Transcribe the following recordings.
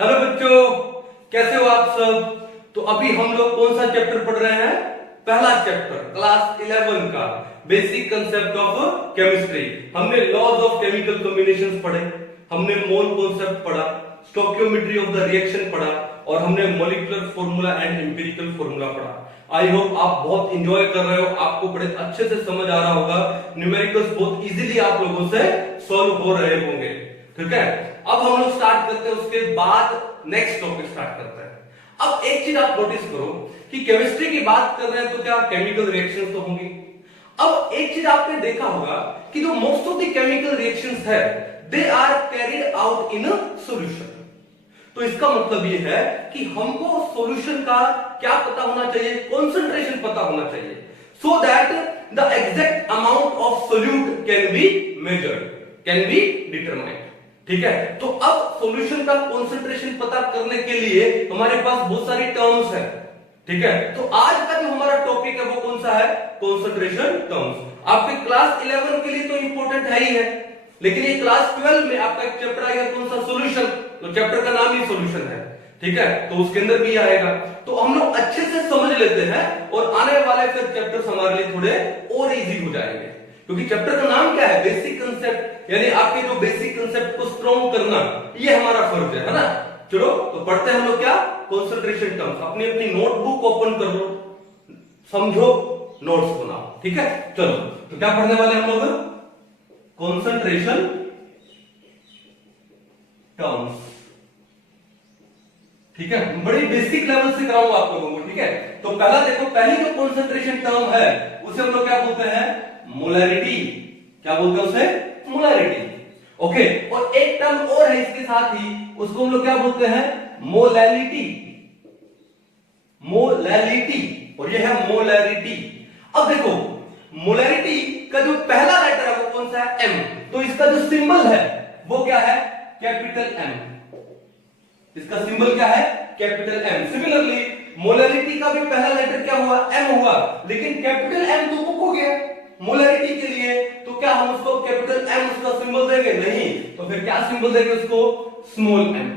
Hello बच्चों, कैसे हो आप सब। तो अभी हम लोग कौन सा चैप्टर पढ़ रहे हैं? पहला चैप्टर क्लास 11 का बेसिक कंसेप्ट ऑफ केमिस्ट्री। हमने लॉज ऑफ केमिकल कॉम्बिनेशंस पढ़े, हमने मोल कॉन्सेप्ट पढ़ा, स्टोइकियोमेट्री ऑफ द रिएक्शन पढ़ा और हमने molecular formula and empirical formula पढ़ा। आई होप आप बहुत एंजॉय कर रहे हो, आपको बड़े अच्छे से समझ आ रहा होगा, न्यूमेरिकल्स बहुत इजीली आप लोगों से सॉल्व हो रहे होंगे। ठीक है, अब हम लोग स्टार्ट करते हैं, उसके बाद नेक्स्ट टॉपिक स्टार्ट करते हैं। अब एक चीज आप नोटिस करो कि केमिस्ट्री की बात कर रहे हैं तो क्या केमिकल रिएक्शंस तो होंगी। अब एक चीज आपने देखा होगा कि जो most of the chemical reactions है they are carried out in a solution. तो इसका मतलब ये है कि हमको सॉल्यूशन का क्या पता होना चाहिए, कंसंट्रेशन पता होना चाहिए, so that the exact amount of solute can be measured, can be determined. ठीक है, तो अब सॉल्यूशन का कंसंट्रेशन पता करने के लिए हमारे पास बहुत सारी टर्म्स है। ठीक है, तो आज का जो हमारा टॉपिक है वो कौन सा है? Concentration terms. आपके क्लास 11 के लिए तो इंपॉर्टेंट है ही है, लेकिन ये क्लास 12 में आपका एक चैप्टर आएगा कौन सा? सॉल्यूशन। तो चैप्टर का नाम ही सॉल्यूशन है। ठीक है, तो उसके अंदर भी आएगा, तो हम लोग अच्छे से समझ लेते हैं और आने वाले फिर चैप्टर्स हमारे लिए थोड़े और इजी हो जाएंगे, क्योंकि चैप्टर का नाम क्या है? बेसिक कंसेप्ट, यानी आपके जो बेसिक कंसेप्ट को स्ट्रॉन्ग करना, ये हमारा फर्ज है ना। चलो तो पढ़ते हैं हम लोग क्या? Concentration terms. अपनी अपनी नोटबुक ओपन कर लो, समझो, नोट्स बनाओ। ठीक है, चलो तो क्या पढ़ने वाले हम लोग? Concentration terms. ठीक है, बड़ी बेसिक लेवल से कराऊंगा आप लोगों को। ठीक है, तो पहला देखो, पहली जो कंसंट्रेशन टर्म है उसे हम लोग क्या बोलते हैं? मोलैरिटी। क्या बोलते हैं उसे? मोलैरिटी। ओके, और एक टर्म और है इसके साथ ही, उसको हम लोग क्या बोलते हैं? मोलैलिटी। मोलैलिटी, और ये है मोलैरिटी। अब देखो, मोलैरिटी का जो पहला लेटर है वो कौन सा है? एम। तो इसका जो सिंबल है वो क्या है? Capital M. इसका सिंबल क्या है? Capital M. सिमिलरली मोलैरिटी का भी पहला लेटर क्या हुआ? एम हुआ, लेकिन कैपिटल एम तो बुक हो गया मोलैरिटी के लिए, तो क्या हम उसको कैपिटल एम उसका सिंबल देंगे? नहीं। तो फिर क्या सिंबल देंगे उसको? Small M.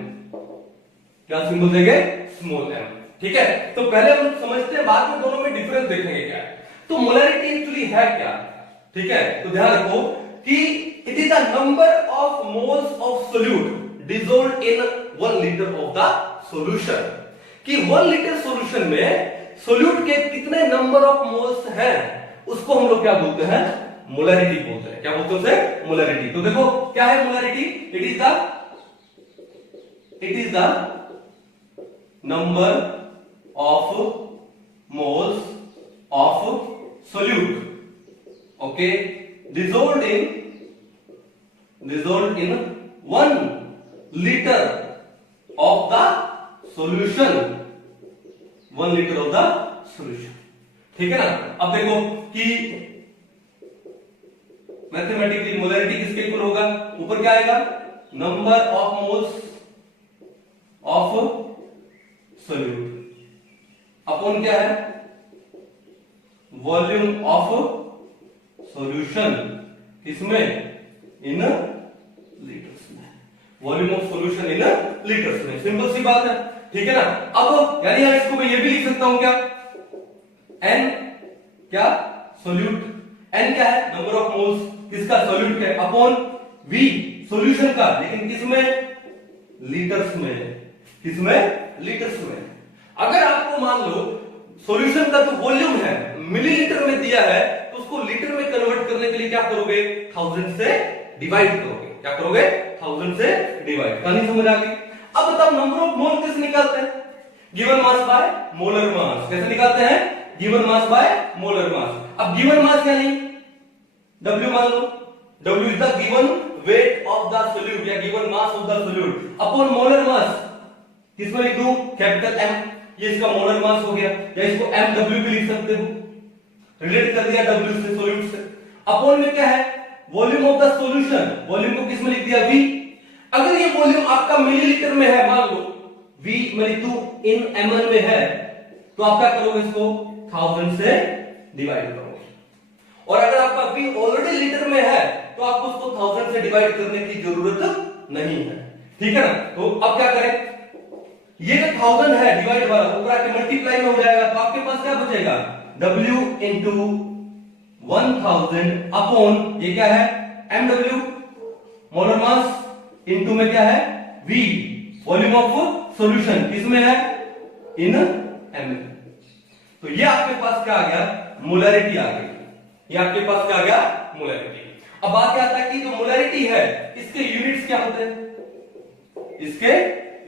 क्या सिंबल देंगे? Small M. ठीक है, तो पहले हम समझते हैं, बाद में दोनों में डिफरेंस देखेंगे क्या है। तो मोलैरिटी एक्चुअली है क्या? ठीक है, तो ध्यान रखो कि it is the number of moles of solute dissolved in 1 liter of the solution। कि 1 लीटर सॉल्यूशन में सोल्यूट के कितने नंबर ऑफ मोल्स हैं उसको हम लोग क्या बोलते हैं? मोलैरिटी बोलते हैं। क्या बोलते हैं उसे? मोलैरिटी। तो देखो क्या है molarity? It is the number of moles of solute, okay, dissolved in 1 liter of the solution, 1 liter of the solution। ठीक है ना। अब देखो कि मैथमेटिकली मोलैरिटी किसके इक्वल होगा? ऊपर क्या आएगा? Number of moles of solute upon क्या है? Volume of solution. इसमें इन लीटर्स में, volume of solution in litres में। सिंपल सी बात है। ठीक है ना। अब यानी यार इसको मैं ये भी लिख सकता हूं क्या? एन क्या? सोल्यूट। एन क्या है? नंबर ऑफ मोल्स किसका? सोल्यूट का, अपॉन वी सॉल्यूशन का, लेकिन किसमें? लीटर्स में। किसमें? लीटर्स में। अगर आपको मान लो सॉल्यूशन का जो वॉल्यूम है मिलीलीटर में दिया है, तो उसको लीटर में कन्वर्ट करने के लिए क्या करोगे? 1000 से डिवाइड करोगे। क्या करोगे? 1000 से डिवाइड। कहानी समझ आ गई। अब बताओ नंबर ऑफ मोल कैसे निकालते हैं? Given mass by molar mass. कैसे निकालते हैं? Given mass by molar mass. अब गिवन मास यानी W मान लो, W is the given weight of the solute या given mass of the solute upon molar mass. किसमें लिख दूं? Capital M। ये इसका मोलर मास हो गया, या इसको MW भी लिख सकते हो, रिलेट कर दिया W से, सोल्यूट से। अपॉन में क्या है? Volume of the solution. Volume को किसमें लिख दिया? V। अगर ये वॉल्यूम आपका मिलीलीटर में है, मान लो V में लिख दूं इन ml में है, तो आप क्या करोगे? इसको 1000 से डिवाइड करोगे। और अगर आपका V ऑलरेडी लीटर में है तो आपको उसको 1000 से डिवाइड करने की जरूरत नहीं है। ठीक है ना। तो अब क्या करें? ये जो 1000 है डिवाइड वाला ऊपर आके मल्टीप्लाई में हो जाएगा, तो आपके पास क्या बचेगा, W इंटू 1000 अपॉन ये क्या है MW मोलर मास इंटू में क्या है V वॉल्यूम ऑफ सॉल्यूशन, किसमें है इन ml। तो ये आपके पास क्या आ गया, मोलैरिटी आ गई। ये आपके पास क्या आ गया, मोलैरिटी। अब बात क्या आता है कि जो मोलैरिटी है इसके यूनिट्स क्या होते हैं, इसके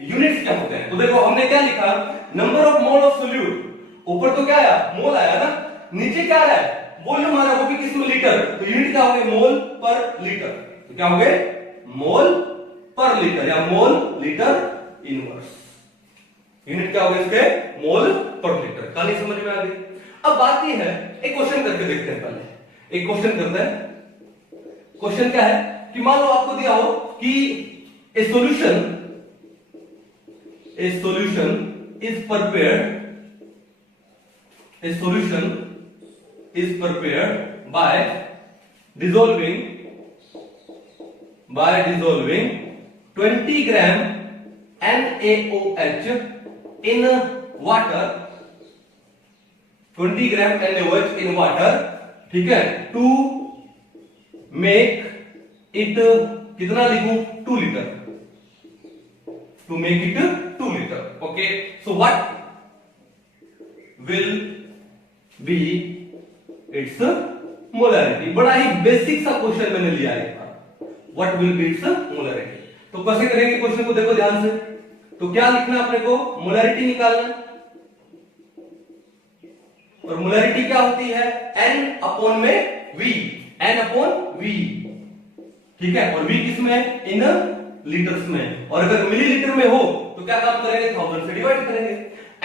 यूनिट्स क्या होते हैं। तो देखो हमने क्या लिखा, number of mole of solute, ऊपर तो क्या आया मोल आया ना, नीचे क्या आया वॉल्यूम आ रहा है, वो भी किसमें लीटर, तो यूनिट क्या हो गए मोल पर लीटर। तो क्या हो गए मोल पर लीटर या मोल लीटर इनवर्स, यूनिट क्या हो गए इसके मोल पर लीटर। कहानी समझ में आ गई। अब बात ये है, एक क्वेश्चन करके देखते हैं, पहले एक क्वेश्चन करते हैं। क्वेश्चन क्या है कि मान लो आपको दिया हो कि ए solution is prepared by dissolving 20 gram NaOH in water, 20 gram NaOH in water, ठीक है, टू मेक इट, कितना लिखूं 2 litre, to make it 2 liter. Okay, so what will be its molarity? बड़ा ही बेसिक सा क्वेश्चन मैंने लिया है, what will be its molarity। तो कैसे करेंगे क्वेश्चन को, देखो ध्यान से। तो क्या लिखना अपने को, मोलैरिटी निकालना, और मोलैरिटी क्या होती है N अपॉन में V, N अपॉन V, ठीक है, और V किसमें है इन लीटर्स में, और अगर मिलीलीटर में हो तो क्या काम करेंगे 1000 से डिवाइड करेंगे।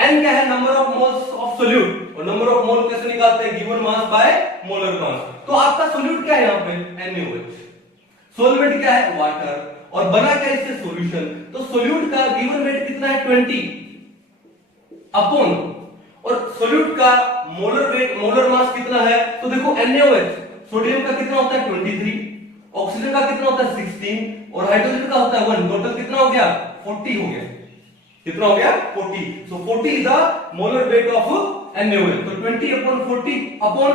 N क्या है number of moles of solute, और नंबर ऑफ मोल कैसे निकालते हैं, गिवन मास बाय मोलर मास। तो आपका सोल्यूट क्या है यहाँ पे NaOH, सॉल्वेंट क्या है वाटर, और बना क्या इससे सॉल्यूशन। तो सोल्यूट का गिवन वेट कितना है 20 अपॉन, और सोल्यूट का मोलर वेट मोलर मास कितना है, तो देखो NaOH सोडियम का कितना होता है 23, ऑक्सीजन का कितना होता है 16, और हाइड्रोजन का होता है 1, टोटल कितना हो गया 40 हो गया, कितना हो गया 40। सो 40 is the molar weight of NaOH। तो 20 अपॉन 40 अपॉन,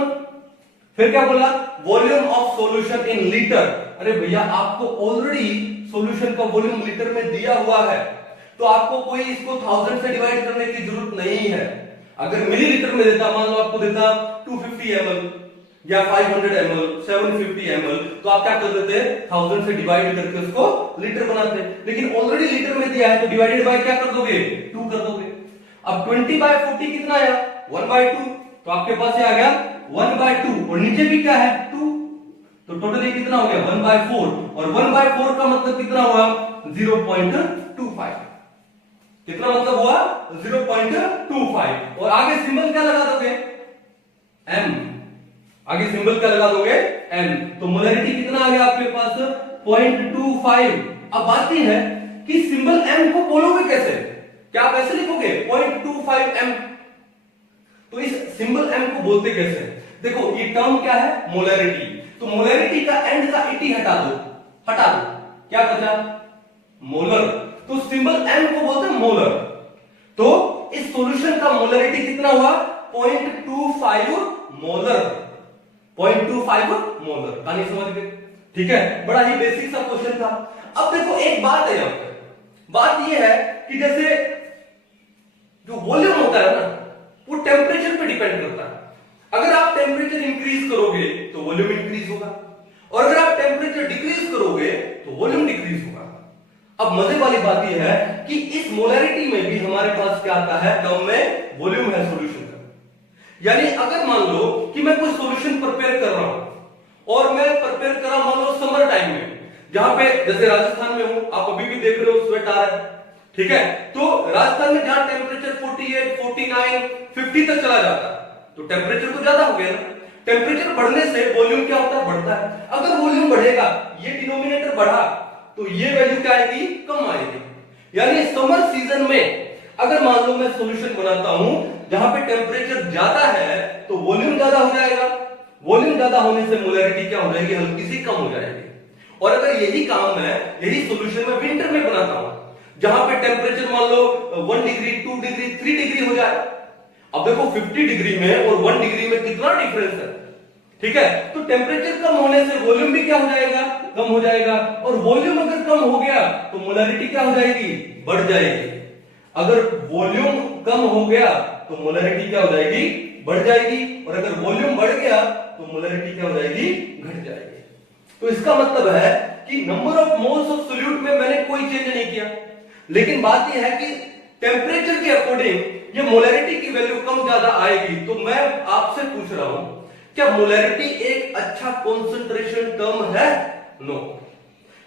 फिर क्या बोला volume of solution in litre. अरे भैया आपको ऑलरेडी सॉल्यूशन का वॉल्यूम लीटर में दिया हुआ है, तो आपको कोई इसको 1000 से डिवाइड करने की जरूरत नहीं है। अगर मिलीलीटर में देता, मान लो आपको देता 250 ml या 500 ml, 750 ml, तो आप क्या कर देते 1000 से डिवाइड करके उसको लीटर बनाते। लेकिन ऑलरेडी लीटर में दिया है, तो डिवाइडेड बाय क्या कर दोगे 2 कर दोगे। अब 20/40 कितना आया 1/2, तो आपके पास ये आ गया 1/2, और नीचे भी क्या है 2, तो टोटल ये कितना हो गया 1/4, और 1/4 का मतलब कितना हुआ 0.25, कितना मतलब हुआ 0.25, और आगे सिंबल क्या लगा दोगे m, आगे सिंबल क्या लगा दोगे m। तो मोलैरिटी कितना आ गया आपके पास 0.25। अब बात यह है कि सिंबल m को बोलोगे कैसे, क्या आप ऐसे लिखोगे 0.25 m, तो इस सिंबल m को बोलते कैसे। देखो ये टर्म क्या है मोलैरिटी, तो मोलैरिटी का एंड का इटी हटा दो, क्या बचा मोलर, तो सिंबल m को बोलते हैं मोलर। तो इस सॉल्यूशन का मोलैरिटी कितना हुआ 0.25 मोलर, 0.25 मोलर। कहानी समझ गए, ठीक है, बड़ा ही बेसिक सा क्वेश्चन था। अब देखो एक बात है यहाँ पे, बात ये है कि जैसे जो वॉल्यूम होता है ना वो टेम्परेचर पे डिपेंड करता है। अगर आप टेम्परेचर इंक्रीज करोगे तो वॉल्यूम इंक्रीज होगा, और अगर आप टेम्परेचर डिक्रीज करोगे तो वॉल्यूम डिक्रीज होगा। अब मजे वाली बात यह है कि इस मोलैरिटी में भी हमारे पास क्या आता है टर्म में वॉल्यूम है सॉल्यूशन का। यानी अगर मान लो कि मैं कोई सॉल्यूशन प्रिपेयर कर रहा हूं, और मैं प्रिपेयर कर रहा हूं मान लो समर टाइम में, जहां पे जैसे राजस्थान में हूं, आप अभी भी देख रहे हो स्वेट आ रहा है, ठीक है, तो राजस्थान में जहां टेम्परेचर 48, 49, 50 तक चला जाता है, तो टेम्परेचर तो ज्यादा हो गया ना। टेम्परेचर बढ़ने से वॉल्यूम क्या होता है बढ़ता है। अगर वॉल्यूम बढ़ेगा, ये डिनोमिनेटर बढ़ा, तो ये वैल्यू क्या आएगी कम आएगी। यानी समर सीजन में अगर मान लो मैं सॉल्यूशन बनाता हूं जहां पे टेम्परेचर ज्यादा है, तो वॉल्यूम ज्यादा हो जाएगा, वॉल्यूम ज्यादा होने से मोलैरिटी क्या हो जाएगी हल्की सी कम हो जाएगी। और अगर यही काम है, यही सॉल्यूशन मैं विंटर में बनाता हूं, जहां पे टेम्परेचर मान लो 1 डिग्री 2 डिग्री 3 डिग्री हो जाए। अब देखो 50 डिग्री में और 1 डिग्री में कितना डिफरेंस है, ठीक है। तो टेम्परेचर कम होने से वॉल्यूम भी क्या हो जाएगा, कम हो जाएगा। और वॉल्यूम अगर कम हो गया तो मोलैरिटी क्या हो जाएगी, बढ़ जाएगी। अगर वॉल्यूम कम हो गया तो मोलैरिटी क्या हो जाएगी, बढ़ जाएगी। और अगर वॉल्यूम बढ़ गया तो मोलैरिटी क्या हो जाएगी, घट जाएगी। तो इसका मतलब है कि number of moles of solute में मैंने कोई चेंज नहीं किया, लेकिन बात यह है कि टेम्परेचर के अकॉर्डिंग ये मोलैरिटी की वैल्यू कम ज्यादा आएगी। तो मैं आपसे पूछ रहा हूं, क्या मोलैरिटी एक अच्छा कॉन्सेंट्रेशन टर्म है? नो।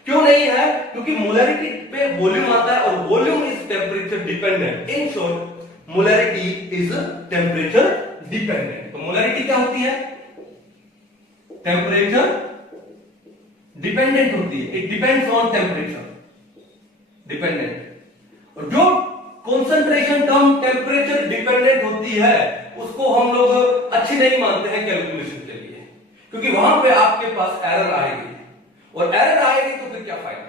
क्यों नहीं है? क्योंकि मोलैरिटी पे वॉल्यूम आता है और volume is temperature dependent. In short molarity is temperature dependent. तो मोलैरिटी क्या होती है, टेम्परेचर डिपेंडेंट होती है। It depends on temperature, dependent. और जो कॉन्सेंट्रेशन टर्म टेम्परेचर डिपेंडेंट होती है उसको हम लोग अच्छी नहीं मानते हैं कैलकुलेशन के लिए, क्योंकि वहां पे आपके पास एरर आएगी, और एरर आएगी तो फिर क्या फायदा।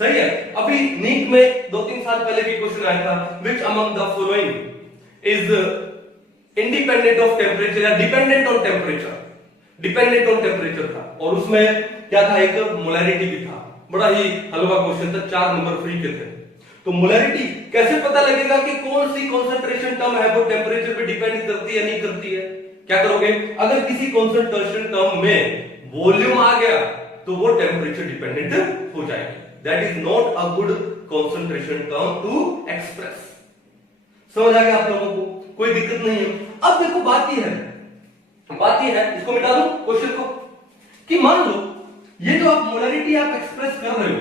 सही है। अभी नीट में 2-3 साल पहले भी क्वेश्चन आया था, which among the following is independent of temperature या dependent on temperature. Dependent on temperature था, और उसमें क्या था, एक मोलैरिटी भी था। बड़ा ही हलवा क्वेश्चन था, 4 नंबर फ्री के थे। तो मोलैरिटी कैसे पता लगेगा कि कौन सी कॉन्सेंट्रेशन टर्म है वो टेम्परेचर पे डिपेंड करती है नहीं करती है? क्या करोगे, अगर किसी कॉन्सेंट्रेशन टर्म में वॉल्यूम आ गया तो वो टेम्परेचर डिपेंडेंट हो जाएगी। That is not a good concentration term to express. समझ आ गया आप लोगों को? कोई दिक्कत नहीं है। अब देखो बात यह है, इसको मिटा दो क्वेश्चन को, कि मान लो ये जो आप मोलैरिटी आप एक्सप्रेस कर रहे हो,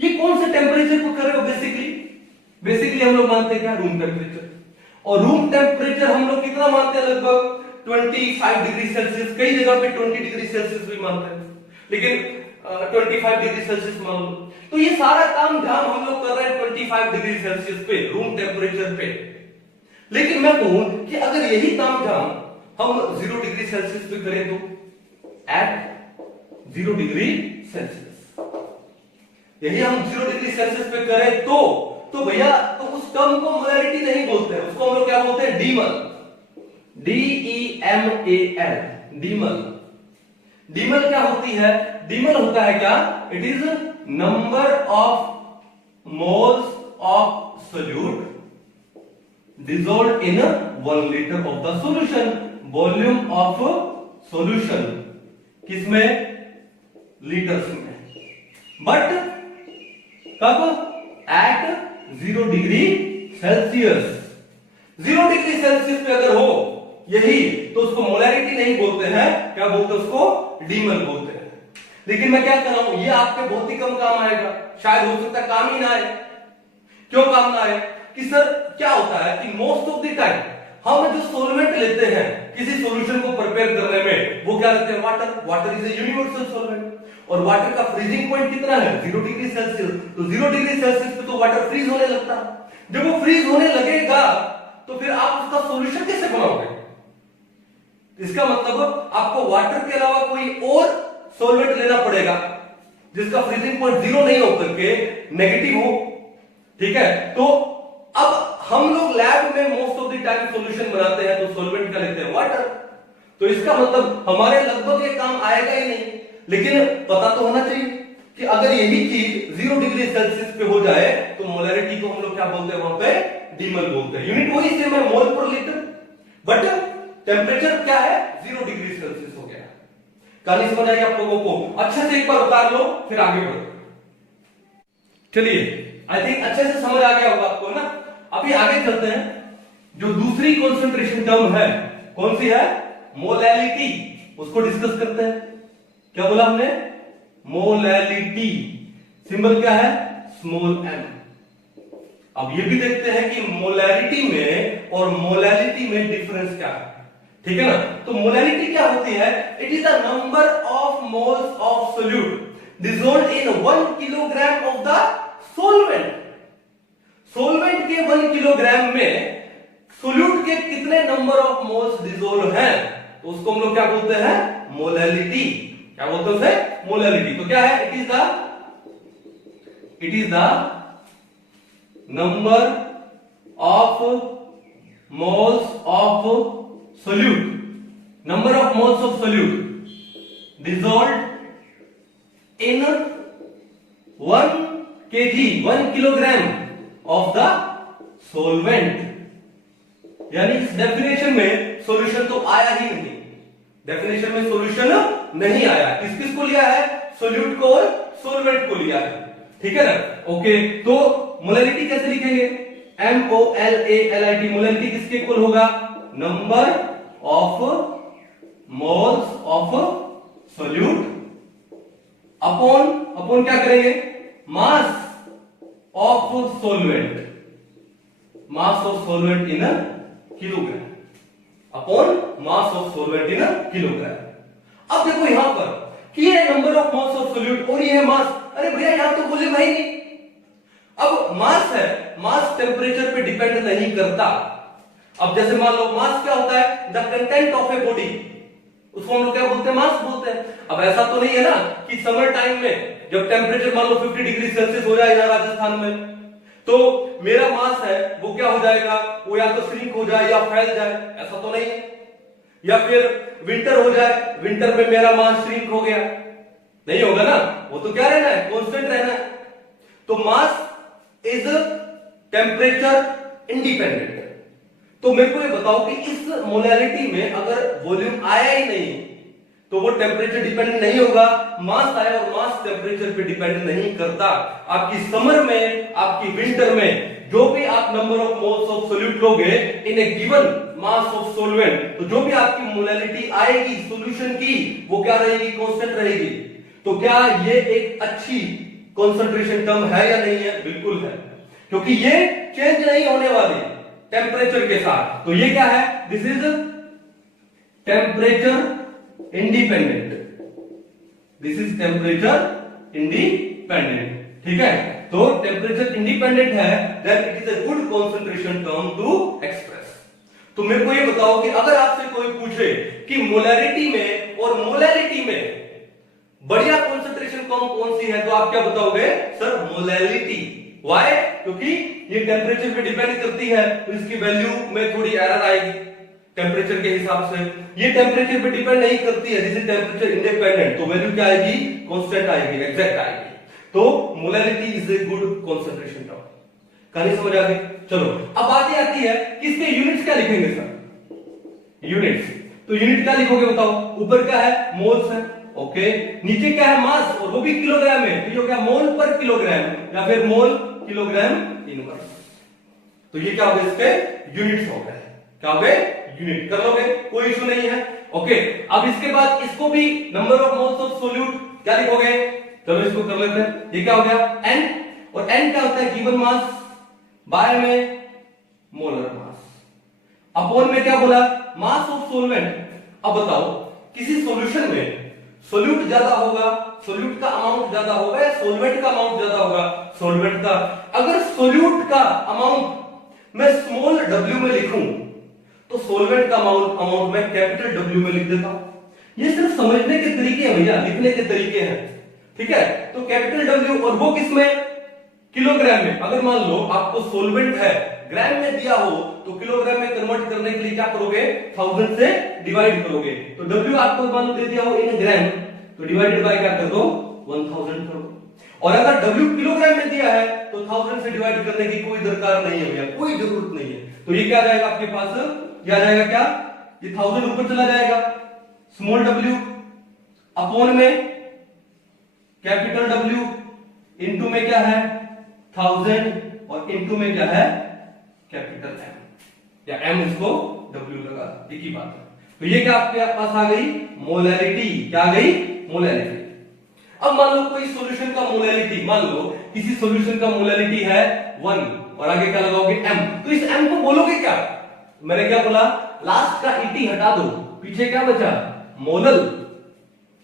ये कौन से टेम्परेचर को कर रहे हो? बेसिकली हम लोग मानते हैं क्या, रूम टेम्परेचर। और रूम टेम्परेचर हम लोग कितना मानते हैं, लगभग 25 डिग्री सेल्सियस। कई जगह पे 20 डिग्री सेल्सियस भी मानते हैं, लेकिन 25 डिग्री सेल्सियस मान लो। तो ये सारा काम धाम हम लोग कर रहे हैं 25 डिग्री सेल्सियस पे, रूम टेम्परेचर पे। लेकिन मैं कहूं कि अगर यही काम धाम हम 0 डिग्री सेल्सियस पे करें तो, एट 0 डिग्री सेल्सियस, यही हम 0 डिग्री सेल्सियस पे करें तो भैया, तो उस टर्म को मोलैरिटी नहीं बोलते हैं, उसको हम लोग क्या बोलते हैं, डीमल। DEMAL, डीमल। डीमल क्या होती है? डीमल होता है क्या, it is number of moles of solute dissolved in 1 liter of the solution, volume of solution किसमें, लीटर्स में। बट कब, at 0 degree Celsius. 0 degree Celsius पे अगर हो यही, तो उसको मोलैरिटी नहीं बोलते हैं, क्या बोलते हैं उसको, डीमल बोलते हैं। लेकिन मैं क्या कर रहा हूं, ये आपके बहुत ही कम काम आएगा, शायद हो सकता है काम ही ना आए। क्यों काम ना आए, कि सर क्या होता है कि मोस्ट ऑफ द टाइम हम जो सॉल्वेंट लेते हैं किसी सॉल्यूशन को प्रिपेयर करने में, वो क्या लेते हैं, water is a universal solvent. और वाटर का फ्रीजिंग पॉइंट कितना है, 0 डिग्री सेल्सियस। तो 0 डिग्री सेल्सियस पे तो वाटर फ्रीज होने लगता है। जब वो फ्रीज होने लगेगा तो फिर आप उसका सॉल्यूशन कैसे बनाओगे? इसका मतलब आपको वाटर के अलावा कोई और सॉल्वेंट लेना पड़ेगा जिसका फ्रीजिंग पॉइंट 0 नहीं होकर के नेगेटिव हो, ठीक है। तो अब हम लोग लैब में most of the time solution बनाते हैं तो सॉल्वेंट का लेते हैं वाटर। तो इसका मतलब हमारे लगभग ये काम आएगा ही नहीं। लेकिन पता तो होना चाहिए कि अगर यही चीज 0 डिग्री सेल्सियस पे हो जाए तो मोलैरिटी को हम लोग क्या बोलते हैं, वहां पे डीमल बोलते हैं। यूनिट वही सेम है, मोल पर लीटर, बट टेम्परेचर क्या है, 0 डिग्री सेल्सियस हो गया। कहानी समझ आई आप लोगों को? अच्छे से एक बार उतार लो फिर आगे बढ़ो। चलिए, आई थिंक अच्छे से समझ आ गया होगा आपको ना। अभी आगे चलते हैं। जो दूसरी कॉन्सेंट्रेशन टर्म है, कौन सी है, मोलैलिटी, उसको डिस्कस करते हैं। क्या बोला हमने, मोलैलिटी। सिंबल क्या है, स्मॉल m। अब ये भी देखते हैं कि मोलैरिटी में और मोलैलिटी में डिफरेंस क्या है, ठीक है ना। तो मोलैलिटी क्या होती है, it is the number of moles of solute dissolved in 1 kilogram of the solvent. Solvent के 1 किलोग्राम में सोल्यूट के कितने नंबर ऑफ मोल्स डिसॉल्व हैं, तो उसको हम लोग क्या बोलते हैं, मोलैलिटी। क्या बोलते हैं, मोलैलिटी। तो क्या है, it is the number of moles of solute, number of moles of solute dissolved in 1 kg, 1 kilogram of the solvent। यानी इस डेफिनेशन में सॉल्यूशन तो आया ही नहीं, डेफिनेशन में सॉल्यूशन नहीं आया। किस किस को लिया है? सोल्यूट को और सॉल्वेंट को लिया है, ठीक है ना। ओके, तो मोलैलिटी कैसे लिखेंगे? MOLALIT, मोलैलिटी किसके इक्वल होगा? Number of moles of solute upon क्या करेंगे? मास of solvent, mass of solvent in kilogram upon mass of solvent in kilogram. अब देखो यहां पर कि ये number of mass of solute और ये है मास। अरे भैया यहां तो बोले भाई नहीं, अब मास है, मास टेम्परेचर पे डिपेंड नहीं करता। अब जैसे मान लो मास क्या होता है? The content of a body, उसको हम लोग क्या बोलते हैं? मास बोलते हैं। अब ऐसा तो नहीं है ना कि समर टाइम में जब टेम्परेचर मान लो 50 डिग्री सेल्सियस हो जाएगा राजस्थान में, तो मेरा मास है वो क्या हो जाएगा? वो या तो श्रिंक हो जाए या फैल जाए, ऐसा तो नहीं है। या फिर विंटर हो जाए, विंटर में मेरा मास श्रिंक हो गया, नहीं होगा ना, वो तो क्या रहना है? कांस्टेंट रहना है। तो मास इज टेम्परेचर इंडिपेंडेंट। तो मेरे को ये बताओ कि इस मोलैलिटी में अगर वॉल्यूम आया ही नहीं तो वो टेम्परेचर डिपेंडेंट नहीं होगा। मास आया और मास टेम्परेचर पे डिपेंड नहीं करता। आपकी समर में, आपकी विंटर में जो भी आप number of moles of solute लोगे इन ए गिवन मास ऑफ सोलवेंट, तो जो भी आपकी मोलैलिटी आएगी सॉल्यूशन की वो क्या रहेगी? कांस्टेंट रहेगी। तो क्या ये एक अच्छी कंसंट्रेशन टर्म है या नहीं है? बिल्कुल है, क्योंकि ये चेंज नहीं होने वाली टेम्परेचर के साथ। तो ये क्या है? This is temperature independent, this is temperature independent, ठीक है। तो टेम्परेचर इंडिपेंडेंट है, then it is a good concentration term to express. तो मेरे को ये बताओ कि अगर आपसे कोई पूछे कि मोलैरिटी में और मोलैलिटी में बढ़िया कंसंट्रेशन टर्म कौन सी है, तो आप क्या बताओगे? Sir molality. व्हाई? क्योंकि ये टेम्परेचर पे डिपेंड करती है, तो इसकी वैल्यू में थोड़ी एरर आएगी टेम्परेचर के हिसाब से। ये टेम्परेचर पे डिपेंड नहीं करती है, दिस इज टेम्परेचर इंडिपेंडेंट, तो वैल्यू क्या आएगी? कांस्टेंट आएगी, एग्जैक्ट आएगी। तो molality is a good concentration term. कहानी समझ आ गई? चलो अब बात ये आती है कि इसके यूनिट्स क्या लिखेंगे सर? यूनिट्स, तो यूनिट क्या लिखोगे बताओ? ऊपर क्या है? मोल्स है, ओके। नीचे क्या है? मास, और वो भी किलोग्राम में, तो ये क्या? मोल पर किलोग्राम या फिर मोल किलोग्राम इनवर्स। तो ये क्या हो गए? इसके यूनिट्स हो गए। क्या हो गए? यूनिट। कर लोगे, कोई इशू नहीं है, ओके। अब इसके बाद इसको भी number of moles of solute क्या लिखोगे? चलो इसको कर लेते हैं। ये क्या हो गया? n, और n क्या होता है? गिवन मास बाय में मोलर मास, अपॉन में क्या बोला? मास ऑफ सोलवेंट। अब बताओ किसी सॉल्यूशन में सोल्यूट ज्यादा होगा, सोल्यूट का अमाउंट ज्यादा होगा या सोलवेंट का अमाउंट ज्यादा होगा? सोलवेंट का। अगर सोल्यूट का अमाउंट मैं स्मॉल w में लिखूं तो सोलवेंट का अमाउंट मैं कैपिटल W में लिख देता हूं। ये सिर्फ समझने के तरीके हैं भैया, लिखने के तरीके हैं, ठीक है। तो कैपिटल W, और वो किसमें? किलोग्राम में। अगर मान लो आपको सोलवेंट है ग्राम में दिया हो तो किलोग्राम में कन्वर्ट करने के लिए क्या करोगे? 1000 से डिवाइड करोगे। तो W आपको मान लो दे दिया हो इन ग्राम, तो डिवाइडेड बाय क्या कर दो? 1000 करो। और अगर W किलोग्राम में दिया है तो 1000 से डिवाइड करने की कोई दरकार नहीं है भैया, कोई जरूरत नहीं है। तो ये क्या जाएगा आपके पास? क्या जाएगा? क्या ये 1000 ऊपर चला जाएगा, स्मॉल w अपॉन में कैपिटल W, इनटू में क्या है? 1000, और इनटू में क्या है? कैपिटल M, या M इसको W लगा, एक ही बात है। तो ये क्या आपके पास आ गई? मोलैलिटी। क्या आ गई? मोलैलिटी। अब मान लो कोई सॉल्यूशन का मोलैलिटी, मान लो किसी सॉल्यूशन का मोलैलिटी है 1 और आगे क्या लगाओगे? M। तो इस M को बोलोगे क्या? मैंने क्या बोला? लास्ट का ET हटा दो, पीछे क्या बचा? मोलल।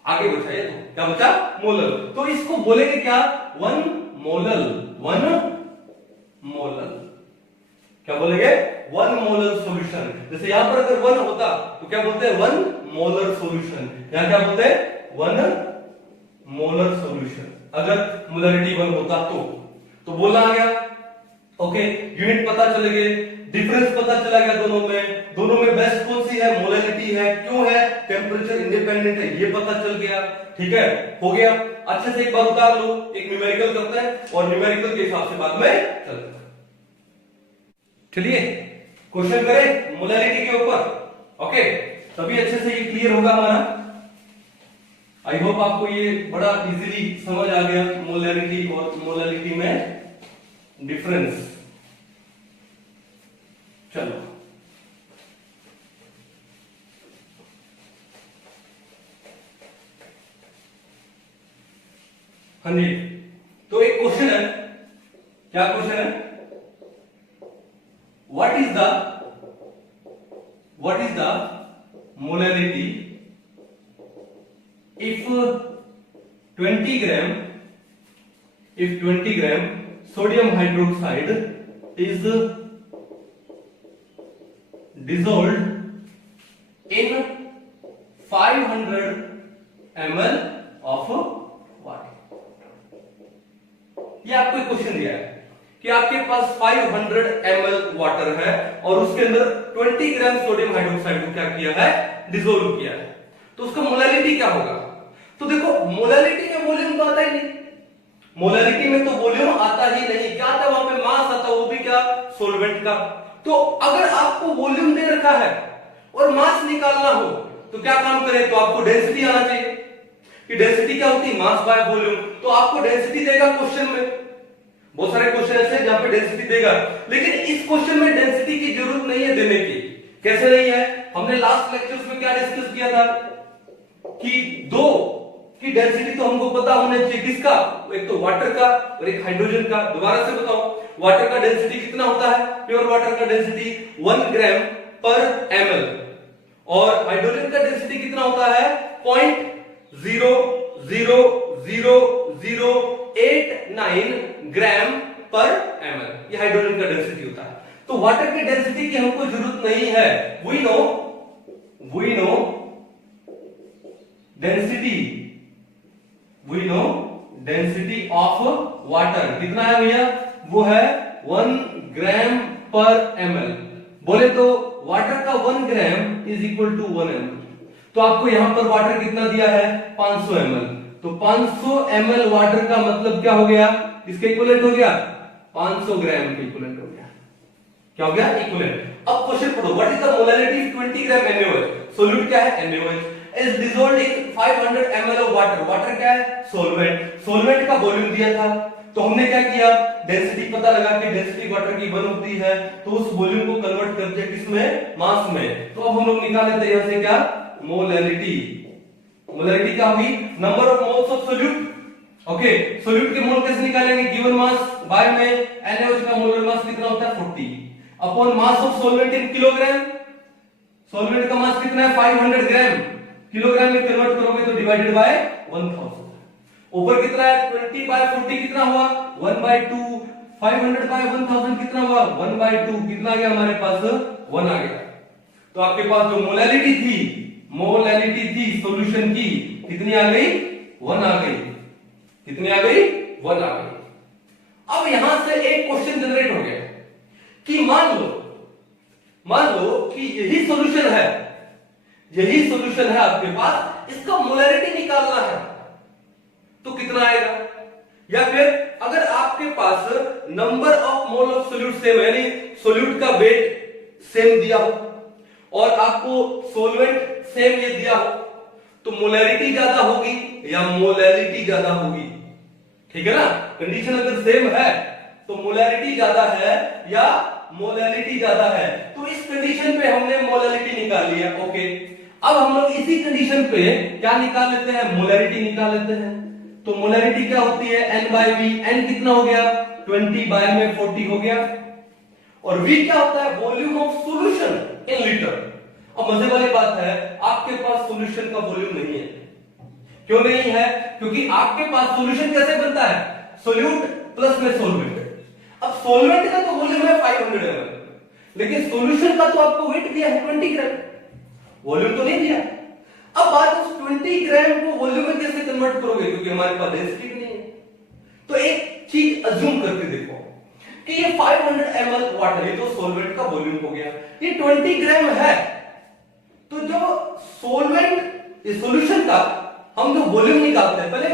आगे बचा ये, तो क्या बचा? मोलल। तो इसको बोलेंगे क्या? 1 मोलल, 1 मोलल। क्या बोलेंगे? 1 मोलर सॉल्यूशन। जैसे यहां पर अगर 1 होता तो क्या बोलते हैं? 1 मोलर सॉल्यूशन। यहां क्या बोलते हैं? 1 मोलर सॉल्यूशन। अगर मोलरिटी 1 होता तो बोलना आ गया, ओके, यूनिट पता चले गए, डिफरेंस पता चला गया दोनों में बेस्ट कौन सी है, मोलैलिटी है, क्यों है, टेम्परेचर इंडिपेंडेंट है, ये पता चल गया। ठीक है, हो गया। अच्छे से एक बार उतार लो, एक न्यूमेरिकल करते हैं और न्यूमेरिकल के हिसाब से बाद में चलते हैं। चलिए क्वेश्चन करें मोलैलिटी के ऊपर। ओके, तभी अच्छे से ये क्लियर होगा हमारा। आई होप आपको ये बड़ा इजीली समझ आ गया मोलैलिटी और मोलैलिटी में डिफरेंस। चलो हाँ जी, तो एक क्वेश्चन है, क्या क्वेश्चन है, what is the molality if 20 gram sodium hydroxide is dissolved in 500 ml of water। ये आपको एक क्वेश्चन दिया है कि आपके पास 500 ml वाटर है और उसके अंदर 20 ग्राम सोडियम हाइड्रोक्साइड को क्या किया है, डिसोल्व किया है, तो उसका मोलैलिटी क्या होगा। तो देखो मोलैलिटी में वॉल्यूम तो आता ही नहीं, मोलैलिटी में तो वॉल्यूम आता ही नहीं, क्या आता है वहां पे, मास आता है, वो भी क्या, सॉल्वेंट का। तो अगर आपको वॉल्यूम दे रखा है और मास निकालना हो तो क्या काम करें, तो आपको डेंसिटी आना चाहिए कि डेंसिटी क्या होती है, मास बाय वॉल्यूम। तो आपको डेंसिटी देगा क्वेश्चन में, बहुत सारे क्वेश्चन ऐसे हैं जहां पे डेंसिटी देगा, लेकिन इस क्वेश्चन में डेंसिटी की जरूरत नहीं है देने की। कैसे नहीं है, हमने लास्ट लेक्चर्स में क्या डिस्कस किया था कि दो की डेंसिटी तो हमको पता होना चाहिए, किसका, एक तो वाटर का और एक हाइड्रोजन का। दोबारा से बताओ, वाटर का डेंसिटी कितना होता है, प्योर वाटर का डेंसिटी 1 ग्राम पर ml और हाइड्रोजन का डेंसिटी कितना होता है, 0.00089 ग्राम पर ml, ये हाइड्रोजन का डेंसिटी होता है। तो वाटर की डेंसिटी की हमको जरूरत नहीं है, we know density of water कितना है भैया, वो है 1 ग्राम पर ml। बोले तो वाटर का 1 gram is equal to 1 ml। तो आपको यहां पर वाटर कितना दिया है, 500 ml। तो 500 ml वाटर का मतलब क्या हो गया, इसका इक्विवेलेंट हो गया 500 ग्राम के इक्विवेलेंट हो गया। क्या हो गया, इक्विवेलेंट। अब क्वेश्चन पढ़ो, what is the molality 20 gram NaOH, solute क्या है, NaOH is dissolved in 500 ml of water। Water क्या है, सोलवेंट का वॉल्यूम दिया था, तो हमने क्या किया, डेंसिटी पता लगा कि डेंसिटी वाटर की 1 होती है, तो उस वॉल्यूम को कन्वर्ट कर दिया किसमें, मास में। तो अब हम लोग निकाल लेते हैं यहां से क्या, मोलैलिटी क्या होगी, number of moles of solute. Okay, solute के मोल कैसे निकालेंगे, गिवन मास बाय में NaOH का मोलर मास कितना होता है 40 upon mass of solvent in kilogram. Solvent का मास कितना है 500 ग्राम, किलोग्राम में कन्वर्ट करोगे तो डिवाइडेड बाय 1000। ऊपर कितना है 20 बाय 40 कितना हुआ 1/2, 500 बाय 1000 कितना हुआ 1/2, कितना आ गया हमारे पास 1 आ गया। तो आपके पास जो मोलैलिटी थी सॉल्यूशन की कितनी आ गई, 1 आ गई, कितनी आ गई, 1 आ गई। अब यहां से एक क्वेश्चन जनरेट हो गया कि मान लो कि यही सॉल्यूशन है आपके पास, इसका मोलैलिटी निकालना है तो कितना आएगा। या फिर अगर आपके पास number of mole of solute same है, यानी सोल्यूट का वेट सेम दिया हो और आपको सोलवेंट सेम ये दिया हो, तो मोलैलिटी ज्यादा होगी या मोलैलिटी ज्यादा होगी, ठीक है ना। कंडीशन अगर सेम है तो मोलैलिटी ज्यादा है या मोलैलिटी ज्यादा है, तो इस कंडीशन पे हमने मोलैलिटी निकाल लिया। ओके, अब हम लोग इसी कंडीशन पे क्या निकाल लेते हैं, मोलैलिटी निकाल लेते हैं। तो मोलैलिटी क्या होती है, N/V। N कितना हो गया 20 बाय में 40 हो गया, और V क्या होता है, volume of solution in litre. अब मजे वाली बात है, आपके पास सॉल्यूशन का वॉल्यूम नहीं है। क्यों नहीं है, क्योंकि आपके पास सॉल्यूशन कैसे बनता है, सोल्यूट प्लस में सॉल्वेंट। अब सॉल्वेंट का तो वॉल्यूम है 500 ml, लेकिन सॉल्यूशन का तो आपको वेट दिया है 20 ग्राम, वॉल्यूम तो नहीं दिया। अब बात उस 20 ग्राम को वॉल्यूम में कैसे कन्वर्ट करोगे, क्योंकि हमारे पास डेंसिटी नहीं है। तो एक चीज अज्यूम करके देखो कि ये 500 ml वाटर, ये तो सॉल्वेंट का वॉल्यूम हो गया, ये 20 ग्राम है। तो जो सॉल्वेंट इस सॉल्यूशन का हम जो वॉल्यूम निकालते हैं, पहले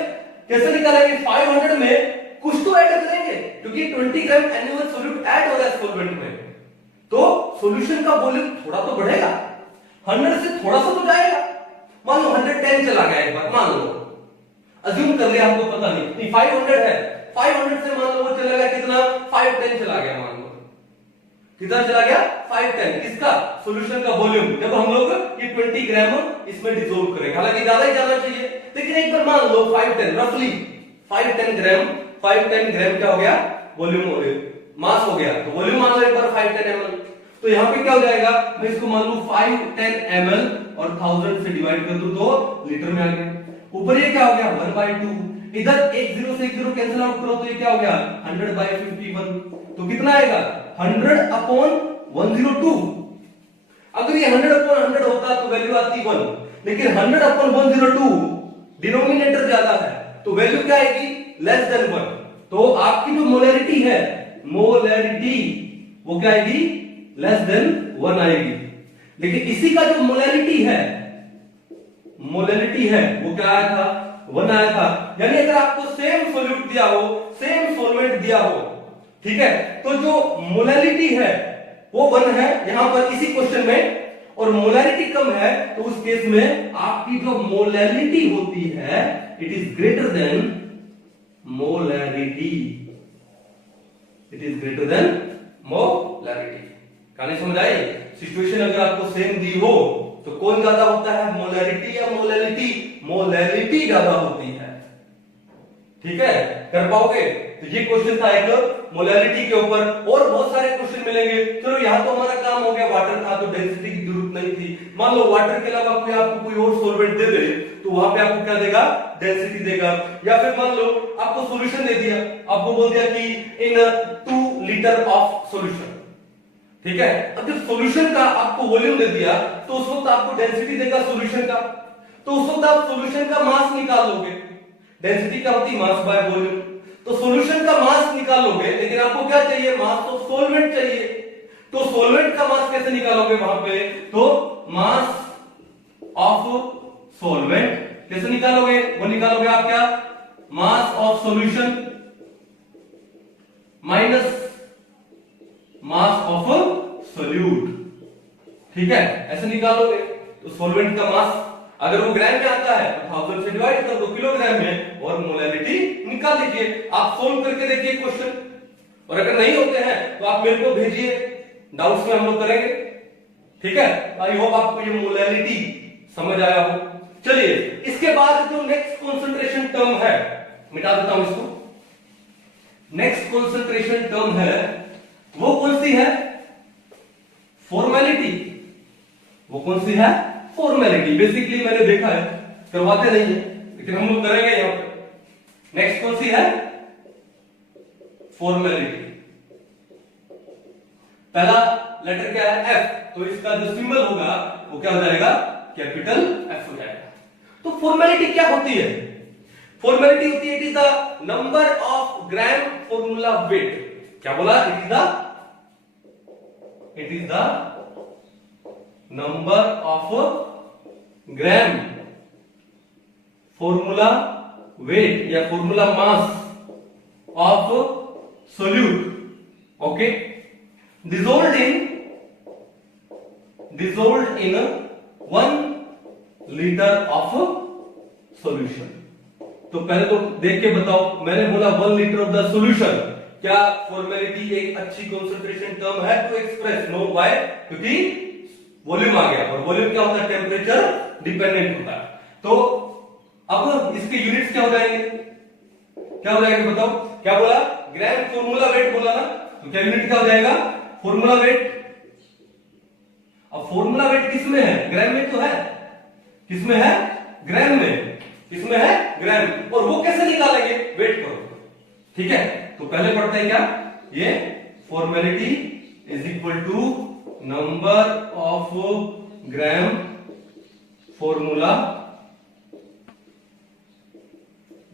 कैसे निकालेंगे? 500 में कुछ तो ऐड करेंगे, क्योंकि 20 ग्राम एनुअल सॉल्यूट ऐड हो रहा है सॉल्वेंट में, तो सॉल्यूशन का वॉल्यूम थोड़ा तो बढ़ेगा, 100 से थोड़ा सा तो जाएगा। मान लो 110 चला गया एक बार, मान लो, अज्यूम कर लिया, हमको पता नहीं 500 है, 500 से मान लो वो चला गया कितना, 510 चला गया, मान लो कितना चला गया, 510। किसका? सॉल्यूशन का वॉल्यूम। जब हम लोग ये 20 ग्राम इसमें डिसॉल्व करेंगे, हालांकि ज्यादा ही जाना चाहिए, लेकिन एक बार मान लो 510, रफली 510 ग्राम क्या हो गया, वॉल्यूम हो गया, मास हो गया। तो वॉल्यूम मान लो एक बार 510 ml, तो यहां पे क्या हो जाएगा, मैं इसको मान लू 510 ml और 1000 से डिवाइड कर दूं तो लीटर में आ गया। ऊपर ये क्या हो गया, 1/2, इधर एक 0 से एक 0 कैंसिल आउट करो तो ये क्या हो गया, 100/51, तो कितना आएगा, 100/102। अगर ये 100/100 होता तो वैल्यू आती 1, लेकिन 100/102 डिनोमिनेटर ज्यादा है, तो वैल्यू क्या आएगी, लेस देन 1। तो आपकी जो मोलैरिटी है, मोलैरिटी वो क्या आएगी, लेस देन 1 आएगी। लेकिन इसी का जो मोलैरिटी है वो क्या आया था, 1 आया था। यानी अगर आपको सेम सॉल्यूट दिया हो, सेम सॉल्वेंट दिया हो, ठीक है, तो जो मोलैरिटी है वो 1 है यहां पर इसी क्वेश्चन में, और मोलैरिटी कम है, तो उस केस में आपकी जो मोलैरिटी होती है it is greater than molarity, it is greater than molarity. कहानी समझ आई? सिचुएशन अगर आपको सेम दी हो तो कौन ज्यादा होता है, मोलैरिटी या मोलैलिटी? मोलैलिटी ज्यादा होती है, ठीक है, कर पाओगे? तो ये क्वेश्चन था एक मोलैलिटी के ऊपर, और बहुत सारे क्वेश्चन मिलेंगे। चलो यहां तो हमारा काम हो गया, वाटर था तो डेंसिटी की जरूरत नहीं थी। मान लो वाटर के अलावा कोई आपको कोई और सॉल्वेंट दे दे, तो वहां पे आपको क्या देगा, डेंसिटी देगा। या फिर मान लो आपको सॉल्यूशन दे दिया, आपको बोल दिया कि इन 2 लीटर ऑफ सॉल्यूशन, ठीक है, अब जब सॉल्यूशन का आपको वॉल्यूम दे दिया तो उस वक्त आपको डेंसिटी देगा सॉल्यूशन का, तो उस वक्त आप सॉल्यूशन का मास निकाल लोगे। डेंसिटी क्या होती है, मास बाय वॉल्यूम, तो सॉल्यूशन का मास निकाल लोगे, लेकिन आपको क्या चाहिए, मास ऑफ सॉल्वेंट चाहिए। तो सॉल्वेंट का मास कैसे निकालोगे वहां पे, तो मास ऑफ सॉल्वेंट कैसे निकालोगे, वो निकालोगे आप क्या, mass of solution minus mass of solute, ठीक है, ऐसे निकालोगे। तो सॉल्वेंट का मास अगर वो ग्राम में आता है तो 1000 से डिवाइड कर दो किलोग्राम में, और मोलैलिटी निकाल लीजिए। आप सोल्व करके देखिए क्वेश्चन, और अगर नहीं होते हैं तो आप मेरे को भेजिए, डाउट्स में हम लोग करेंगे, ठीक है। आई होप आपको ये मोलैलिटी समझ आया हो। चलिए इसके बाद जो नेक्स्ट कंसंट्रेशन टर्म है, मिटा देता हूं इसको। नेक्स्ट कंसंट्रेशन टर्म है वो कौन सी है, फॉर्मेलिटी। वो कौन सी है, फॉर्मेलिटी। बेसिकली मैंने देखा है, करवाते नहीं है, लेकिन हम लोग करेंगे यहां पे। नेक्स्ट कौन सी है, फॉर्मेलिटी। पहला लेटर क्या है, एफ, तो इसका जो सिंबल होगा वो क्या हो जाएगा, कैपिटल एफ हो जाएगा। तो फॉर्मेलिटी क्या होती है, फॉर्मेलिटी होती है it is the number of gram formula weight. क्या बोला, it is the number of gram formula weight या formula mass of solute, okay, dissolved in 1 liter of solution। तो पहले तो देख के बताओ, मैंने बोला 1 लीटर ऑफ द सॉल्यूशन, क्या फॉर्मेलिटी एक अच्छी कंसंट्रेशन टर्म है टू एक्सप्रेस, नो बाय, क्योंकि वॉल्यूम आ गया, और वॉल्यूम क्या होता है, टेम्परेचर डिपेंडेंट होता है। तो अब इसके यूनिट्स क्या हो जाएंगे, क्या हो जाएंगे बताओ, क्या बोला, ग्राम फॉर्मूला वेट बोला ना, तो क्या यूनिट क्या हो जाएगा, फॉर्मूला वेट। अब फॉर्मूला वेट किसमें है, ग्राम में तो है, किसमें है, ग्राम में, किसमें है, ग्राम। और वो कैसे निकालेंगे, वेट करो, ठीक है। तो पहले पढ़ते हैं क्या, ये formality is equal to number of gram formula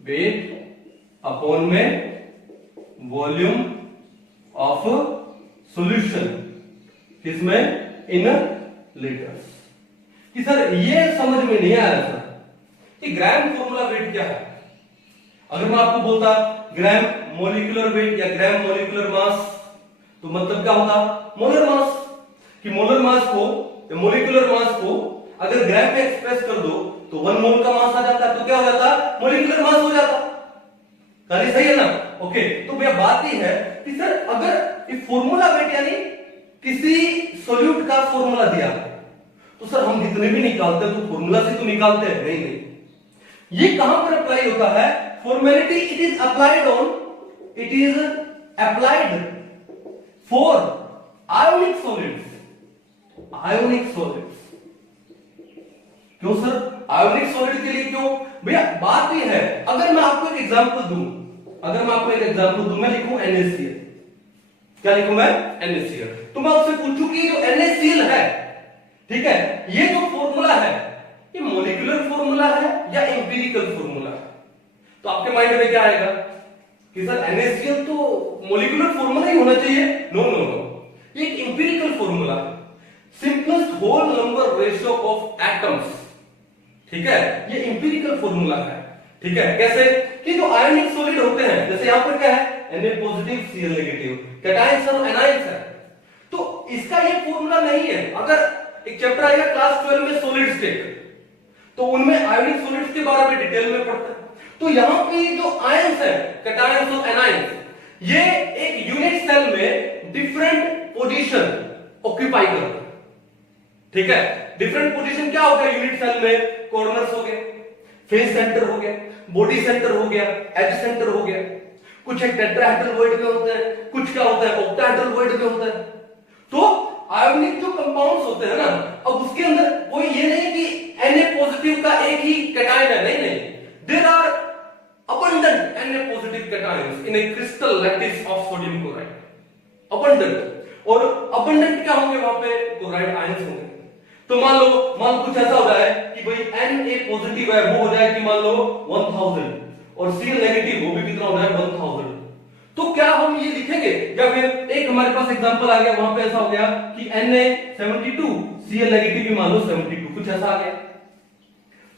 weight upon में वॉल्यूम ऑफ सॉल्यूशन, किसमें, इन लीटर्स। कि सर ये समझ में नहीं आया सर कि ग्राम फॉर्मूला वेट क्या है। अगर मैं आपको बोलता ग्राम मोलिकुलर वेट या ग्राम मोलिकुलर मास, तो मतलब क्या होता, मोलर मास। कि मोलर मास को या मोलिकुलर मास को अगर ग्राम में एक्सप्रेस कर दो तो 1 मोल का मास आ जाता, तो क्या हो जाता, मोलिकुलर मास हो जाता। कहानी सही है ना? ओके, तो भैया बात ये है कि सर अगर ये फॉर्मूला वेट यानी किसी सॉल्यूट का फॉर्मूला दिया तो सर हम जितने भी निकालते हैं तो फॉर्मूला से तो निकालते हैं, नहीं नहीं, ये कहां पर अप्लाई होता है, formality it is applied for ionic solids. Ionic solids क्यों सर, आयोनिक सॉलिड के लिए क्यों भैया, बात ये है, अगर मैं आपको एक एग्जांपल दूं, मैं लिखूं NaCl, क्या लिखूं मैं, NaCl, तो मैं आपसे पूछूं कि जो NaCl है, ठीक है, ये जो फॉर्मूला है ये मॉलिक्यूलर फॉर्मूला है या एम्पिरिकल फॉर्मूला है? तो आपके माइंड में क्या आएगा कि सर NaCl तो मॉलिक्यूलर फॉर्मूला ही होना चाहिए। नो नो नो, ये एक एम्पिरिकल फॉर्मूला है, simplest whole number ratio of atoms, ठीक है, ये एम्पिरिकल फॉर्मूला है। ठीक है, कैसे कि जो आयोनिक सॉलिड होते हैं, जैसे यहां पर क्या है, Na positive Cl negative, cations और एनायंस है, तो इसका ये फॉर्मूला नहीं है। अगर एक चैप्टर आएगा क्लास 12 में सॉलिड स्टेट, तो उनमें आयोनिक सॉलिड्स के बारे में डिटेल में पढ़ते हैं। तो यहां पे जो आयंस है, कैटायंस और एनायंस, ये एक यूनिट सेल में डिफरेंट पोजीशन ऑक्यूपाई करते हैं। ठीक है, डिफरेंट पोजीशन क्या हो गया यूनिट सेल में, कॉर्नर्स हो गए, फेस सेंटर हो गया, बॉडी सेंटर हो गया, एज सेंटर हो गया, कुछ एक टेट्राहेड्रल वॉइड में होते हैं, कुछ क्या होता है ऑक्टाहेड्रल वॉइड में होता है। तो आयोनिक जो कंपाउंड्स होते हैं ना, अब उसके अंदर कोई ये नहीं कि Na पॉजिटिव का एक ही कैटायन है, नहीं नहीं, there are abundant Na positive cations in a crystal lattice of sodium chloride, abundant, और abundant क्या होंगे वहां पे, क्लोराइड आयंस होंगे। तो मान लो कुछ ऐसा हो जाए कि भाई Na पॉजिटिव है, वो हो जाए कि मान लो 1000, और Cl नेगेटिव वो भी कितना हो जाए 1000, तो क्या हम ये लिखेंगे, या फिर एक हमारे पास एग्जांपल आ गया, वहां पे ऐसा हो गया कि Na 72, Cl नेगेटिव भी मान लो 72, कुछ ऐसा आ गया,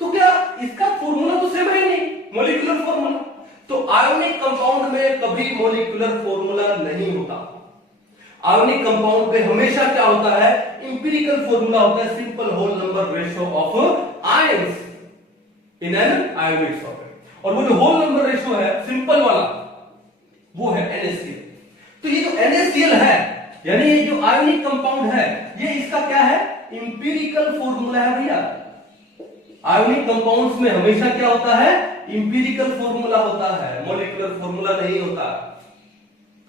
तो क्या इसका फॉर्मूला तो सेम है नहीं, मॉलिक्यूलर फॉर्मूला। तो आयोनिक कंपाउंड में कभी मॉलिक्यूलर फॉर्मूला नहीं होता। आयोनिक कंपाउंड में हमेशा क्या होता है, एम्पिरिकल फॉर्मूला होता है, simple whole number ratio of ions in an ionic solvent. और वो जो होल नंबर रेशियो है सिंपल वाला, वो है NaCl। तो ये जो NaCl है, यानी ये जो आयोनिक कंपाउंड है, ये इसका क्या है, एम्पिरिकल फॉर्मूला है भैया। आयोनिक कंपाउंड्स में हमेशा क्या होता है, एम्पिरिकल फॉर्मूला होता है, मॉलिक्यूलर फॉर्मूला नहीं होता।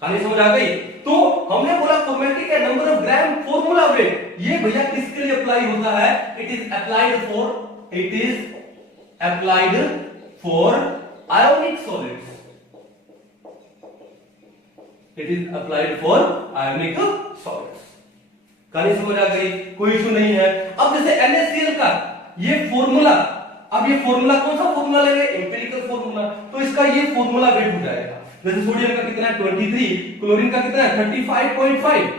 कहानी समझ आ गई? तो हमने बोला फॉर्मेलिटी का number of gram formula wait, ये भैया किसके लिए अप्लाई होता है, it is applied for ionic solids, it is applied for ionic solids. कहानी समझ आ गई? कोई इशू नहीं है। अब जैसे NaCl का ये फॉर्मूला, अब ये फॉर्मूला कौन सा फॉर्मूला लेंगे, एम्पिरिकल फॉर्मूला, तो इसका ये फॉर्मूला वेट हो जाएगा। जैसे सोडियम का कितना है 23, क्लोरीन का कितना है 35.5,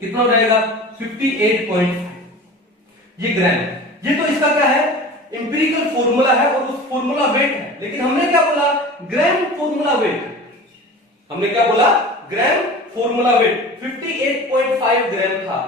कितना हो जाएगा 58.5, ये ग्राम। ये तो इसका क्या है, एम्पिरिकल फॉर्मूला है और उस फॉर्मूला वेट है। लेकिन हमने क्या बोला, ग्राम फॉर्मूला वेट, हमने क्या बोला, ग्राम फॉर्मूला वेट 58.5 ग्राम था,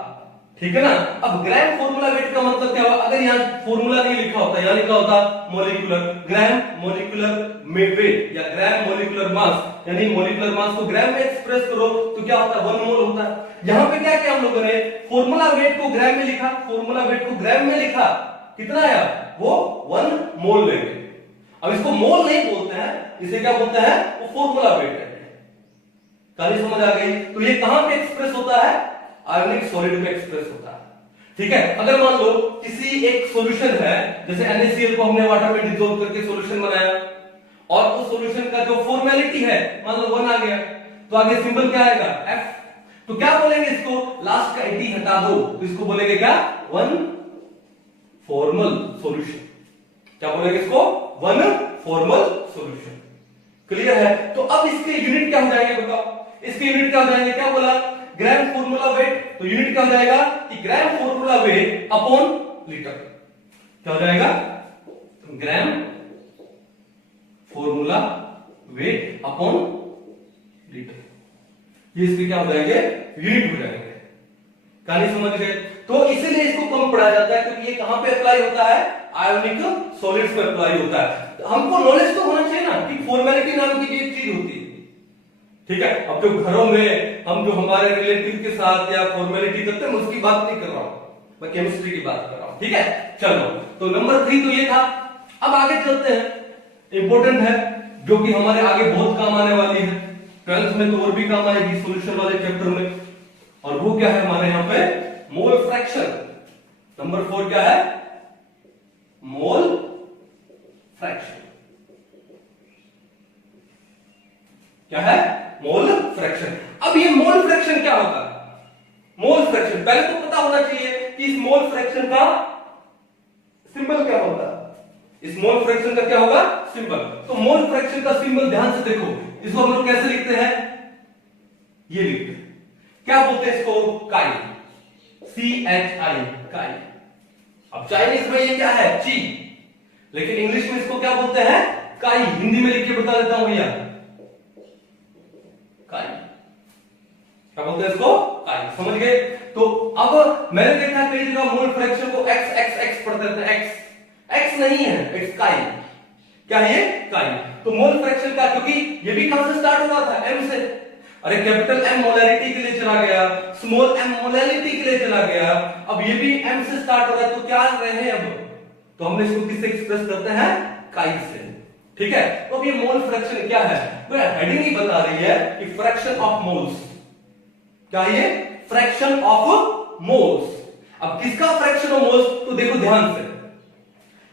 ठीक है ना। अब ग्राम फॉर्मूला वेट का मतलब क्या हुआ, अगर यहाँ फॉर्मूला नहीं लिखा होता, यहाँ लिखा होता मॉलिक्यूलर, ग्राम मॉलिक्यूलर वेट या ग्राम मॉलिक्यूलर मास, यानी मॉलिक्यूलर मास को ग्राम में एक्सप्रेस करो तो क्या होता है, 1 मोल होता है। यहाँ पे क्या किया हम लोगों ने, फॉर्मूला वेट को ग्राम में लिखा, फॉर्मूला वेट को ग्राम में लिखा, कितना आया, वो 1 मोल लेंगे। अब इसको मोल नहीं बोलते हैं, इसे क्या बोलते हैं, वो फॉर्मूला वेट है। कहानी समझ आ गई? तो ये कहां पे एक्सप्रेस होता है, आयोनिक सॉलिड में एक्सप्रेस होता है। ठीक है, अगर मान लो किसी एक सॉल्यूशन है, जैसे NaCl को हमने वाटर में डिसॉल्व करके सॉल्यूशन बनाया, और उस सॉल्यूशन का जो फॉर्मेलिटी है मान लो 1 आ गया, तो आगे सिंबल क्या आएगा, F। तो क्या बोलेंगे इसको, लास्ट का 80 हटा दो, तो इसको बोलेंगे क्या, 1 फॉर्मल सॉल्यूशन। क्या बोलेंगे इसको, 1 फॉर्मल सॉल्यूशन। क्लियर है? तो अब इसके यूनिट क्या हो जाएंगे बताओ, इसकी यूनिट क्या हो जाएंगे, क्या बोला, ग्राम फॉर्मूला वेट, तो यूनिट क्या हो जाएगा कि ग्राम फॉर्मूला वेट अपॉन लीटर, क्या हो जाएगा, ग्राम फॉर्मूला वेट अपॉन लीटर, ये इसके क्या हो जाएंगे, यूनिट हो जाएंगे। कहानी समझ गए? तो इसीलिए इसको कम पढ़ा जाता है क्योंकि ये कहां पे अप्लाई होता है, आयोनिक सॉलिड्स में अप्लाई होता है। तो हमको नॉलेज तो होना चाहिए ना कि फॉर्मेलिटी नाम की एक चीज होती है, ठीक है। अब जो घरों में हम जो हमारे रिलेटिव के साथ या फॉर्मेलिटी करते हैं उसकी बात नहीं कर रहा हूं, मैं केमिस्ट्री की बात कर रहा हूं, ठीक है। चलो, तो नंबर 3 तो ये था। अब आगे चलते हैं, इंपॉर्टेंट है जो कि हमारे आगे बहुत काम आने वाली है, 12th में तो और भी काम आएगी सॉल्यूशन वाले चैप्टर में, और वो क्या है हमारे यहां पे, मोल फ्रैक्शन। नंबर 4 क्या है, मोल फ्रैक्शन। क्या है, मोल फ्रैक्शन। अब ये मोल फ्रैक्शन क्या होता है, मोल फ्रैक्शन पहले तो पता होना चाहिए कि इस मोल फ्रैक्शन का सिंबल क्या होता है, इस मोल फ्रैक्शन का क्या होगा, सिंबल। तो मोल फ्रैक्शन का सिंबल ध्यान से देखो, इसको हम लोग कैसे लिखते हैं, ये लिखते हैं, क्या बोलते हैं इसको, काई, CHI, काई। अब चाइनीज में ये क्या है, ची, लेकिन इंग्लिश में इसको क्या बोलते हैं, काई। हिंदी में लिख के बता देता हूं भैया, काई, क्या बोलते हैं इसको, काई, समझ गए। तो अब मैंने देखा कई जगह मोल फ्रैक्शन को x x x पढ़ते थे, x नहीं है, इट्स काई। क्या है ये, काई। तो मोल फ्रैक्शन का, क्योंकि ये भी कहां से स्टार्ट हुआ था, m से। अरे कैपिटल M मोलैरिटी के लिए चला गया, स्मॉल m मोलैरिटी के लिए चला गया, अब ये भी m से स्टार्ट हो रहा है, तो क्या रहे हैं अब, तो हमने इसको किससे एक्सप्रेस करते हैं, काई से, ठीक है। तो अब ये मोल फ्रैक्शन क्या है, हेडिंग ही बता रही है कि फ्रैक्शन ऑफ मोल्स, क्या है ये, फ्रैक्शन ऑफ मोल्स। अब किसका फ्रैक्शन ऑफ मोल्स, तो देखो ध्यान से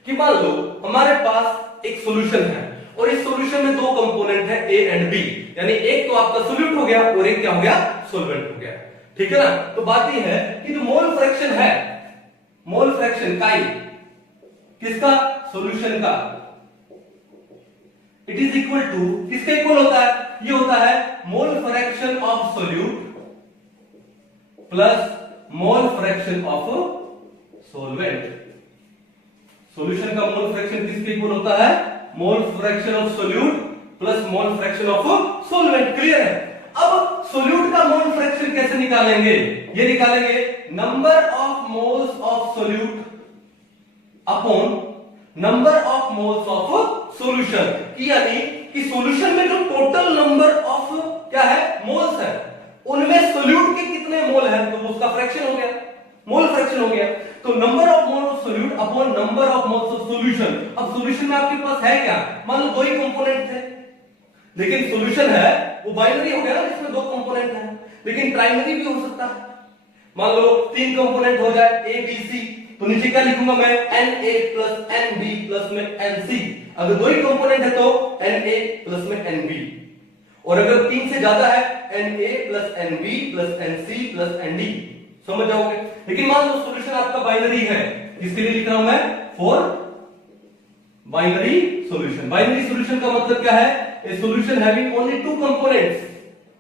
कि मान लो हमारे पास एक सॉल्यूशन है और इस सॉल्यूशन में दो कंपोनेंट है A एंड B, यानी एक तो आपका सोल्यूट हो गया और एक क्या हो गया, सॉल्वेंट हो गया, ठीक है ना। तो बात यह है कि जो मोल फ्रैक्शन है, मोल फ्रैक्शन काई किसका, सॉल्यूशन का, इट इज इक्वल टू, किसके इक्वल होता है, ये होता है मोल fraction of solute plus mole fraction of solvent. Solution का मोल फ्रैक्शन किसके इक्वल होता है, मोल fraction of solute plus mole fraction of solvent. Clear है। अब सोल्यूट का मोल फ्रैक्शन कैसे निकालेंगे, ये निकालेंगे number of moles of solute upon number of moles of solution, यानी कि सॉल्यूशन में जो टोटल नंबर ऑफ क्या है, मोल्स है, उनमें सोल्यूट के कितने मोल है, तो उसका फ्रैक्शन हो गया, मोल फ्रैक्शन हो गया। तो number of mole of solute upon number of moles of solution. अब सॉल्यूशन में आपके पास है क्या, मान लो दो ही कंपोनेंट थे, लेकिन सॉल्यूशन है वो बाइनरी हो गया ना, इसमें दो कंपोनेंट है, लेकिन प्राइमरी भी हो सकता है। मान लो तीन कंपोनेंट हो जाए A B C, तो नीचे क्या लिखूंगा मैं, Na प्लस Nb प्लस में Nc। अगर दो ही कंपोनेंट है तो Na प्लस में Nb, और अगर तीन से ज्यादा है Na plus Nb plus Nc plus Nd, समझ जाओगे। लेकिन मान लो सॉल्यूशन आपका बाइनरी है, इसके लिए लिख रहा हूं मैं for binary solution. Binary solution का मतलब क्या है, ए solution having only two components,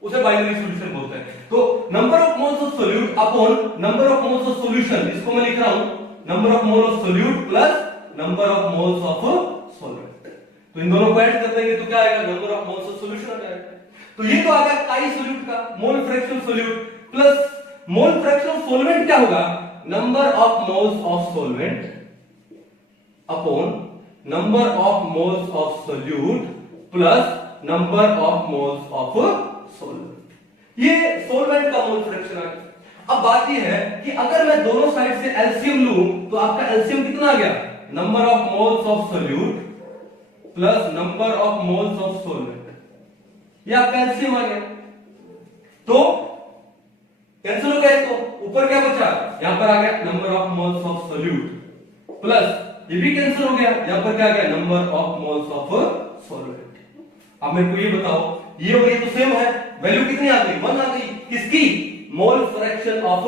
उसे बाइनरी सॉल्यूशन बोलते हैं। तो number of moles of solute upon number of moles of solution, इसको मैं लिख रहा हूं number of mole of solute plus number of moles of solvent. तो इन दोनों को ऐड कर देंगे तो क्या आएगा, number of moles of solution आ जाएगा। तो ये तो आ गया काई सोल्यूट का mole fraction solute plus mole fraction of solvent क्या होगा, number of moles of solvent upon number of moles of solute plus number of moles of solvent. ये सॉल्वेंट का मोल फ्रैक्शन आ गया। अब बात ये है कि अगर मैं दोनों साइड से एलसीएम लूं तो आपका एलसीएम कितना आ गया, number of moles of solute plus number of moles of solvent, ये आपका एलसीएम आ गया। तो कैंसिल हो गया, इसको ऊपर क्या बचा, यहां पर आ गया number of moles of solute plus ये भी कैंसिल हो गया, यहां पर क्या आ गया, number of moles of solvent. अब मेरे को ये बताओ, ये और ये तो सेम है, वैल्यू कितनी आ गई, 1 आ गई, किसकी, मोल फ्रैक्शन ऑफ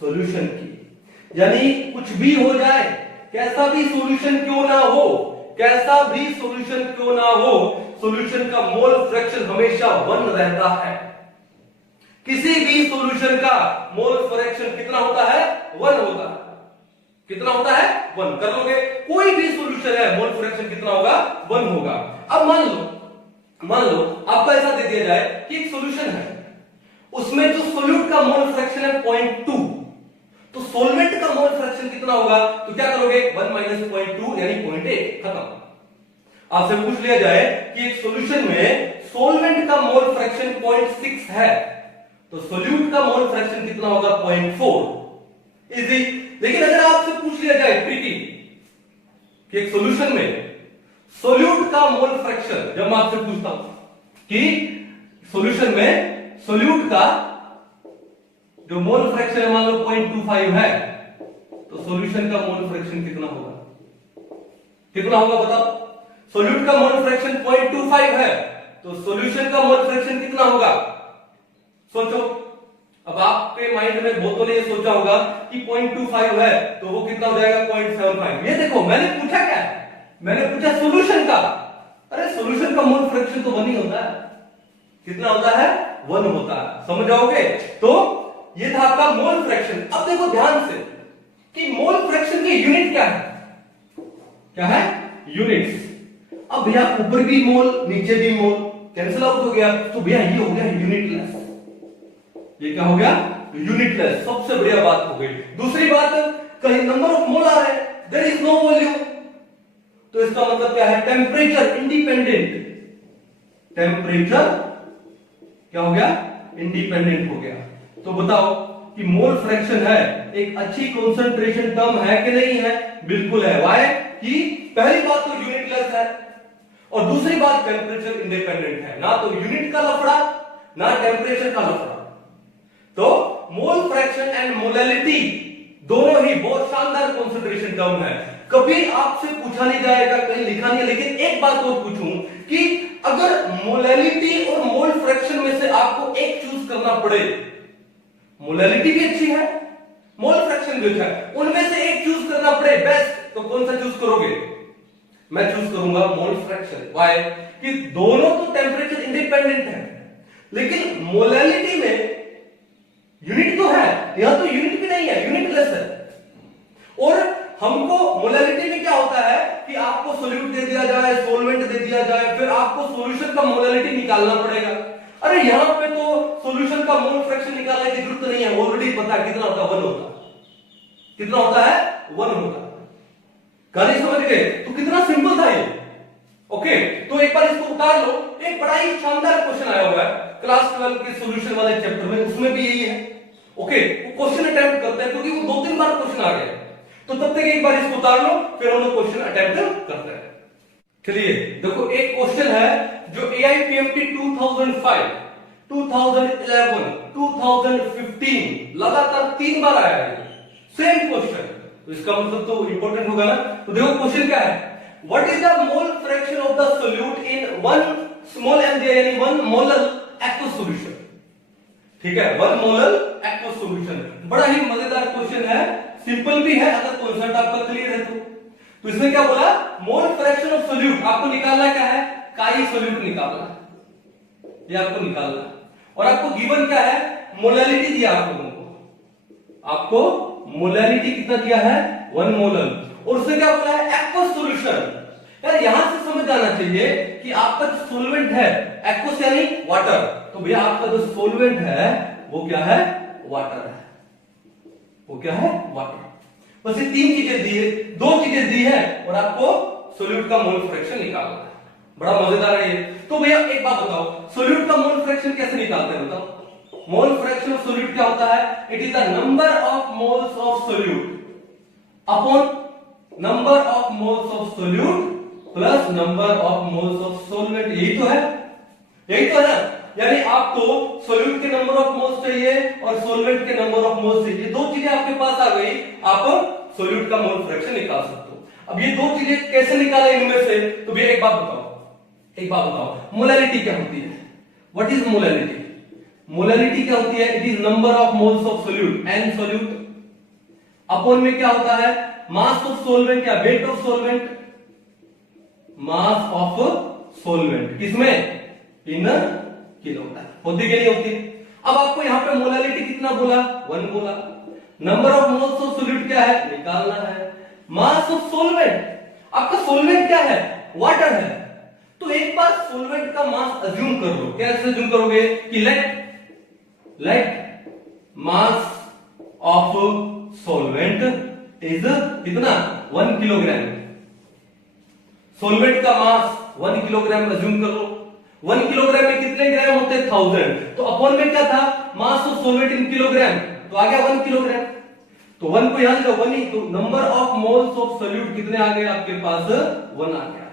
सॉल्यूशन की। यानी कुछ भी हो जाए, कैसा भी सॉल्यूशन क्यों ना हो, कैसा भी सॉल्यूशन क्यों ना हो, सॉल्यूशन का मोल फ्रैक्शन हमेशा 1 रहता है। किसी भी सॉल्यूशन का मोल फ्रैक्शन कितना होता है? 1 होता है। कितना होता है? 1। कर लोगे? कोई भी सॉल्यूशन है, मोल फ्रैक्शन कितना होगा? 1 होगा। अब मान लो आपको ऐसा दे दिया जाए कि एक सॉल्यूशन है, उसमें जो सोल्यूट का मोल फ्रैक्शन है 0.2, तो सॉल्वेंट का मोल फ्रैक्शन कितना होगा? तो क्या करोगे? 1 माइनस 0.2 यानी 0.8, खत्म। आपसे पूछ लिया जाए कि एक सॉल्यूशन में सॉल्वेंट का मोल फ्रैक्शन 0.6 है, तो सोल्यूट का मोल फ्रैक्शन कितना होगा? 0.4। इजी। लेकिन अगर आपसे पूछ लिया जाए ट्रिकी कि एक सॉल्यूशन में सोल्यूट का मोल फ्रैक्शन, जब मैं आपसे पूछता हूं कि सॉल्यूशन में सोल्यूट का जो मोल फ्रैक्शन है मान लो 0.25 है, तो सॉल्यूशन का मोल फ्रैक्शन कितना होगा? कितना होगा बताओ? सोल्यूट का मोल फ्रैक्शन 0.25 है, तो सॉल्यूशन का मोल फ्रैक्शन कितना होगा? सोचो। अब आपके माइंड में बहुतों ने ये सोचा होगा कि 0.25 है तो वो कितना हो जाएगा? 0.75। ये देखो, मैंने पूछा क्या? मैंने पूछा सॉल्यूशन का। अरे सॉल्यूशन का मोल फ्रैक्शन तो 1 ही होता है। कितना होता है? 1 होता है। समझ जाओगे? तो ये था आपका मोल फ्रैक्शन। अब देखो ध्यान से कि मोल फ्रैक्शन की यूनिट क्या है? क्या है? यूनिट्स। अब भैया ऊपर भी मोल नीचे भी मोल कैंसिल आउट हो गया, तो भैया ये हो गया यूनिटलेस। ये क्या हो गया? यूनिटलेस। सबसे बढ़िया बात हो गई। दूसरी बात, कहीं नंबर ऑफ मोल आ रहे हैं, देयर इज नो वॉल्यूम, तो इसका मतलब क्या है? Temperature independent. टेम्परेचर क्या हो गया? इंडिपेंडेंट हो गया। तो बताओ कि मोल फ्रैक्शन है एक अच्छी कंसंट्रेशन टर्म है कि नहीं है? बिल्कुल है। व्हाई? कि पहली बात तो यूनिटलेस है, और दूसरी बात टेम्परेचर इंडिपेंडेंट है। ना तो यूनिट का लफड़ा, ना टेम्परेचर का लफड़ा। तो मोल फ्रैक्शन एंड मोलैलिटी दोनों ही बहुत शानदार कंसंट्रेशन टर्म है। कभी आपसे पूछा नहीं जाएगा, कहीं लिखा नहीं है, लेकिन एक बात और पूछूं कि अगर मोलैलिटी और मोल फ्रैक्शन में से आपको एक चूज करना पड़े, मोलैलिटी भी अच्छी है, मोल फ्रैक्शन भी अच्छा है, उनमें से एक चूज करना पड़े बेस्ट, तो कौन सा चूज करोगे? मैं चूज करूंगा मोल फ्रैक्शन। व्हाई? कि दोनों तो टेम्परेचर इंडिपेंडेंट है, लेकिन मोलैलिटी में यूनिट तो है, यहां तो यूनिट भी नहीं है, यूनिटलेस है। और हमको मोलैलिटी में क्या होता है कि आपको सोल्यूट दे दिया जाए, सॉल्वेंट दे दिया जाए, फिर आपको सॉल्यूशन का मोलैलिटी निकालना पड़ेगा। अरे यहां पे तो सॉल्यूशन का मोल फ्रैक्शन निकालने की जरूरत नहीं है, ऑलरेडी पता है कितना होता है? 1 होता है। कितना होता है? 1 होता है। कहानी समझ गए? तो कितना सिंपल था ये। ओके, तो एक बार इसको उतार लो। एक बड़ा ही शानदार क्वेश्चन आया हुआ है क्लास 12 के सॉल्यूशन वाले चैप्टर में, उसमें भी यही है। ओके, वो क्वेश्चन अटेम्प्ट करते हैं क्योंकि वो 2-3 बार क्वेश्चन आ गया, तो तब तक एक बार इसको उतार लो, फिर हम लोग क्वेश्चन अटेम्प्ट करते हैं। चलिए देखो, एक क्वेश्चन है जो AIPMT 2005, 2011, 2015 लगातार 3 बार आया है, सेम क्वेश्चन। तो इसका मतलब तो इंपॉर्टेंट होगा ना। तो देखो क्वेश्चन क्या है? What is the mole fraction of the solute in 1 small M यानी 1 मोलर एक्वस सॉल्यूशन। ठीक है, 1 मोलर एक्वस सॉल्यूशन। बड़ा ही मजेदार क्वेश्चन है, सिंपल भी है अगर कॉन्सेप्ट आपका क्लियर है तो इसमें क्या बोला? मोल फ्रैक्शन ऑफ सोल्यूट आपको निकालना क्या है? काई सोल्यूट निकालना, ये आपको निकालना। और आपको गिवन क्या है? मोलैलिटी दिया आप लोगों को। आपको मोलैलिटी कितना दिया है? 1 मोलर। और उसने क्या बोला है? Aqueous solution. यार यहां से समझ जाना चाहिए कि आपका जो सॉल्वेंट है, एक्वस यानी वाटर, तो भैया आपका जो सॉल्वेंट है वो क्या है? वाटर है। वो क्या है? वाटर। बस ये 3 चीजें दी है, 2 चीजें दी है, और आपको सोल्यूट का मोल फ्रैक्शन निकालना है। बड़ा मजेदार है ये। तो भैया एक बात बताओ, सोल्यूट का मोल फ्रैक्शन कैसे निकालते हैं? बताओ। मोल फ्रैक्शन ऑफ सोल्यूट क्या होता है? It is the number of moles of solute upon number of moles of solute plus number of moles of solvent. यही तो है, यही तो है ना। यानी आपको सोल्यूट के नंबर ऑफ मोल्स चाहिए और सॉल्वेंट के नंबर ऑफ मोल्स चाहिए। 2 चीजें आपके पास आ गई, आप सोल्यूट का मोल फ्रैक्शन निकाल सकते हो। अब ये 2 चीजें कैसे निकाले इनमें से? तो भैया एक बात बताओ, मोलैलिटी क्या होती है? What is molality? मोलैलिटी क्या होती है? It is number of moles of solute, N solute, upon में क्या होता है? मास ऑफ सॉल्वेंट या weight of solvent, mass of solvent, किसमें? In kilogram. होती कि नहीं होती? अब आपको यहाँ पे मोलालिटी कितना बोला? 1 बोला। Number of moles of solute क्या है? निकालना है। मास ऑफ सोलवेंट, आपका सोलवेंट क्या है? वाटर है। तो एक बार सोलवेंट का मास अज्यूम कर लो। कैसे अज्यूम करोगे? कि let mass of solvent is कितना? 1 किलोग्राम। सोलवेंट का मास 1 किलोग्राम अज्यूम कर लो। 1 किलोग्राम में कितने ग्राम होते हैं? 1000। तो अपॉन में क्या था? मास ऑफ सोलवेंट इन किलोग्राम, तो आ गया 1 किलोग्राम। तो 1 को यहां लो, 1 ही, तो number of moles of solute कितने आ गए आपके पास? 1 आ गया।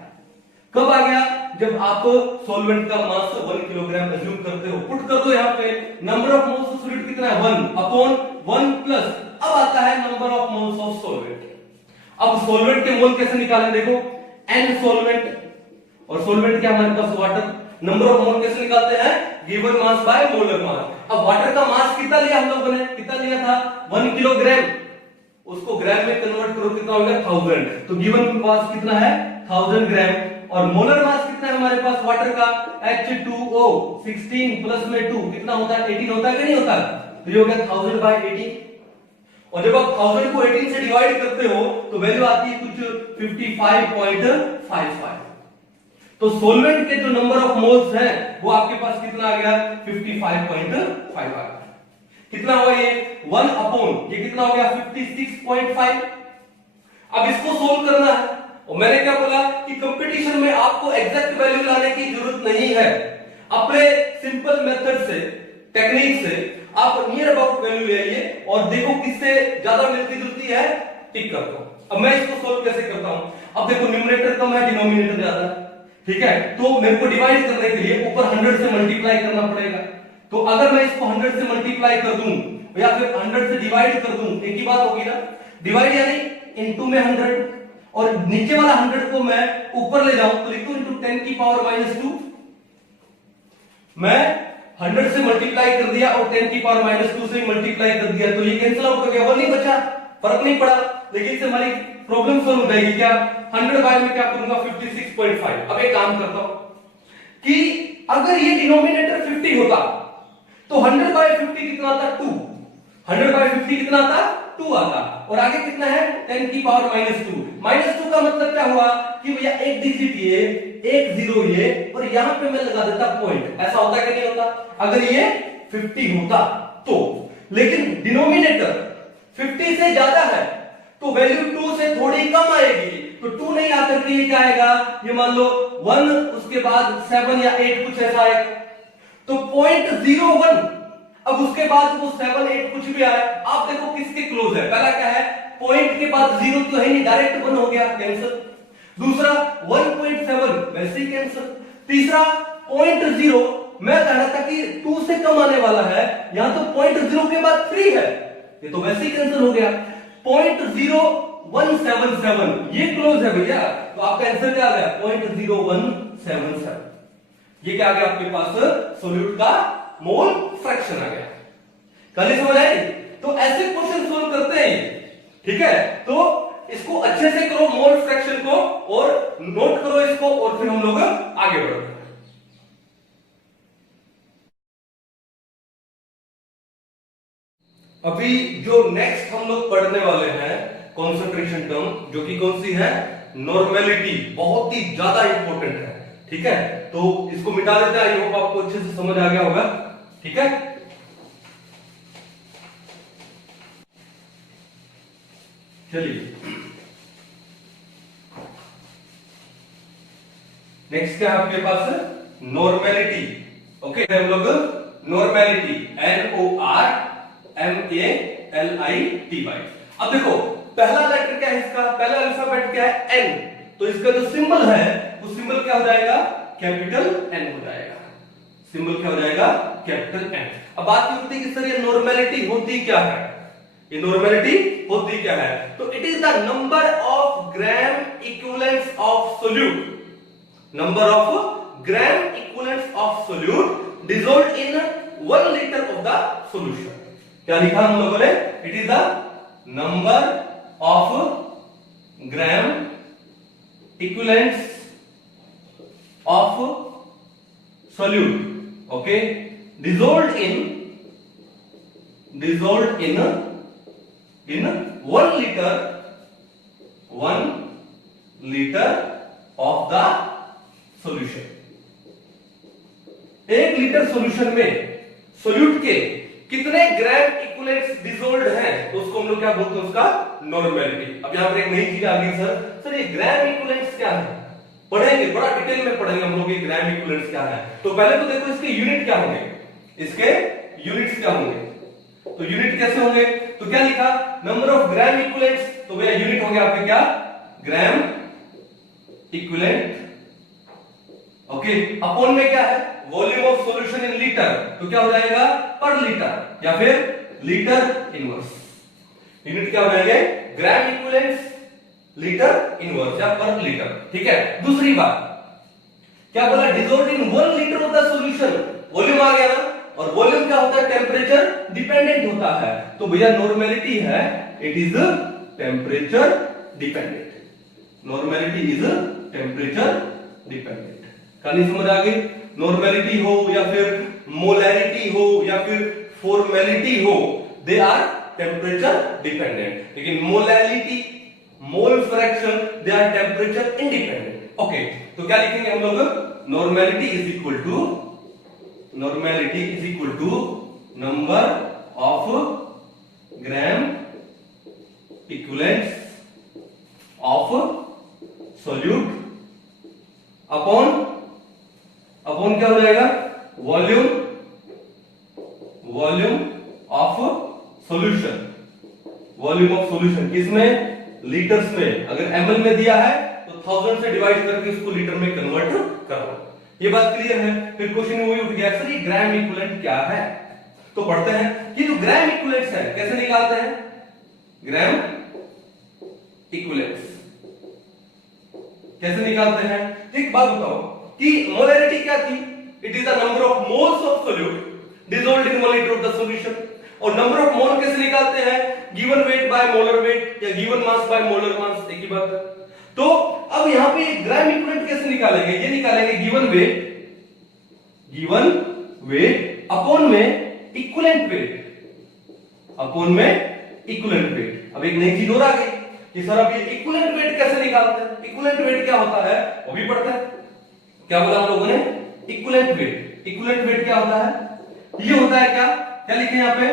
कब आ गया? जब आप सोलवेंट का मास 1 किलोग्राम अज्यूम करते हो। पुट कर दो यहां पे, number of moles of solute कितना है? 1 अपॉन 1 प्लस, अब आता है number of moles of solvent. अब सोलवेंट के मोल कैसे निकालें? देखो, n सोलवेंट, और सोलवेंट क्या हमारे पास? वाटर। नंबर ऑफ मोल कैसे निकालते हैं? Given mass by molar mass. अब वाटर का मास कितना लिया हम लोगों ने? कितना लिया था? 1 किलोग्राम। उसको ग्राम में कन्वर्ट करो, कितना हो गया? 1000। तो गिवन मास कितना है? 1000 ग्राम। और मोलर मास कितना है हमारे पास वाटर का? H2O 16 प्लस में 2 कितना होता है? 18 होता है कि नहीं होता? तो ये हो गया 1000 बाय 18। और जब आप 1000 को 18 से डिवाइड करते हो तो वैल्यू आती है कुछ 55.55। तो सोलवेंट के जो नंबर ऑफ मोल्स हैं वो आपके पास कितना आ गया? 55.5 आ गया। कितना हुआ ये? 1 अपॉन ये कितना हो गया? 56.5। अब इसको सोल्व करना है, और मैंने क्या बोला कि कंपटीशन में आपको एग्जैक्ट वैल्यू लाने की जरूरत नहीं है। अपने सिंपल मेथड से, टेक्निक से आप नियर अबाउट वैल्यू ले आइए और देखो किससे ज्यादा मिलती जुलती है, टिक कर दो। अब मैं इसको सोल्व कैसे करता हूं? अब देखो, न्यूमरेटर कम है, डिनोमिनेटर ज्यादा है, ठीक है? तो मेरे को डिवाइड करने के लिए ऊपर 100 से मल्टीप्लाई करना पड़ेगा। तो अगर मैं इसको 100 से मल्टीप्लाई कर दूं या फिर 100 से डिवाइड कर दूं, एक ही बात होगी ना? डिवाइड यानी इनटू में 100, और नीचे वाला 100 को मैं ऊपर ले जाऊं तो लिखूं इनटू 10 की पावर -2। मैं 100 से मल्टीप्लाई कर दिया और 10 की पावर -2 से मल्टीप्लाई कर दिया, तो ये कैंसिल आउट हो गया, 1 नहीं बचा, फर्क नहीं पड़ा। लेकिन इससे हमारी प्रॉब्लम सॉल्व हो जाएगी। क्या? 100 बाय में क्या करूंगा? 56.5। अब एक काम करता हूं कि अगर ये डिनोमिनेटर 50 होता तो 100 बाय 50 कितना आता? 2। 100 बाय 50 कितना आता? 2 आता। और आगे कितना है? 10 की पावर -2। -2 का मतलब क्या हुआ कि भैया एक डिजिट ये, एक जीरो ये, और यहां पे मैं लगा देता पॉइंट। ऐसा होता कि नहीं होता? अगर ये 50 होता तो, लेकिन डिनोमिनेटर 50 से ज्यादा है तो वैल्यू 2 से थोड़ी कम आएगी। तो 2 नहीं आकर के ये क्या आएगा? ये मान लो 1, उसके बाद 7 या 8 कुछ ऐसा आएगा। तो 0.01, अब उसके बाद वो 7 8 कुछ भी आए, आप देखो किसके क्लोज है? पहला क्या है? पॉइंट के बाद 0 तो है नहीं, डायरेक्ट 1 हो गया, कैंसिल। दूसरा 1.7 वैसे ही कैंसिल। तीसरा 0.0, मैं कह रहा था कि 2 से कम आने वाला है, यहां तो 0.0 के बाद 3 है, ये तो वैसे ही कैंसिल हो गया। 0.0177 ये क्लोज है भैया, तो आपका आंसर क्या आ गया? 0.0177। ये क्या आ गया आपके पास? सोल्यूट का मोल फ्रैक्शन आ गया। कल ही समझ आई? तो ऐसे क्वेश्चन सोल्व करते हैं, ठीक है? तो इसको अच्छे से करो, मोल फ्रैक्शन को, और नोट करो इसको, और फिर हम लोग आगे बढ़ते हैं। अभी जो नेक्स्ट हम लोग पढ़ने वाले हैं कॉन्सेंट्रेशन टर्म, जो कि कौन सी है? नॉर्मेलिटी, बहुत ही ज्यादा इंपॉर्टेंट है, ठीक है? तो इसको मिटा देते हैं। आई होप आपको अच्छे से समझ आ गया होगा, ठीक है? चलिए, नेक्स्ट क्या है आपके पास? नॉर्मेलिटी। ओके, हम लोग नॉर्मेलिटी, NORMALITY। अब देखो, पहला लेटर क्या है इसका? पहला अल्फाबेट क्या है? N। तो इसका जो सिंबल है वो सिंबल क्या हो जाएगा? कैपिटल N हो जाएगा। सिंबल क्या हो जाएगा? Capital N। अब बात ये होती है कि सर ये नॉर्मेलिटी होती क्या है? ये नॉर्मेलिटी होती क्या है? तो it is the number of gram equivalents of solute, number of gram equivalents of solute dissolved in 1 litre of the solution. क्या लिखा हम लोगों ने? It is the number of gram equivalents of solute, okay, dissolved in 1 liter of the solution। 1 litre solution में solute के कितने ग्राम equivalents dissolved हैं, तो उसको हम लोग क्या बोलते हैं, उसका नॉर्मेलिटी। अब यहां पर एक नई चीज आ गई सर ये ग्राम इक्विवेलेंट्स क्या है, पढ़ेंगे बड़ा डिटेल में पढ़ेंगे हम लोग ये ग्राम इक्विवेलेंट्स क्या है। तो पहले तो देखो इसके यूनिट क्या होंगे, इसके यूनिट्स क्या होंगे, तो यूनिट कैसे होंगे, तो क्या लिखा, नंबर ऑफ ग्राम इक्विवेलेंट्स, तो भैया यूनिट हो गया आपके क्या, ग्राम इक्विवेलेंट, ओके, अपॉन में क्या है, volume of solution in litre, तो क्या हो जाएगा, पर लीटर या फिर लीटर इनवर्स। यूनिट क्या हो जाएंगे, ग्राम इक्विवेलेंट्स लीटर इनवर्स या पर लीटर, ठीक है। दूसरी बात क्या बोला, dissolved in 1 litre of the solution, volume आ गया ना, और वॉल्यूम क्या होता है, टेम्परेचर डिपेंडेंट होता है, तो भैया नॉर्मेलिटी है, it is temperature dependent, normality is temperature dependent. कहानी समझ आ गई, नॉर्मेलिटी हो या फिर मोलैरिटी हो या फिर फॉर्मेलिटी हो, दे आर टेम्परेचर डिपेंडेंट, लेकिन molarity, mole fraction, they are temperature independent, okay. तो क्या लिखेंगे हम लोग, normality is equal to number of gram equivalents of solute upon क्या हो जाएगा, वॉल्यूम ऑफ सॉल्यूशन, किसमें, लीटर्स में, अगर ml में दिया है तो 1000 से डिवाइड करके इसको लीटर में कन्वर्ट करो। ये बात क्लियर है। फिर क्वेश्चन वही उठ गया, सर ये ग्राम इक्विवेलेंट क्या है, तो पढ़ते हैं कि जो ग्राम इक्विवेलेंट्स है कैसे निकालते हैं, ग्राम इक्विवेलेंट्स कैसे निकालते हैं। एक बात बताओ कि मोलैरिटी क्या थी, it is the number of moles of solute dissolved in 1 litre of the solution, और नंबर ऑफ मोल कैसे निकालते हैं, given weight by molar weight या given mass by molar mass, एक ही बात है। तो अब यहां पे ग्राम इक्विवेलेंट कैसे निकालेंगे, ये निकालेंगे गिवन वेट अपॉन में इक्विवेलेंट वेट, अब एक नई चीज और आ गई कि सर अब ये इक्विवेलेंट वेट कैसे निकालते हैं, इक्विवेलेंट वेट क्या होता है वो भी पढ़ते हैं। क्या बोला हम लोगों ने, इक्विवेलेंट वेट क्या होता है, ये होता है क्या लिखे यहां पे,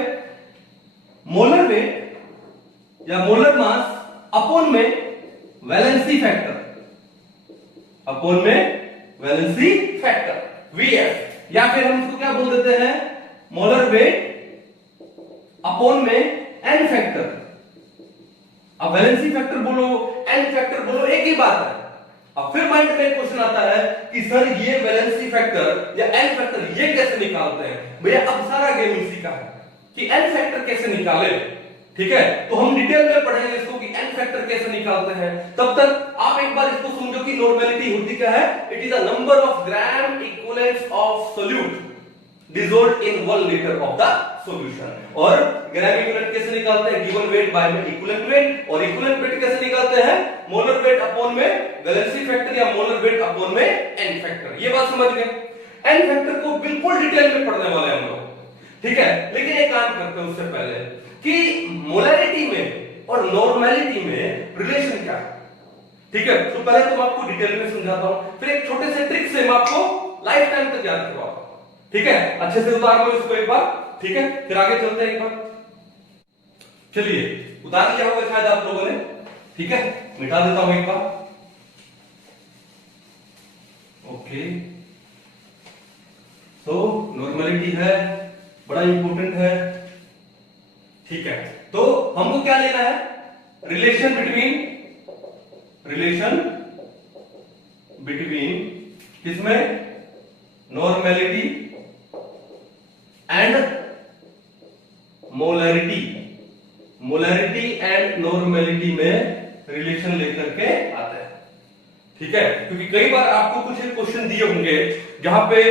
मोलर वेट या मोलर मास अपॉन में वैलेंसी फैक्टर VF, या फिर हम इसको क्या बोल देते हैं, मोलर वेट अपॉन में N फैक्टर। अब वैलेंसी फैक्टर बोलो, N फैक्टर बोलो, एक ही बात है। अब फिर माइंड में एक क्वेश्चन आता है कि सर ये वैलेंसी फैक्टर या N फैक्टर ये कैसे निकालते हैं, भैया अब सारा गेम इसी का है कि N फैक्टर कैसे निकाले, ठीक है। तो हम डिटेल में पढ़ेंगे इसको कि N फैक्टर कैसे निकालते हैं। तब तक आप एक बार इसको समझो कि नॉर्मेलिटी होती क्या है, it is the number of gram equivalents of solute dissolved in 1 litre of the solution. और ग्राम इक्विवेलेंट कैसे निकालते हैं, गिवन वेट बाय में इक्विवेलेंट वेट, और इक्विवेलेंट वेट कैसे निकालते हैं, मोलर वेट अपॉन में वैलेंसी फैक्टर या मोलर वेट अपॉन में N फैक्टर। ये बात समझ गए। N फैक्टर को बिल्कुल डिटेल में पढ़ने वाले हैं हम लोग, ठीक है। लेकिन एक काम करते हैं उससे पहले कि मोलैरिटी में और नॉर्मेलिटी में रिलेशन क्या है, ठीक है। तो पहले तो मैं आपको डिटेल में समझाता हूं, फिर एक छोटे से ट्रिक से मैं आपको लाइफ टाइम तक याद करवाऊंगा, ठीक है। अच्छे से उतार लो इसको एक बार, ठीक है, फिर आगे चलते हैं एक बार। चलिए उतार लिया होगा शायद आप लोगों ने, ठीक है, मिटा देता हूं एक बार, ओके। तो नॉर्मेलिटी है, बड़ा इंपॉर्टेंट है, ठीक है। तो हमको क्या लेना है, रिलेशन बिटवीन किसमें, normality and molarity and normality में रिलेशन लेकर के आते हैं, ठीक है। क्योंकि कई बार आपको कुछ क्वेश्चन दिए होंगे जहां पे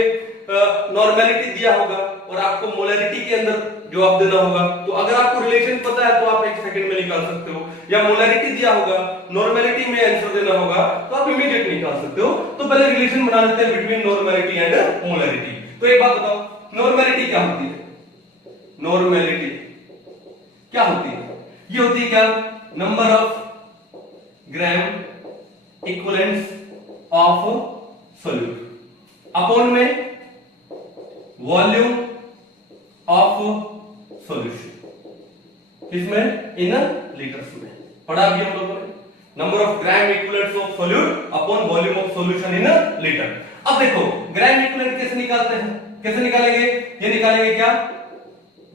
नॉर्मेलिटी दिया होगा और आपको मोलैरिटी के अंदर जवाब देना होगा। तो अगर आपको रिलेशन पता है तो आप 1 सेकंड में निकाल सकते हो, या मोलैरिटी दिया होगा, नॉर्मेलिटी में आंसर देना होगा तो आप इमीडिएट निकाल सकते हो। तो पहले रिलेशन बना लेते हैं बिटवीन नॉर्मेलिटी एंड मोलैरिटी। तो एक बात बताओ, नॉर्मेलिटी क्या होती है? नॉर्मेलिटी क्या होती है? ये होती है क्या? Number of gram equivalents of solute upon में वॉल्यूम ऑफ सॉल्यूशन, इसमें इन लीटर्स में पढ़ा अभी हम लोगों ने। Number of gram equivalents of solute upon volume of solution in litre. अब देखो ग्राम इक्विवेलेंट कैसे निकालते हैं? कैसे निकालेंगे? ये निकालेंगे क्या?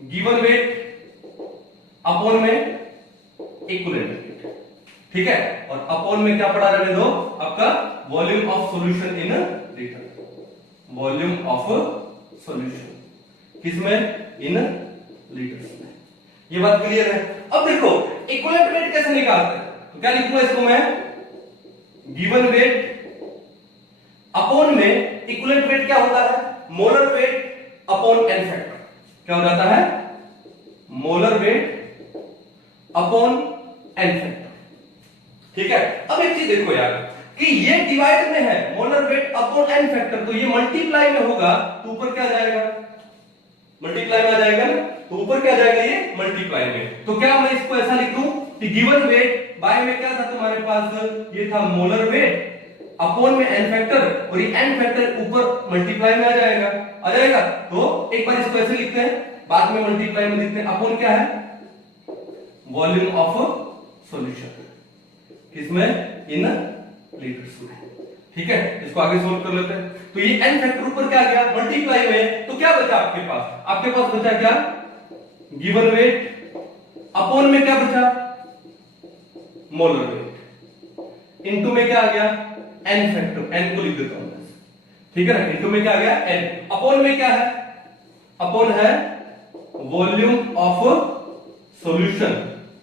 गिवन वेट अपॉन में इक्विवेलेंट वेट, ठीक है। और अपॉन में क्या पड़ा रहने दो आपका? Volume of solution in litre. Volume of solution किसमें? इन लीटर्स में। ये बात क्लियर है? अब देखो इक्विवेलेंट वेट कैसे निकालते हैं? तो क्या लिखूंगा इसको मैं? गिवन वेट अपॉन में इक्विवेलेंट वेट क्या होता है? Molar weight upon N factor. क्या हो जाता है? Molar weight upon N factor, ठीक है। अब एक चीज देखो यार कि ये डिवाइड में है, molar weight upon N factor, तो ये मल्टीप्लाई में होगा तो ऊपर क्या जाएगा? मल्टीप्लाई में आ जाएगा ना, तो ऊपर क्या जाएगा? ये मल्टीप्लाई में। तो क्या मैं इसको ऐसा लिख दूं कि गिवन वेट बाय में क्या था तुम्हारे पास? ये था मोलर वेट अपॉन में एन फैक्टर, और ये एन फैक्टर ऊपर मल्टीप्लाई में आ जाएगा। आ जाएगा तो एक बार इसको ऐसे लिखते हैं, बाद में मल्टीप्लाई में लिखते हैं। अपॉन क्या है? वॉल्यूम ऑफ सॉल्यूशन किसमें? इन लीटर्स में, ठीक है। इसको आगे सोल्व कर लेते हैं। तो ये एन फैक्टर ऊपर क्या आ गया? मल्टीप्लाई में। तो क्या बचा आपके पास? आपके पास बचा क्या? गिवन वेट अपॉन में क्या बचा? मोलर वेट इनटू में क्या आ गया? N factor. एन को लिख देता हूं, ठीक है ना। इनटू में क्या आ गया? एन। अपॉन में क्या है? अपॉन है वॉल्यूम ऑफ सॉल्यूशन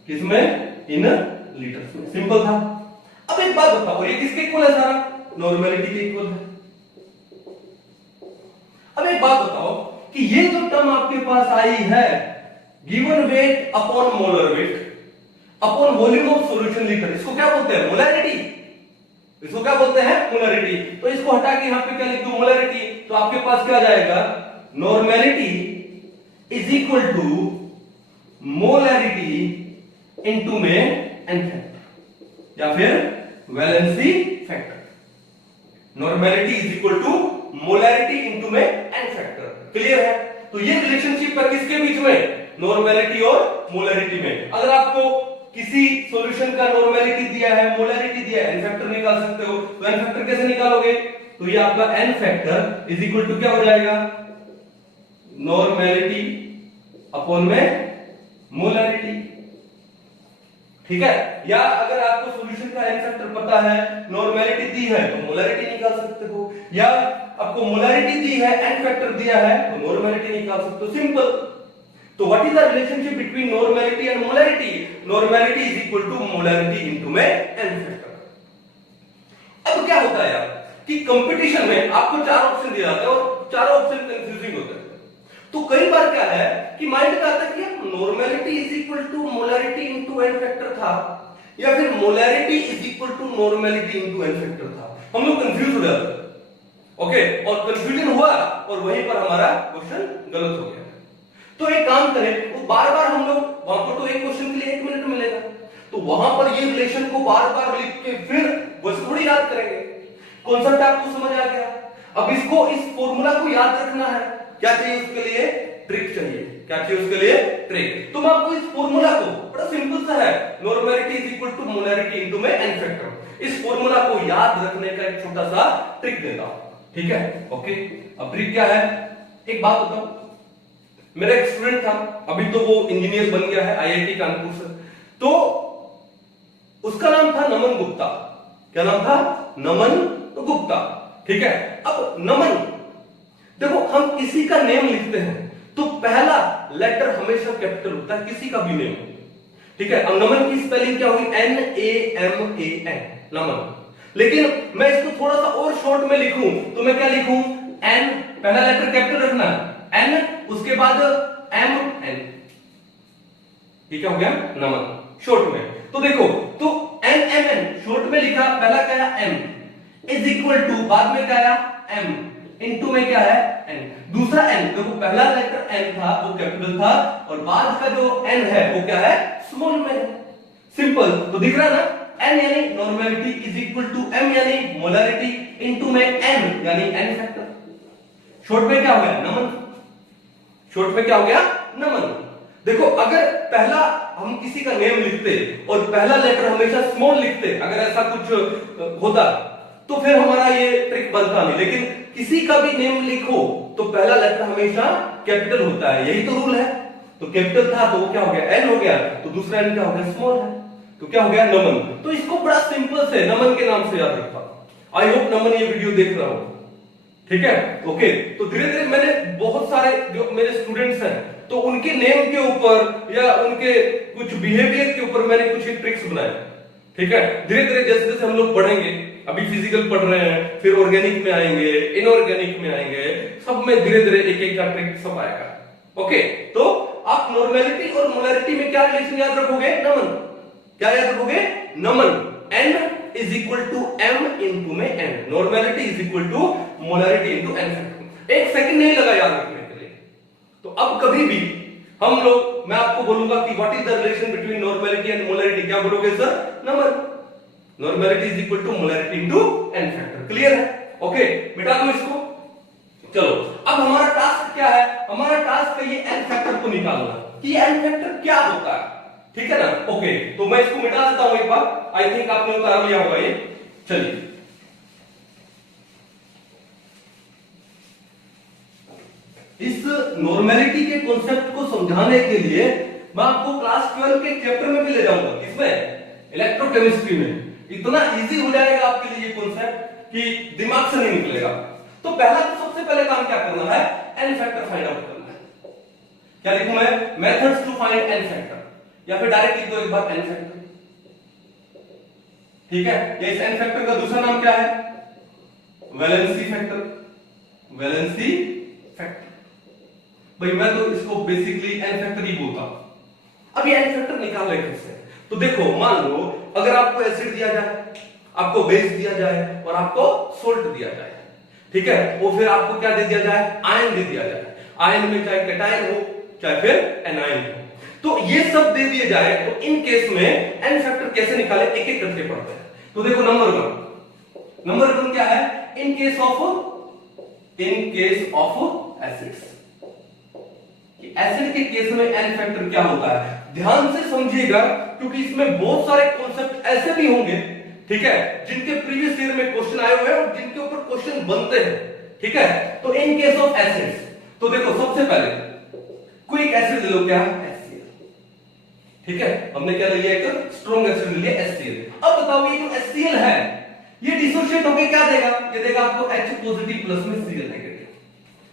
किसमें? इन लीटर्स में। सिंपल था। अब एक बात बताओ, ये किसके इक्वल है? सारा नॉर्मेलिटी के इक्वल है। अब एक बात बताओ कि ये जो टर्म आपके पास आई है, given weight upon molar weight upon volume of solution litre, इसको क्या बोलते हैं? मोलैरिटी। इसको क्या बोलते हैं? मोलैरिटी। तो इसको हटा के यहां पे क्या लिख दूं? मोलैरिटी। तो आपके पास क्या जाएगा? Normality is equal to molarity into में एन फैक्टर, या फिर valency factor. Normality is equal to molarity into में एन फैक्टर। क्लियर है? तो ये रिलेशनशिप है किसके बीच में? नॉर्मेलिटी और मोलैरिटी में। अगर आपको किसी सॉल्यूशन का नॉर्मेलिटी दिया है, मोलैरिटी दिया है, एन फैक्टर निकाल सकते हो। तो एन फैक्टर कैसे निकालोगे? तो ये आपका N factor is equal to क्या हो जाएगा? नॉर्मेलिटी अपॉन में मोलैरिटी, ठीक है। या अगर आपको सॉल्यूशन का एन फैक्टर पता है, नॉर्मेलिटी दी है तो मोलैरिटी निकाल सकते हो, या आपको मोलैरिटी दी है, एन फैक्टर दिया है तो नॉर्मेलिटी निकाल सकते हो। सिंपल। तो what is the relationship between normality and molarity? Normality is equal to molarity into में एन फैक्टर। अब क्या होता है यार कि कंपटीशन में आपको 4 ऑप्शन दिए जाते हैं और चारों ऑप्शन कंफ्यूजिंग होते हैं। तो कई बार क्या है कि माइंड में आता है कि normality is equal to molarity into N factor था, या फिर molarity is equal to normality into N factor था। हम लोग कंफ्यूज हो जाते हैं, ओके। और कंफ्यूजन हुआ और वहीं पर हमारा क्वेश्चन गलत हो गया। तो एक काम करें, वो बार-बार हम लोग वहां पर तो एक क्वेश्चन के लिए 1 मिनट मिलेगा, तो वहां पर ये रिलेशन को बार-बार लिख के फिर बस थोड़ी याद करेंगे। कॉन्सेप्ट आपको समझ आ गया। अब इसको, इस फॉर्मूला को याद रखना है। क्या चाहिए उसके लिए? ट्रिक चाहिए। क्या चाहिए उसके लिए? ट्रिक। तो मैं आपको इस फॉर्मूला को, बड़ा सिंपल सा है, normality is equal to molarity into में एन फैक्टर, इस फॉर्मूला को याद रखने का एक छोटा सा ट्रिक देता हूं, ठीक है। ओके, अब ट्रिक क्या है? एक बात बताओ, मेरा एक स्टूडेंट था, अभी तो वो इंजीनियर बन गया है आईआईटी कानपुर से, तो उसका नाम था नमन गुप्ता। क्या नाम था? नमन गुप्ता, ठीक है। अब नमन, देखो हम किसी का नेम लिखते हैं तो पहला लेटर हमेशा कैपिटल होता है, किसी का भी नेम, ठीक है। अब नमन की स्पेलिंग क्या होगी? NAMAN, नमन। लेकिन मैं इसको थोड़ा सा और शॉर्ट में लिखूं तो मैं क्या लिखूं? पहला लेटर कैपिटल रखना, एन, उसके बाद एम एन, ये क्या हो गया नमन शॉर्ट में। तो देखो, तो एन एम एन शॉर्ट में लिखा, पहला क्या है एम इज इक्वल टू, बाद में क्या आया एम, इनटू में क्या है एन, दूसरा एन, देखो पहला लेटर एन था वो कैपिटल था और बाद का जो एन है वो क्या है स्मॉल में है। सिंपल, तो दिख रहा ना, n यानी normality is equal to m यानी मोलरिटी इनटू में n यानी n फैक्टर। शॉर्ट में क्या हो गया नमन, शॉर्ट में क्या हो गया नमन। देखो अगर पहला हम किसी का नेम लिखते और पहला लेटर हमेशा स्मॉल लिखते, अगर ऐसा कुछ होता तो फिर हमारा ये ट्रिक बनता नहीं, लेकिन किसी का भी नेम लिखो तो पहला लेटर हमेशा कैपिटल होता है, यही तो रूल है। तो कैपिटल था तो वो क्या हो गया एन हो गया, तो दूसरा एन क्या हो गया स्मॉल है, तो क्या हो गया नमन। तो इसको बड़ा सिंपल से नमन के नाम से याद रखा। आई होप नमन ये वीडियो देख रहा हो, ठीक है ओके। तो धीरे धीरे मैंने बहुत सारे जो मेरे स्टूडेंट्स हैं तो उनके नेम के ऊपर या उनके कुछ बिहेवियर के ऊपर मैंने कुछ ट्रिक्स बनाए, ठीक है। धीरे धीरे जैसे जैसे हम लोग बढ़ेंगे, अभी फिजिकल पढ़ रहे हैं, फिर ऑर्गेनिक में आएंगे, इनऑर्गेनिक में आएंगे, सब में धीरे धीरे एक एक का ट्रिक सब आएगा, ओके। तो आप नॉर्मेलिटी और मोलरिटी में क्या रिलेशन याद रखोगे नमन, क्या याद रखोगे Naman, n is equal to m into में n, normality is equal to molarity into n factor. एक सेकंड नहीं लगा याद रखने के लिए। तो अब कभी भी हम लोग, मैं आपको बोलूंगा कि what is the relation between normality and molarity, क्या बोलोगे sir Naman, normality is equal to molarity into n factor. Clear है ओके, मिटा दो इसको। चलो अब हमारा टास्क क्या है, हमारा टास्क है ये n फैक्टर को निकालना कि n फैक्टर क्या होता है, ठीक है ना ओके। तो मैं इसको मिटा देता हूं एक बार, आई थिंक आपने उतार लिया होगा ये। चलिए इस नॉर्मेलिटी के कॉन्सेप्ट को समझाने के लिए मैं आपको क्लास 12 के चैप्टर में भी ले जाऊंगा, किसमें इलेक्ट्रोकेमिस्ट्री में। इतना इजी हो जाएगा आपके लिए ये कॉन्सेप्ट कि दिमाग से नहीं निकलेगा। तो पहला तो सबसे पहले काम क्या करना है, n फैक्टर फाइंड आउट करना है। क्या लिखूं मैं, methods to find n factor, या फिर डायरेक्ट लिख दो एक बार n फैक्टर, ठीक है। या इस n फैक्टर का दूसरा नाम क्या है, वैलेंसी फैक्टर, वैलेंसी फैक्टर। भाई मैं तो इसको बेसिकली n फैक्टर ही बोलता हूं। अब ये n फैक्टर निकाल रहे कैसे, तो देखो मान लो अगर आपको एसिड दिया जाए, आपको बेस दिया जाए और आपको सोल्ट दिया जाए, ठीक है, और फिर आपको क्या दे दिया जाए, आयन दे दिया जाए। आयन में चाहे कैटायन हो चाहे फिर एनायन हो, तो ये सब दे दिए जाए, तो इन केस में n फैक्टर कैसे निकाले एक एक करके पढ़ते हैं। तो देखो नंबर वन क्या है, इन केस ऑफ एसिड्स, एसिड के केस में n फैक्टर क्या होता है, ध्यान से समझिएगा क्योंकि इसमें बहुत सारे कॉन्सेप्ट ऐसे भी होंगे, ठीक है, जिनके प्रीवियस ईयर में क्वेश्चन आए हुए हैं और जिनके ऊपर क्वेश्चन बनते हैं, ठीक है। तो इन केस ऑफ एसिड्स, तो देखो सबसे पहले क्विक एसिड ले लो, क्या HCl, ठीक है, हमने क्या ले लिया, एक स्ट्रॉन्ग एसिड ले लिया HCl। अब बताओ ये जो HCl है ये डिसोसिएट होकर क्या देगा, ये देगा आपको H पॉजिटिव प्लस में Cl नेगेटिव।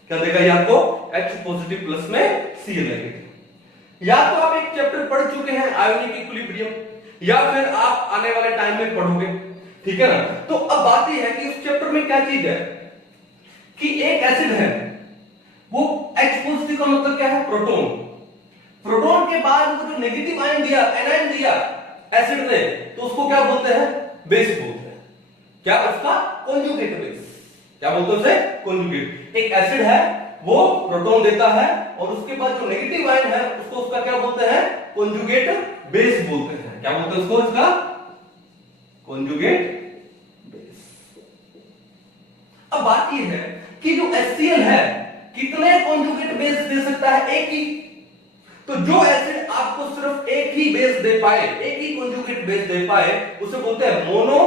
क्या देगा ये आपको, H पॉजिटिव प्लस में Cl नेगेटिव। या तो आप एक चैप्टर पढ़ चुके हैं आयोनिक इक्विलिब्रियम, या फिर आप आने वाले टाइम में पढ़ोगे, ठीक है ना। तो अब बात यह है कि उस चैप्टर में क्या चीज है कि एक एसिड है वो H पॉजिटिव का मतलब क्या है, प्रोटॉन। प्रोटॉन के बाद वो जो नेगेटिव आयन दिया, एनायन दिया एसिड ने, तो उसको क्या बोलते हैं, बेस बोलते हैं। क्या, उसका कॉन्जुगेट बेस, क्या बोलते हैं उसे, कॉन्जुगेट। एक एसिड है वो प्रोटॉन देता है और उसके बाद जो नेगेटिव आयन है उसको उसका क्या बोलते हैं, कॉन्जुगेट बेस बोलते हैं। क्या बोलते हैं उसको, इसका कॉन्जुगेट बेस। अब बात यह है कि जो HCl है कितने कॉन्जुगेट बेस दे सकता है, एक ही। तो जो एसिड आपको सिर्फ एक ही बेस दे पाए, एक ही कॉन्जुगेट बेस दे पाए, उसे बोलते हैं मोनो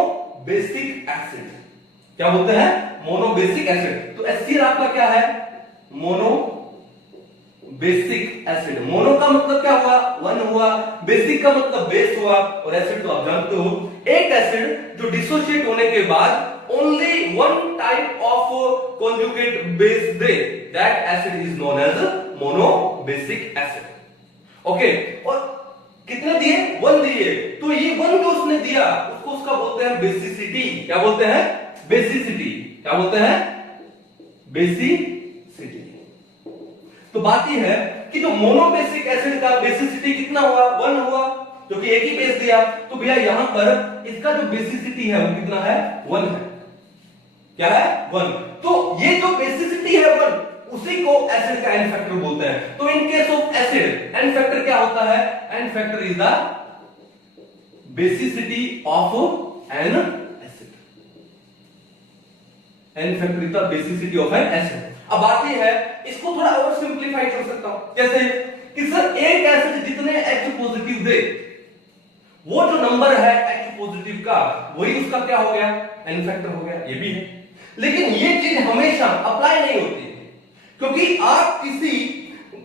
बेसिक एसिड। क्या बोलते हैं, मोनो बेसिक एसिड। तो HCl आपका क्या है, मोनो बेसिक एसिड। मोनो का मतलब क्या हुआ, वन हुआ, बेसिक का मतलब बेस हुआ, और एसिड तो आप जानते हो एक एसिड जो डिसोसिएट होने के बाद only one type of conjugate base they, that acid is known as monobasic acid. Okay, और कितने दिए, वन दिए, तो ये वन जो उसने दिया उसको उसका बोलते हैं बेसिसिटी। क्या बोलते हैं, बेसिसिटी। क्या बोलते हैं, बेसिसिटी। तो बात यह है कि जो मोनोबेसिक एसिड का बेसिसिटी कितना हुआ, 1 हुआ, क्योंकि एक ही बेस दिया। तो भैया यहां पर इसका जो बेसिसिटी है वो कितना है, 1 है। क्या है, 1। तो ये जो बेसिसिटी है 1, उसी को एसिड का एन फैक्टर बोलते हैं। तो in case of acid N factor क्या होता है, N factor is the basicity of an acid. N factor is the basicity of an acid. अब बात ये है, इसको थोड़ा और सिंपलीफाई कर सकता हूं, जैसे कि सर एक एसिड जितने H पॉजिटिव दे, वो जो नंबर है H पॉजिटिव का, वही उसका क्या हो गया, एन फैक्टर हो गया। ये भी है, लेकिन ये चीज हमेशा अप्लाई नहीं होती है, क्योंकि आप किसी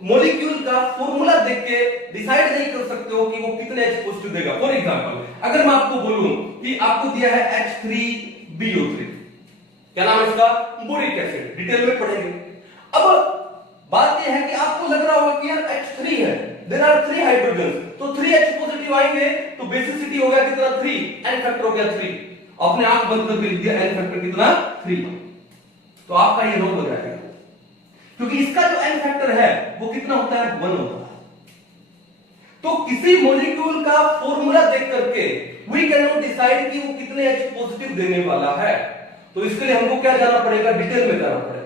मॉलिक्यूल का फॉर्मूला देख के डिसाइड नहीं कर सकते हो कि वो कितने H पॉजिटिव देगा। फॉर एग्जांपल, अगर मैं आपको बोलूं कि आपको दिया है H3BO3, क्या नाम है इसका, बोरिक एसिड, डिटेल में पढ़ेंगे। अब बात यह है कि आपको लग रहा होगा कि यार H3 है, देयर आर 3 हाइड्रोजन, तो 3H पॉजिटिव आएंगे, तो बेसिसिटी हो गया कितना, 3, एन फैक्टर हो गया 3। अपने आंख बंद करके लिख दिया एन फैक्टर कितना, 3। तो आपका ये रॉन्ग हो जाएगा, क्योंकि इसका जो एन फैक्टर है वो कितना होता है, 1 होता है। तो किसी मॉलिक्यूल का फॉर्मूला देख करके वी कैन नॉट डिसाइड कि वो कितने H पॉजिटिव देने वाला है। तो इसके लिए हमको क्या जाना पड़ेगा, डिटेल में जाना पड़ेगा।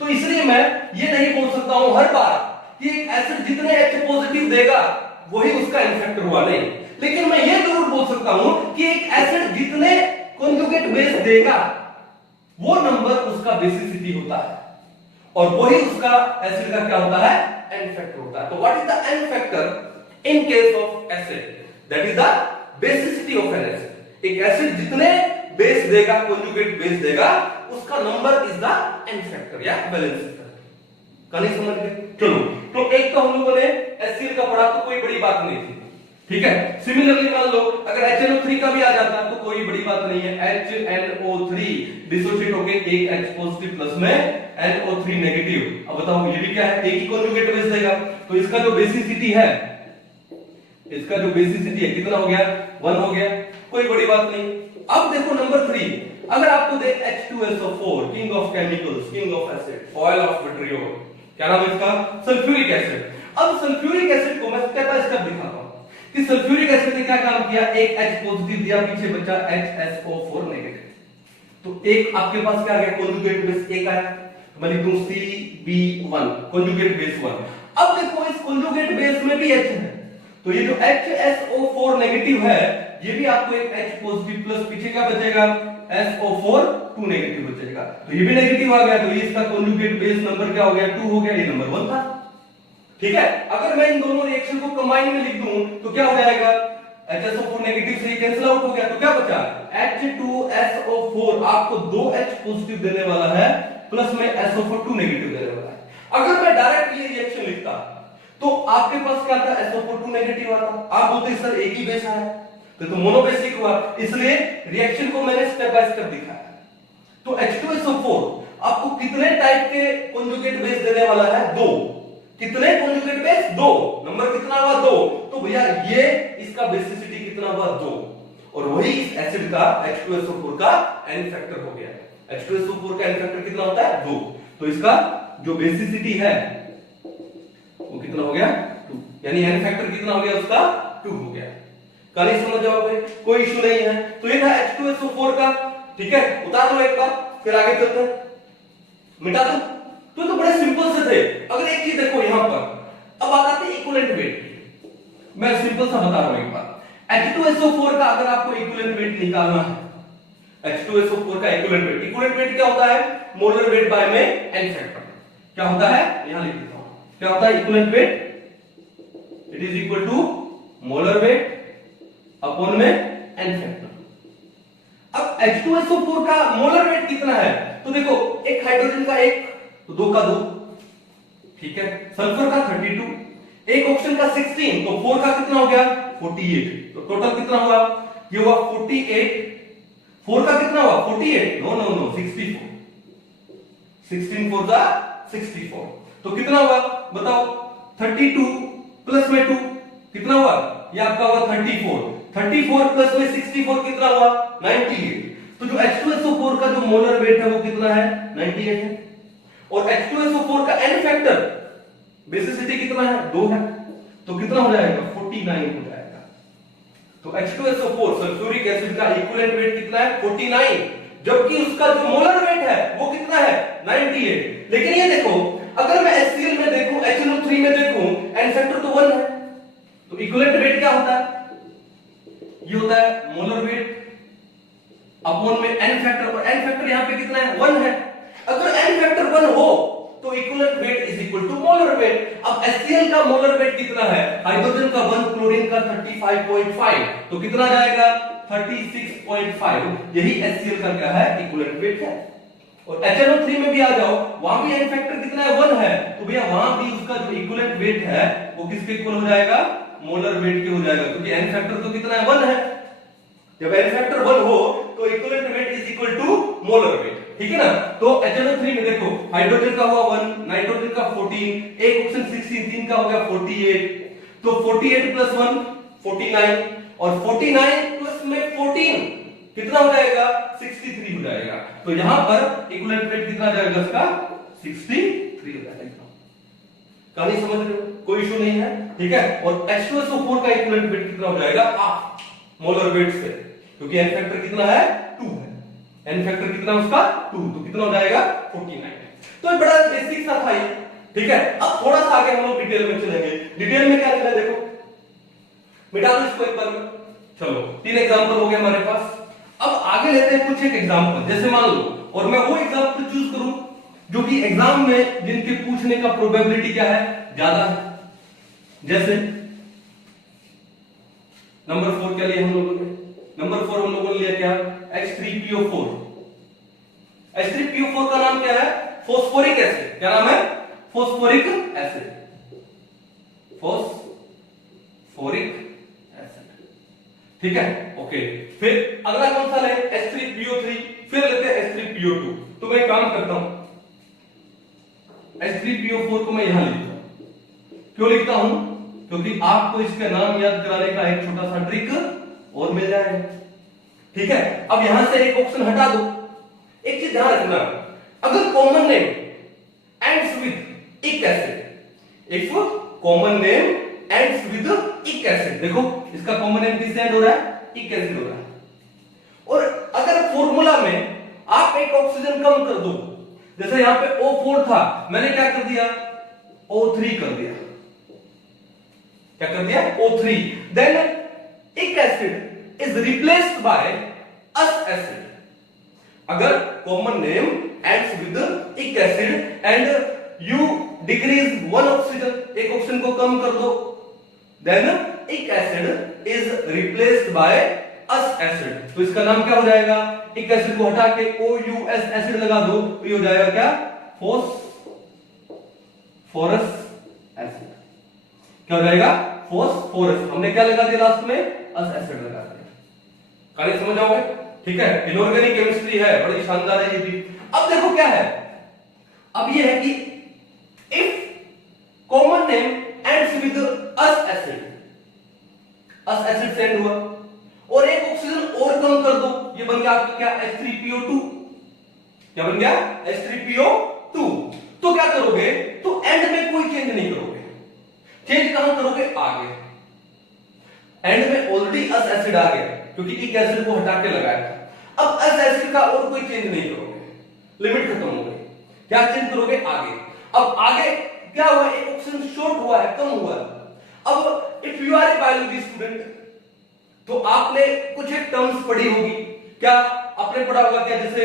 तो इसलिए मैं ये नहीं बोल सकता हूं हर बार कि एक एसिड जितने H पॉजिटिव देगा वही उसका एन फैक्टर हुआ, नहीं। लेकिन मैं ये जरूर बोल सकता हूं कि एक एसिड जितने कॉन्जुगेट बेस देगा वो नंबर उसका बेसिसिटी होता है, और वही उसका एसिड का क्या होता है, एन फैक्टर होता है। तो what is the N factor in case of acid, that is the basicity of an acid. एक एसिड जितने बेस देगा, कॉन्जुगेट बेस देगा, उसका number is the N factor या बैलेंस फैक्टर। कहानी समझ गए, चलो। तो एक तो हम लोगों ने एसिड का पढ़ा, तो कोई बड़ी बात नहीं थी, ठीक है। सिमिलरली मान लो अगर HNO3 का भी आ जाता तो कोई बड़ी बात नहीं है, HNO3 डिसोसिएट होके एक H पॉजिटिव प्लस में NO3 नेगेटिव। अब बताओ ये भी क्या है, एक ही कॉन्जुगेट बेस देगा, तो इसका जो बेसिसिटी है, इसका जो बेसिसिटी है कितना हो गया, 1 हो गया, कोई बड़ी बात नहीं। अब देखो नंबर 3, अगर आपको दे H2SO4, king of chemicals, king of acid, oil of vitriol, क्या नाम है इसका, सल्फ्यूरिक एसिड। अब सल्फ्यूरिक एसिड को मैं स्टेप बाय स्टेप दिखाता हूं कि सल्फ्यूरिक एसिड ने क्या काम किया, एक H पॉजिटिव दिया, पीछे बचा HSO4 नेगेटिव। तो एक आपके पास क्या आ गया, कॉन्जुगेट बेस एक आया, मैं लिख दूं CB1, कॉन्जुगेट बेस 1। अब देखो इस कॉन्जुगेट बेस में भी H है, तो ये जो HSO4 नेगेटिव है, ये भी आपको एक H पॉजिटिव प्लस पीछे क्या बचेगा, SO4 2 नेगेटिव बचेगा, तो ये भी नेगेटिव आ गया, तो ये इसका कॉन्जुगेट बेस नंबर क्या हो गया, 2 हो गया, ये नंबर 1 था, ठीक है। अगर मैं इन दोनों रिएक्शन को कंबाइन में लिख दूं तो क्या हो जाएगा, HSO4 नेगेटिव से कैंसिल आउट हो गया, तो क्या बचा, H2SO4 आपको 2 H पॉजिटिव देने वाला है, प्लस में SO4 2 नेगेटिव देने वाला है। अगर मैं डायरेक्ट ये रिएक्शन लिखता तो आपके पास क्या था, SO4 2 नेगेटिव आता, आप बोलते सर एक ही बेस है, तो मोनोबेसिक हुआ, इसलिए रिएक्शन को मैंने स्टेप बाय स्टेप दिखाया। तो H2SO4 आपको कितने टाइप के कॉन्जुगेट बेस देने वाला है, 2। कितने कॉन्जुगेट बेस, 2, नंबर कितना हुआ, 2। तो भैया ये इसका बेसिसिटी कितना हुआ, 2, और वही इस एसिड का H2SO4 का एन फैक्टर हो गया। H2SO4 का एन फैक्टर कितना होता है, 2, तो इसका जो बेसिसिटी है वो कितना हो गया, 2, यानी एन फैक्टर कितना हो गया उसका, 2 हो गया। कहानी समझ जाओगे, कोई इशू नहीं है। तो ये था H2SO4 का, ठीक है, उतार लो एक बार, फिर आगे चलते हैं, मिटा दो। तो बड़े सिंपल से थे। अगर एक चीज देखो यहां पर, अब बात आती है इक्विवेलेंट वेट, मैं सिंपल सा बता रहा हूं एक बार। H2SO4 का अगर आपको इक्विवेलेंट वेट निकालना है, H2SO4 का इक्विवेलेंट वेट क्या होता है, मोलर वेट बाय में एन फैक्टर, क्या होता है, यहां लिख देता हूं, क्या होता है equivalent weight, it is equal to molar weight upon में एन फैक्टर। अब H2SO4 का मोलर वेट कितना है, तो देखो एक हाइड्रोजन का 1, तो 2 का 2, ठीक है, सल्फर का 32, एक ऑक्सीजन का 16, तो 4 का कितना हो गया, 48, तो टोटल कितना हुआ, ये हुआ 48, 4 का कितना हुआ, 48, नो नो नो 64, 16 4 जा 64, तो कितना हुआ बताओ, 32 प्लस में 2 कितना हुआ, ये आपका हुआ 34, 34 प्लस में 64 कितना हुआ, 98। तो जो H2SO4 का जो मोलर वेट है वो कितना है, 98 है, और H2SO4 का एन फैक्टर बेसिसिटी कितना है 2 है, तो कितना हो जाएगा 49 हो जाएगा। तो H2SO4 सल्फ्यूरिक एसिड का इक्विवेलेंट वेट कितना है 49, जबकि उसका जो मोलर वेट है वो कितना है 98। लेकिन ये देखो अगर मैं HCl में देखूं, HNO3 में देखूं, n फैक्टर तो 1 है, तो इक्विवेलेंट वेट क्या होता है, ये होता है मोलर वेट अपॉन में n फैक्टर, और n फैक्टर यहां पे कितना है 1 है। अगर n फैक्टर 1 हो तो equivalent weight is equal to molar weight. अब HCl का मोलर वेट कितना है, हाइड्रोजन का 1, क्लोरीन का 35.5, तो कितना जाएगा 36.5। यही HCl का क्या है इक्विवेलेंट वेट है। और HNO3 में भी आ जाओ, वहां भी n फैक्टर कितना है 1 है, तो भैया वहां भी उसका जो इक्विवेलेंट वेट है वो किसके इक्वल हो जाएगा, मोलर वेट के हो जाएगा, क्योंकि n फैक्टर तो कितना है 1 है। जब n फैक्टर 1 हो तो equivalent weight is equal to molar weight, ठीक है ना। तो HNO3 में देखो हाइड्रोजन का हुआ 1, नाइट्रोजन का 14, एक ऑप्शन 16, 3 का हो गया 48, तो 48 प्लस 1 49, और 49 प्लस में 14 कितना हो जाएगा 63 हो जाएगा। तो यहां पर इक्विवेलेंट वेट कितना जाएगा इसका 63 हो जाएगा। कहानी समझ रहे हो, कोई इशू नहीं है, ठीक है। और H2SO4 का इक्विवेलेंट वेट कितना हो जाएगा हाफ मोलर वेट से, क्योंकि n फैक्टर कितना है 2 है, n फैक्टर कितना उसका 2, तो कितना हो जाएगा 49। तो ये बड़ा बेसिक सा था ये, ठीक है। अब थोड़ा सा आगे हम लोग डिटेल में चलेंगे। डिटेल में क्या चला देखो, मिटा दो इसको एक बार में। चलो 3 एग्जांपल हो गए हमारे पास। अब आगे लेते हैं कुछ एक एग्जांपल, जैसे मान लो, और मैं वो एग्जांपल चूज करूं जो कि एग्जाम में जिनके पूछने का प्रोबेबिलिटी क्या है ज्यादा है। जैसे नंबर 4 क्या लिया हम लोगों ने, नंबर 4 हम लोगों ने लिया क्या H3PO4। H3PO4 का नाम क्या है फोस्फोरिक एसिड, क्या नाम है फोस्फोरिक एसिड, फोस्फोरिक एसिड, ठीक है ओके। फिर अगला कौन सा ले H3PO3, फिर लेते हैं H3PO2। तो मैं काम करता हूं H3PO4 को मैं यहां लिखता हूं, क्यों लिखता हूं, क्योंकि आपको इसका नाम याद कराने का एक छोटा सा ट्रिक और मिल जाएगा, ठीक है। अब यहां से एक ऑप्शन हटा दो। एक चीज ध्यान रखना, अगर कॉमन नेम एंड्स विद इक acid, if common name ends with इक एसिड, देखो इसका कॉमन नेम किससे एंड हो रहा है इक एसिड हो रहा है। और अगर फॉर्मूला में आप एक ऑक्सीजन कम कर दो, जैसे यहां पे O4 था, मैंने क्या कर दिया O3 कर दिया, क्या कर दिया O3, देन इक acid is replaced by us acid. अगर कॉमन नेम एंड्स विद इक acid and you decrease one oxygen, एक ऑक्सीजन को कम कर दो, देन इक acid is replaced by us acid. तो इसका नाम क्या हो जाएगा, इक एसिड को हटा के OUS एसिड लगा दो, तो ये हो जाएगा क्या फोस्फोरस एसिड। क्या हो जाएगा फोस्फोरस। हमने क्या लगा दिया लास्ट में अस एसिड लगा दिया। कहानी समझ आओगे, ठीक है। इनऑर्गेनिक केमिस्ट्री है, बड़ी शानदार है ये भी। अब देखो क्या है, अब ये है कि if common name ends with us acid, us acid से एंड हुआ, और एक ऑक्सीजन और कम कर दो, ये बन गया आपका क्या H3PO2, क्या बन गया H3PO2। तो क्या करोगे, तो एंड में कोई चेंज नहीं करोगे, चेंज कहां करोगे आगे, एंड में ऑलरेडी अस एसिड आ गया क्योंकि इक एसिड को हटा के लगाया था। अब अस एसिड का और कोई चेंज नहीं करोगे, लिमिट खत्म हो गई, क्या चेंज करोगे आगे। अब आगे क्या हुआ, एक ऑक्सीजन शॉर्ट हुआ है, कम हुआ है। अब if you are a biology student, तो आपने कुछ एक टर्म्स पढ़ी होगी, क्या आपने पढ़ा होगा क्या, जैसे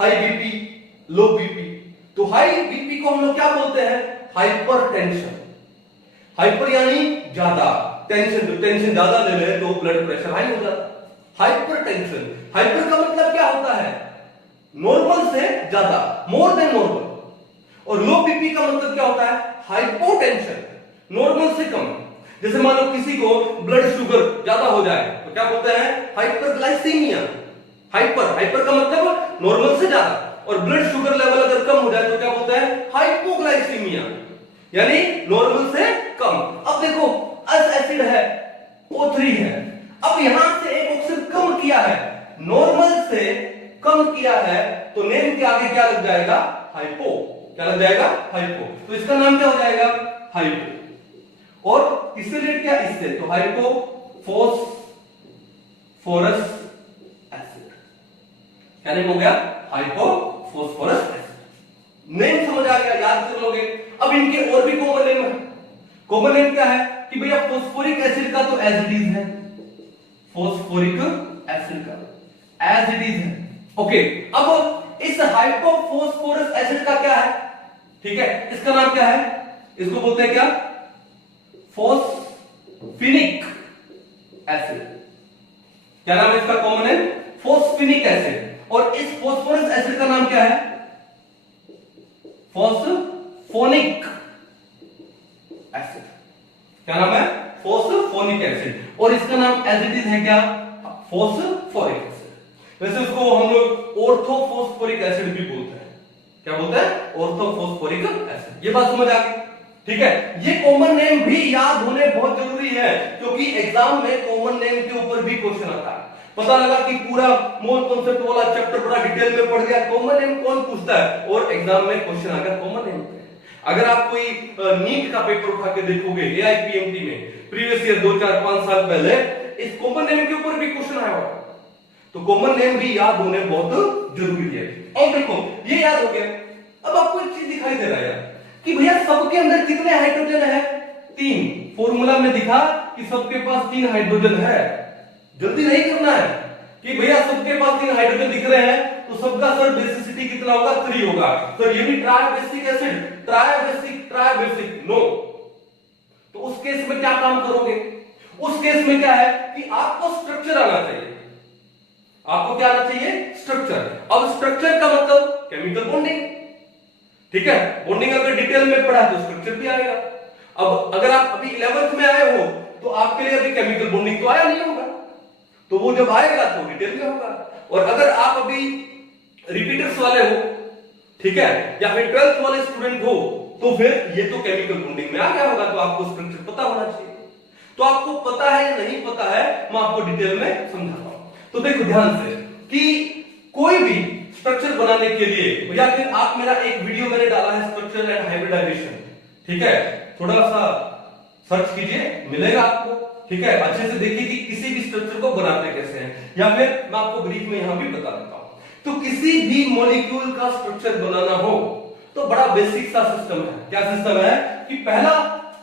हाई बीपी लो बीपी। तो हाई बीपी को हम लोग क्या बोलते हैं हाइपरटेंशन। हाइपर यानी ज्यादा, टेंशन, जो टेंशन ज्यादा ले ले तो ब्लड प्रेशर हाई हो जाता है, हाइपरटेंशन। हाइपर का मतलब क्या होता है नॉर्मल से ज्यादा, मोर देन नॉर्मल। और लो बीपी का मतलब क्या होता है हाइपोटेंशन, नॉर्मल से कम। जैसे मान लो किसी को ब्लड शुगर ज्यादा हो जाए तो क्या बोलते हैं हाइपरग्लाइसीमिया। हाइपर का मतलब नॉर्मल से ज्यादा, और ब्लड शुगर लेवल अगर कम हो जाए तो क्या बोलते हैं हाइपोग्लाइसीमिया, यानी नॉर्मल से कम। अब देखो अस एसिड है O3 है, अब यहां से एक ऑक्सीजन कम किया है, नॉर्मल से कम किया है, तो नेम के आगे क्या लग जाएगा हाइपो, क्या लग जाएगा हाइपो। तो इसका नाम क्या हो जाएगा हाइपो। और इससे रिलेटेड क्या, इससे, तो हाइपोफॉस्फोरस एसिड। क्या नेम हो गया, हाइपोफॉस्फोरस एसिड। नेम समझ आ गया, याद कर लोगे। अब इनके और भी कॉमन नेम है। कॉमन नेम क्या है कि भैया फॉस्फोरिक एसिड का तो एज इट इज है, फॉस्फोरिक एसिड का एज इट इज है। ओके, अब इस हाइपोफॉस्फोरस एसिड का क्या है, ठीक है, इसका नाम क्या है, इसको बोलते हैं क्या, फॉस्फिनिक एसिड। क्या नाम है इसका, कॉमन है फॉस्फिनिक एसिड। और इस फॉस्फोरस एसिड का नाम क्या है, फॉस्फोनिक एसिड। क्या नाम है, फॉस्फोनिक एसिड। और इसका नाम एज इट इज है क्या, फॉस्फोरिक एसिड। वैसे उसको हम लोग ऑर्थोफॉस्फोरिक एसिड भी बोलते हैं। क्या बोलते हैं, ऑर्थोफॉस्फोरिक एसिड। ये बात समझ आ गई, ठीक है। ये कॉमन नेम भी याद होने बहुत जरूरी है, क्योंकि एग्जाम में कॉमन नेम के ऊपर भी क्वेश्चन आता है। पता लगा कि पूरा मोल कॉन्सेप्ट वाला चैप्टर बड़ा डिटेल में पढ़ गया, कॉमन नेम कौन पूछता है, और एग्जाम में क्वेश्चन आ गया कॉमन नेम पे। अगर आप कोई नीट का पेपर उठा के देखोगे एआईपीएमटी में, प्रीवियस ईयर 2-4-5 साल पहले, इस कॉमन नेम के ऊपर भी क्वेश्चन आया होगा। तो कॉमन नेम भी याद होने बहुत जरूरी है। और देखो ये याद हो गया, अब आपको एक चीज दिखाई दे रहा है कि भैया सबके अंदर कितने हाइड्रोजन है, 3। फॉर्मूला में दिखा कि सबके पास 3 हाइड्रोजन है। जल्दी नहीं करना है कि भैया सबके पास 3 हाइड्रोजन दिख रहे हैं तो सबका सर बेसिसिटी कितना होगा, 3 होगा। तो ये भी ट्राइबेसिक एसिड, ट्राइबेसिक नो। तो उस केस में क्या काम करोगे, उस केस में क्या है कि आपको स्ट्रक्चर आना चाहिए। आपको क्या आना चाहिए, स्ट्रक्चर। अब स्ट्रक्चर का मतलब केमिकल बॉन्डिंग, ठीक है। बॉन्डिंग अगर डिटेल में पढ़ा तो स्ट्रक्चर भी आएगा। अब अगर आप अभी 11th में आए हो तो आपके लिए अभी केमिकल बॉन्डिंग तो आया नहीं होगा, तो वो जब आएगा तो डिटेल में होगा। और अगर आप अभी रिपीटर्स वाले हो, ठीक है, या फिर 12th वाले स्टूडेंट हो, तो फिर ये तो केमिकल बॉन्डिंग में आ गया होगा, तो आपको स्ट्रक्चर पता होना चाहिए। तो आपको पता है या नहीं पता है, मैं आपको डिटेल में समझाता हूं। तो देखो ध्यान से कि कोई भी स्ट्रक्चर बनाने के लिए, या फिर आप मेरा एक वीडियो मैंने डाला है स्ट्रक्चर एंड हाइब्रिडाइजेशन, ठीक है, थोड़ा सा सर्च कीजिए, मिलेगा आपको, ठीक है। अच्छे से देखिए कि किसी भी स्ट्रक्चर को बनाते कैसे हैं, या फिर मैं आपको ब्रीफ में यहां भी बता देता हूं। तो किसी भी मॉलिक्यूल का स्ट्रक्चर बनाना हो तो बड़ा बेसिक सा सिस्टम है। क्या सिस्टम है कि पहला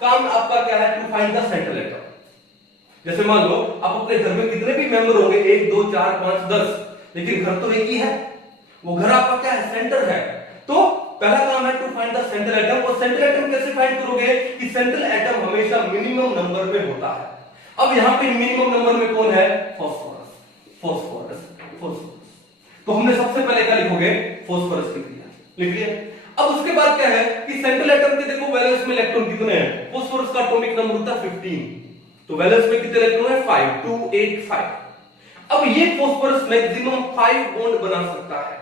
काम आपका क्या है, to find the central atom. जैसे मान लो आप अपने घर में कितने भी मेंबर होंगे, 1 2 4 5 10, लेकिन घर तो एक ही है, वो घर आपका क्या है, सेंटर है। तो पहला काम है to find the central atom. और सेंट्रल एटम कैसे फाइंड करोगे कि सेंट्रल एटम हमेशा मिनिमम नंबर में होता है। अब यहां पे मिनिमम नंबर में कौन है, फास्फोरस, फास्फोरस, फास्फोरस। तो हमने सबसे पहले क्या लिखोगे, फास्फोरस लिख लिया। अब उसके बाद क्या है कि सेंट्रल एटम के देखो वैलेंस में इलेक्ट्रॉन कितने हैं, फास्फोरस का एटॉमिक नंबर होता है 15, तो वैलेंस में कितने इलेक्ट्रॉन है, 5, 2 8 5। अब ये फास्फोरस मैक्सिमम 5 बॉन्ड बना सकता है।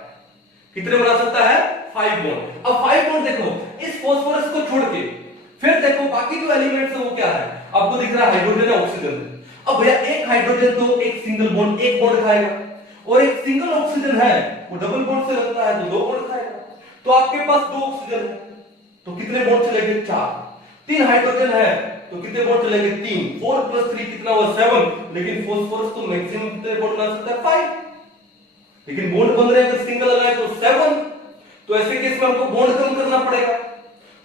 कितने बना सकता है, 5 बॉन्ड। अब 5 बॉन्ड देखो, इस फास्फोरस को छोड़ के फिर देखो बाकी जो एलिमेंट्स है वो क्या है, आपको दिख रहा है हाइड्रोजन है, ऑक्सीजन है। अब भैया एक हाइड्रोजन तो एक सिंगल बॉन्ड, एक बॉन्ड खाएगा, और एक सिंगल ऑक्सीजन है वो डबल बॉन्ड से लगता है तो 2 बॉन्ड खाएगा। तो आपके पास 2 ऑक्सीजन है तो कितने बॉन्ड चलेंगे, 4। 3 हाइड्रोजन है तो कितने बॉन्ड चलेंगे, 3। 4 + 3 कितना हुआ, 7। लेकिन फास्फोरस तो मैक्सिमम कितने बॉन्ड बना सकता है, 5। लेकिन बॉन्ड बन रहे हैं तो सिंगल लगा है तो 7। तो ऐसे केस में हमको बॉन्ड कम करना पड़ेगा।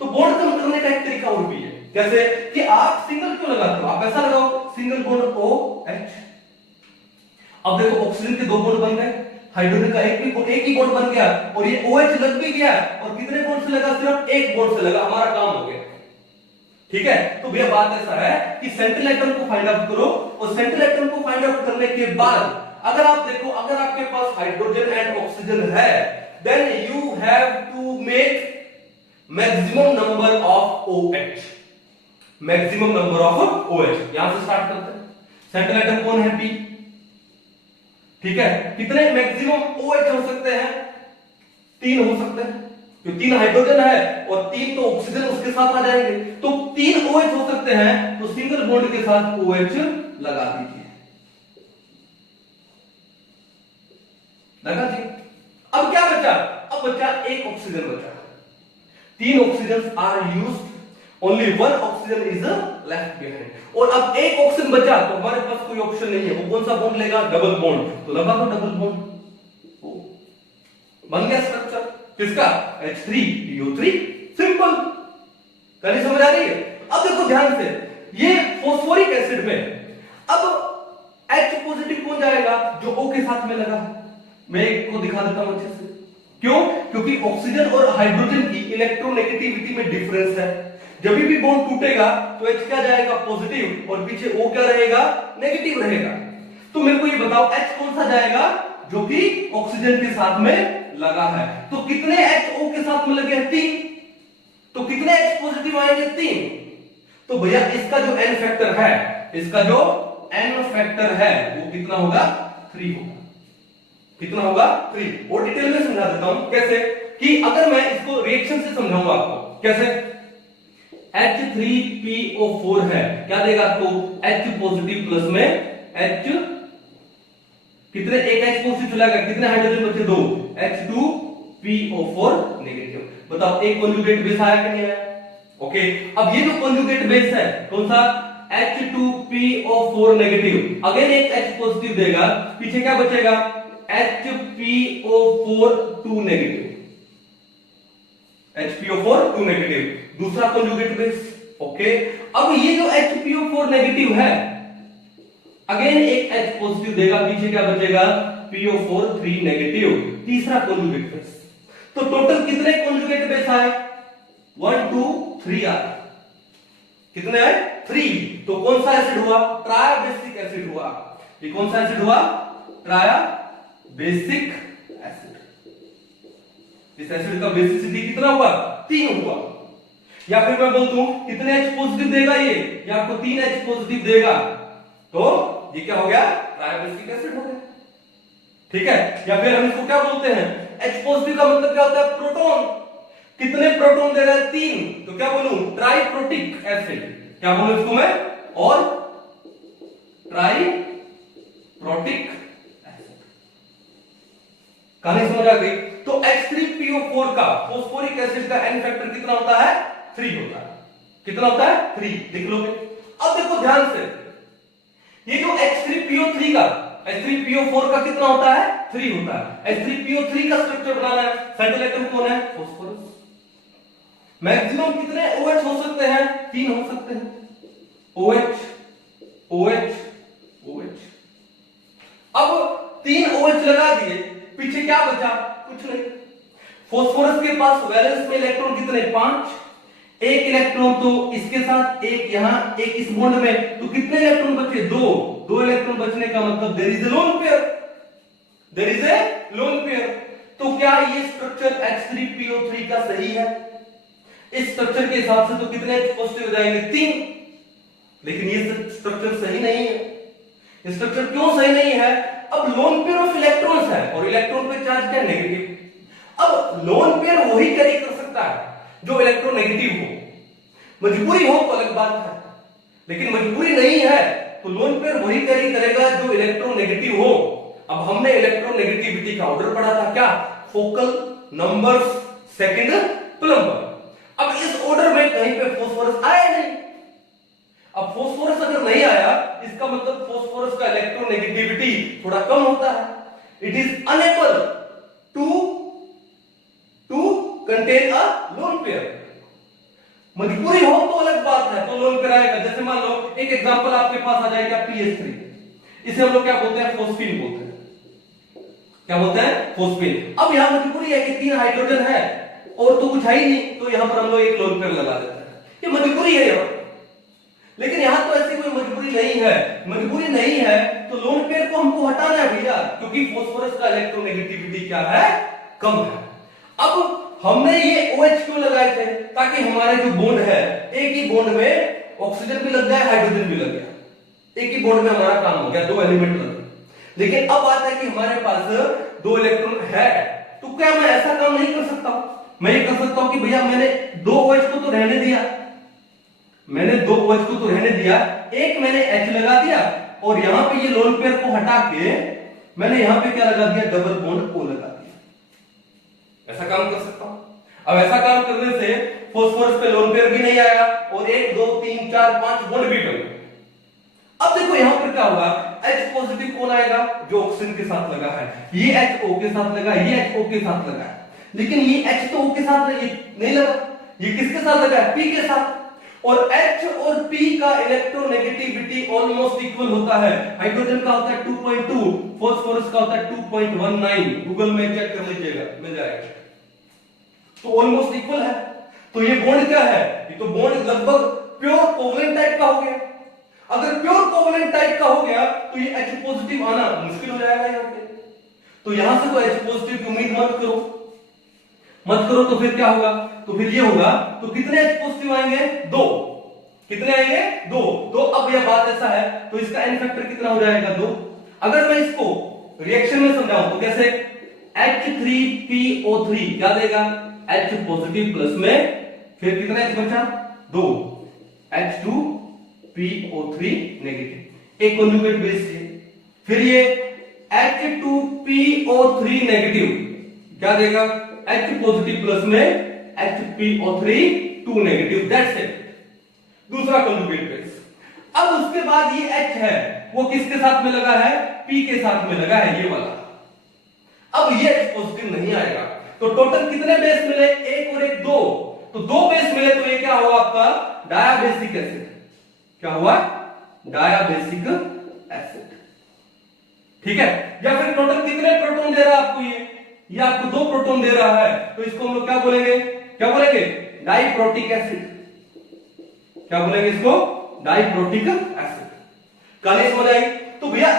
तो बॉन्ड कम करने का एक तरीका और भी है, कैसे कि आप सिंगल क्यों लगाते हो, आप ऐसा लगाओ सिंगल बॉन्ड OH। अब देखो ऑक्सीजन के 2 बॉन्ड बन गए, हाइड्रोजन का एक ही बॉन्ड बन गया, और ये OH लग भी गया, और कितने बॉन्ड से लगा, सिर्फ एक बॉन्ड से लगा, हमारा काम हो गया। ठीक है, तो भैया बात ऐसा है कि सेंट्रल एटम को फाइंड आउट करो, और सेंट्रल एटम को फाइंड आउट करने के बाद अगर आप देखो, अगर आपके पास हाइड्रोजन एंड ऑक्सीजन है, then you have to make maximum number of OH, maximum number of OH। यहां से स्टार्ट करते हैं। सेंट्रल एटम कौन है, P, ठीक है। कितने मैक्सिमम OH हो सकते हैं, 3 हो सकते हैं, जो 3 हाइड्रोजन है और 3 तो ऑक्सीजन उसके साथ आ जाएंगे, तो 3 OH हो सकते हैं। तो सिंगल बॉन्ड के साथ OH लगा दीजिए, लगा दी। अब क्या बचा, अब बचा एक ऑक्सीजन बचा। 3 oxygen are used only one oxygen is left behind. और अब एक ऑक्सीजन बचा तो हमारे पास कोई ऑप्शन नहीं है, वो कौन सा बॉन्ड लेगा? Double bond. तो लगा दो डबल बॉन्ड, बन गया स्ट्रक्चर किसका? H3PO3। सिंपल। कहानी समझ आ रही है? अब देखो ध्यान से, ये फॉस्फोरिक एसिड में अब H पॉजिटिव कौन जाएगा? जो O के साथ में लगा। मैं एक को दिखा देता हूं अच्छे से। क्यों? क्योंकि ऑक्सीजन और हाइड्रोजन की इलेक्ट्रोनेगेटिविटी में डिफरेंस है। जब भी बॉन्ड टूटेगा तो H क्या जाएगा? पॉजिटिव, और पीछे O क्या रहेगा? नेगेटिव रहेगा। तो मेरे को ये बताओ H कौन सा जाएगा? जो कि ऑक्सीजन के साथ में लगा है। तो कितने H O के साथ में लगे हैं? 3। तो कितने H पॉजिटिव आएंगे? 3। तो भैया इसका जो N फैक्टर है, इसका जो N फैक्टर है वो कितना होगा? 3 होगा। कितना होगा? 3। और डिटेल में समझा देता हूं कैसे, कि अगर मैं इसको रिएक्शन से समझाऊंगा आपको कैसे। H3PO4 है, क्या देगा आपको? H पॉजिटिव प्लस में H, कितने? एक H पॉजिटिव चलाएगा, कितने हाइड्रोजन बचे? 2। H2PO4 negative. बताओ एक कॉन्जुगेट बेस आया कि नहीं आया? ओके, अब ये जो कॉन्जुगेट बेस है कौन सा? H2PO4 negative. अगेन एक H पॉजिटिव देगा, पीछे क्या बचेगा? HPO4 2 negative. HPO4 2 नेगेटिव, दूसरा कॉन्जुगेट बेस। ओके, अब ये जो HPO4 नेगेटिव है, अगेन एक H पॉजिटिव देगा, पीछे क्या बचेगा? PO4 3 नेगेटिव, तीसरा कॉन्जुगेट बेस। तो टोटल कितने कॉन्जुगेट बेस आए? 1 2 3 आए। कितने आए? 3। तो कौन सा एसिड हुआ? ट्रायाबेसिक एसिड हुआ। ये कौन सा एसिड हुआ? ट्रायाबेसिक एसिड। इस एसिड का बेसिसिटी कितना हुआ? 3 हुआ। या फिर मैं बोल दूं कितने H पॉजिटिव देगा ये आपको? 3 H पॉजिटिव देगा, तो ये क्या हो गया? ट्रायाबेसिक एसिड हो गया। ठीक है? या फिर हम इसको क्या बोलते हैं? H पॉजिटिव का मतलब क्या होता है? प्रोटॉन। कितने प्रोटॉन दे रहा है? 3। तो क्या बोलूं? Triprotic acid. क्या बोलूं इसको मैं? और ट्राइप्रोटिक एसिड। कहानी समझ आ गई? तो H3PO4 का, फॉस्फोरिक एसिड का N फैक्टर कितना होता है? 3 होता है। कितना होता है? 3। लिख लोगे? अब देखो ध्यान से, ये जो H3PO3 का, H3PO4 का कितना होता है? 3 होता है। H3PO3 का स्ट्रक्चर बनाना है, सेंट्रल एटम कौन है? फास्फोरस। मैक्सिमम कितने OH हो सकते हैं? 3 हो सकते हैं। OH OH OH। अब 3 OH लगा दिए, पीछे क्या बचा? कुछ नहीं। फास्फोरस के पास वैलेंस में इलेक्ट्रॉन कितने? 5। एक इलेक्ट्रॉन तो इसके साथ, एक यहां, एक इस बॉन्ड में, तो कितने इलेक्ट्रॉन बचे? 2 इलेक्ट्रॉन बचने का मतलब there is a lone pair. There is a lone pair. तो क्या ये स्ट्रक्चर H3PO3 का सही है? इस स्ट्रक्चर के हिसाब से तो कितने H पॉजिटिव हो जाएंगे? 3। लेकिन ये स्ट्रक्चर सही नहीं है। ये स्ट्रक्चर क्यों सही नहीं है? अब लोन पेयर ऑफ इलेक्ट्रॉन्स है और इलेक्ट्रॉन पे चार्ज क्या? नेगेटिव। अब लोन पेयर वही कैरी कर सकता है जो इलेक्ट्रोनेगेटिव हो। मजबूरी हो तो अलग बात है, लेकिन मजबूरी नहीं है तो लोन पेयर वही कैरी करेगा जो इलेक्ट्रोनेगेटिव हो। अब हमने इलेक्ट्रोनेगेटिविटी का ऑर्डर पढ़ा था, क्या? Focal, numbers, second, plumber. अब इस ऑर्डर में कहीं पे फास्फोरस आया नहीं। अब फास्फोरस अगर नहीं आया, इसका मतलब फास्फोरस का इलेक्ट्रोनेगेटिविटी थोड़ा कम होता है। It is unable to contain a lone pair. मजबूरी हो तो अलग बात है, तो लोन पेयर आएगा। जैसे मान लो एक एग्जांपल आपके पास आ जाएगा PH3, इसे हम लोग क्या बोलते हैं? फोस्फीन बोलते हैं। क्या बोलते हैं? फोस्फीन। अब यहां मजबूरी है कि 3 हाइड्रोजन है और तो कुछ है ही नहीं, तो यहां पर हम लोग एक लोन पेयर लगा देते हैं। ये मजबूरी है यहां। लेकिन यहां तो ऐसी कोई मजबूरी नहीं है। मजबूरी नहीं है तो लोन पेयर को हमको हटाना है भैया, क्योंकि फास्फोरस का इलेक्ट्रोनेगेटिविटी क्या है? कम है। अब हमने ये OH क्यों लगाए थे? ताकि हमारे जो बॉन्ड है, एक ही बॉन्ड में ऑक्सीजन भी लग जाए, हाइड्रोजन भी लग गया, एक ही बॉन्ड में हमारा काम हो गया, 2 एलिमेंट लग गए। लेकिन अब बात है कि हमारे पास 2 इलेक्ट्रॉन है, तो क्या मैं ऐसा काम नहीं कर सकता? मैं ये कर सकता हूं कि भैया मैंने 2 OH को तो रहने दिया, मैंने 2 OH को तो रहने दिया, एक मैंने H लगा दिया और यहां पे ये लोन पेयर को हटा के मैंने यहां पे क्या लगा दिया? डबल बॉन्ड O लगा दिया। ऐसा काम कर सकता हूं। अब ऐसा काम करने से फास्फोरस पे लोन पेयर भी नहीं आएगा और 1 2 3 4 5 बॉन्ड भी बन गए। अब देखो यहां पर क्या होगा, H पॉजिटिव कौन आएगा, जो ऑक्सीजन के साथ लगा है, ये H O के साथ लगा, ये H O के साथ लगा है, लेकिन ये H तो O के साथ नहीं लगा, ये किसके साथ लगा है, P के साथ। और H और P का इलेक्ट्रोनेगेटिविटी ऑलमोस्ट इक्वल होता है। हाइड्रोजन का होता है 2.2, फास्फोरस का होता है 2.19, गूगल में चेक कर लीजिएगा, मिल जाएगा। तो ऑलमोस्ट इक्वल है। तो ये बॉन्ड क्या है, ये तो बॉन्ड लगभग प्योर कोवलेंट टाइप का हो गया। अगर प्योर कोवलेंट टाइप का हो गया तो ये H पॉजिटिव आना मुश्किल हो जाएगा यहाँ पे। तो यहां से तो H पॉजिटिव की उम्मीद मत करो। तो फिर क्या होगा, तो फिर ये होगा, तो कितने H पॉजिटिव आएंगे, 2। कितने आएंगे, 2। तो अब यह बात ऐसा है, तो इसका एन फैक्टर कितना हो जाएगा, 2। अगर मैं इसको रिएक्शन में समझाऊं तो कैसे, H3PO3 क्या देगा, H पॉजिटिव प्लस में फिर कितना H बचा, 2, H2PO3 नेगेटिव, एक कॉन्जुगेट बेस है। फिर ये H2PO3 नेगेटिव क्या देगा, H पॉजिटिव प्लस में HPO3 2 नेगेटिव, दैट्स इट, दूसरा कॉन्जुगेट बेस। अब उसके बाद ये H है वो किसके साथ में लगा है, P के साथ में लगा है, ये वाला। अब ये H पॉजिटिव नहीं आएगा, तो टोटल कितने बेस मिले, 1 और 1 2, तो 2 बेस मिले, तो ये क्या हुआ आपका डायाबेसिक एसिड। क्या हुआ, डायाबेसिक एसिड, ठीक है। या फिर टोटल कितने प्रोटॉन दे रहा है आपको, ये आपको 2 प्रोटॉन दे रहा है, तो इसको हम लोग क्या बोलेंगे, डाइप्रोटिक एसिड। क्या बोलेंगे इसको, डाइप्रोटिक एसिड। कहानी समझ आई। तो भैया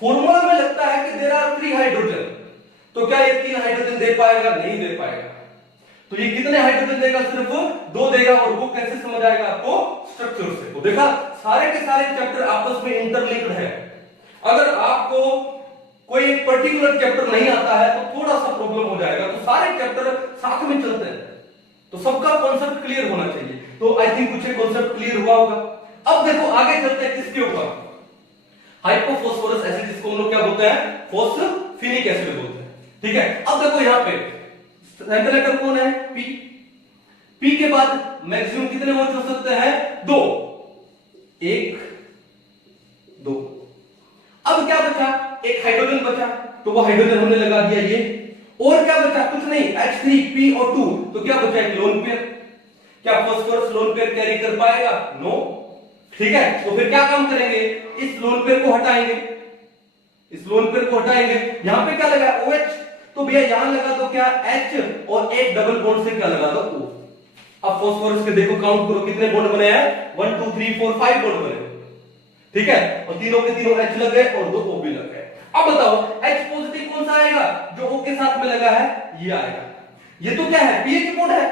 फॉर्मूला में लगता है कि देयर आर 3 हाइड्रोजन, तो क्या ये 3 हाइड्रोजन दे पाएगा, नहीं दे पाएगा। तो ये कितने हाइड्रोजन देगा, सिर्फ 2 देगा। और वो कैसे समझ आएगा आपको, स्ट्रक्चर से। तो देखा सारे के सारे चैप्टर आपस में इंटरलिंक्ड है। अगर आपको कोई पर्टिकुलर चैप्टर नहीं आता है तो थोड़ा सा प्रॉब्लम हो जाएगा, तो सारे चैप्टर साथ में चलते हैं, तो सबका कॉन्सेप्ट क्लियर होना चाहिए। तो आई थिंक कुछ कॉन्सेप्ट क्लियर हुआ होगा। अब देखो आगे चलते हैं किसके ऊपर, हाइपोफॉस्फोरस एसिड, जिसको हम लोग क्या बोलते हैं, फॉस्फोफिनिक एसिड बोलते हैं, ठीक है। अब देखो यहां पे सेंट्रल एटम कौन है, P के बाद मैक्सिमम कितने बॉन्ड हो सकते हैं, 2, 1 2। अब क्या बचा, एक हाइड्रोजन बचा, तो वो हाइड्रोजन हमने लगा दिया ये। और क्या बचा, कुछ नहीं, H3PO2, तो क्या बचा, एक लोन पेयर। क्या फास्फोरस लोन पेयर कैरी कर पाएगा, नो, ठीक है। तो फिर क्या काम करेंगे, इस लोन पेयर को हटाएंगे, इस लोन पेयर को हटाएंगे। यहां पे क्या लगा, OH, तो भैया यहां लगा तो क्या H और एक डबल बॉन्ड से क्या लगा दो O। अब फास्फोरस के देखो काउंट करो कितने बॉन्ड बने हैं, 1 2 3 4 5 बॉन्ड बने, ठीक है। और तीनों के तीनों H लग गए और 2 O भी लग गए। अब बताओ H पॉजिटिव कौन सा आएगा, जो O के साथ में लगा है, ये आएगा। ये तो क्या है, pH बॉन्ड है,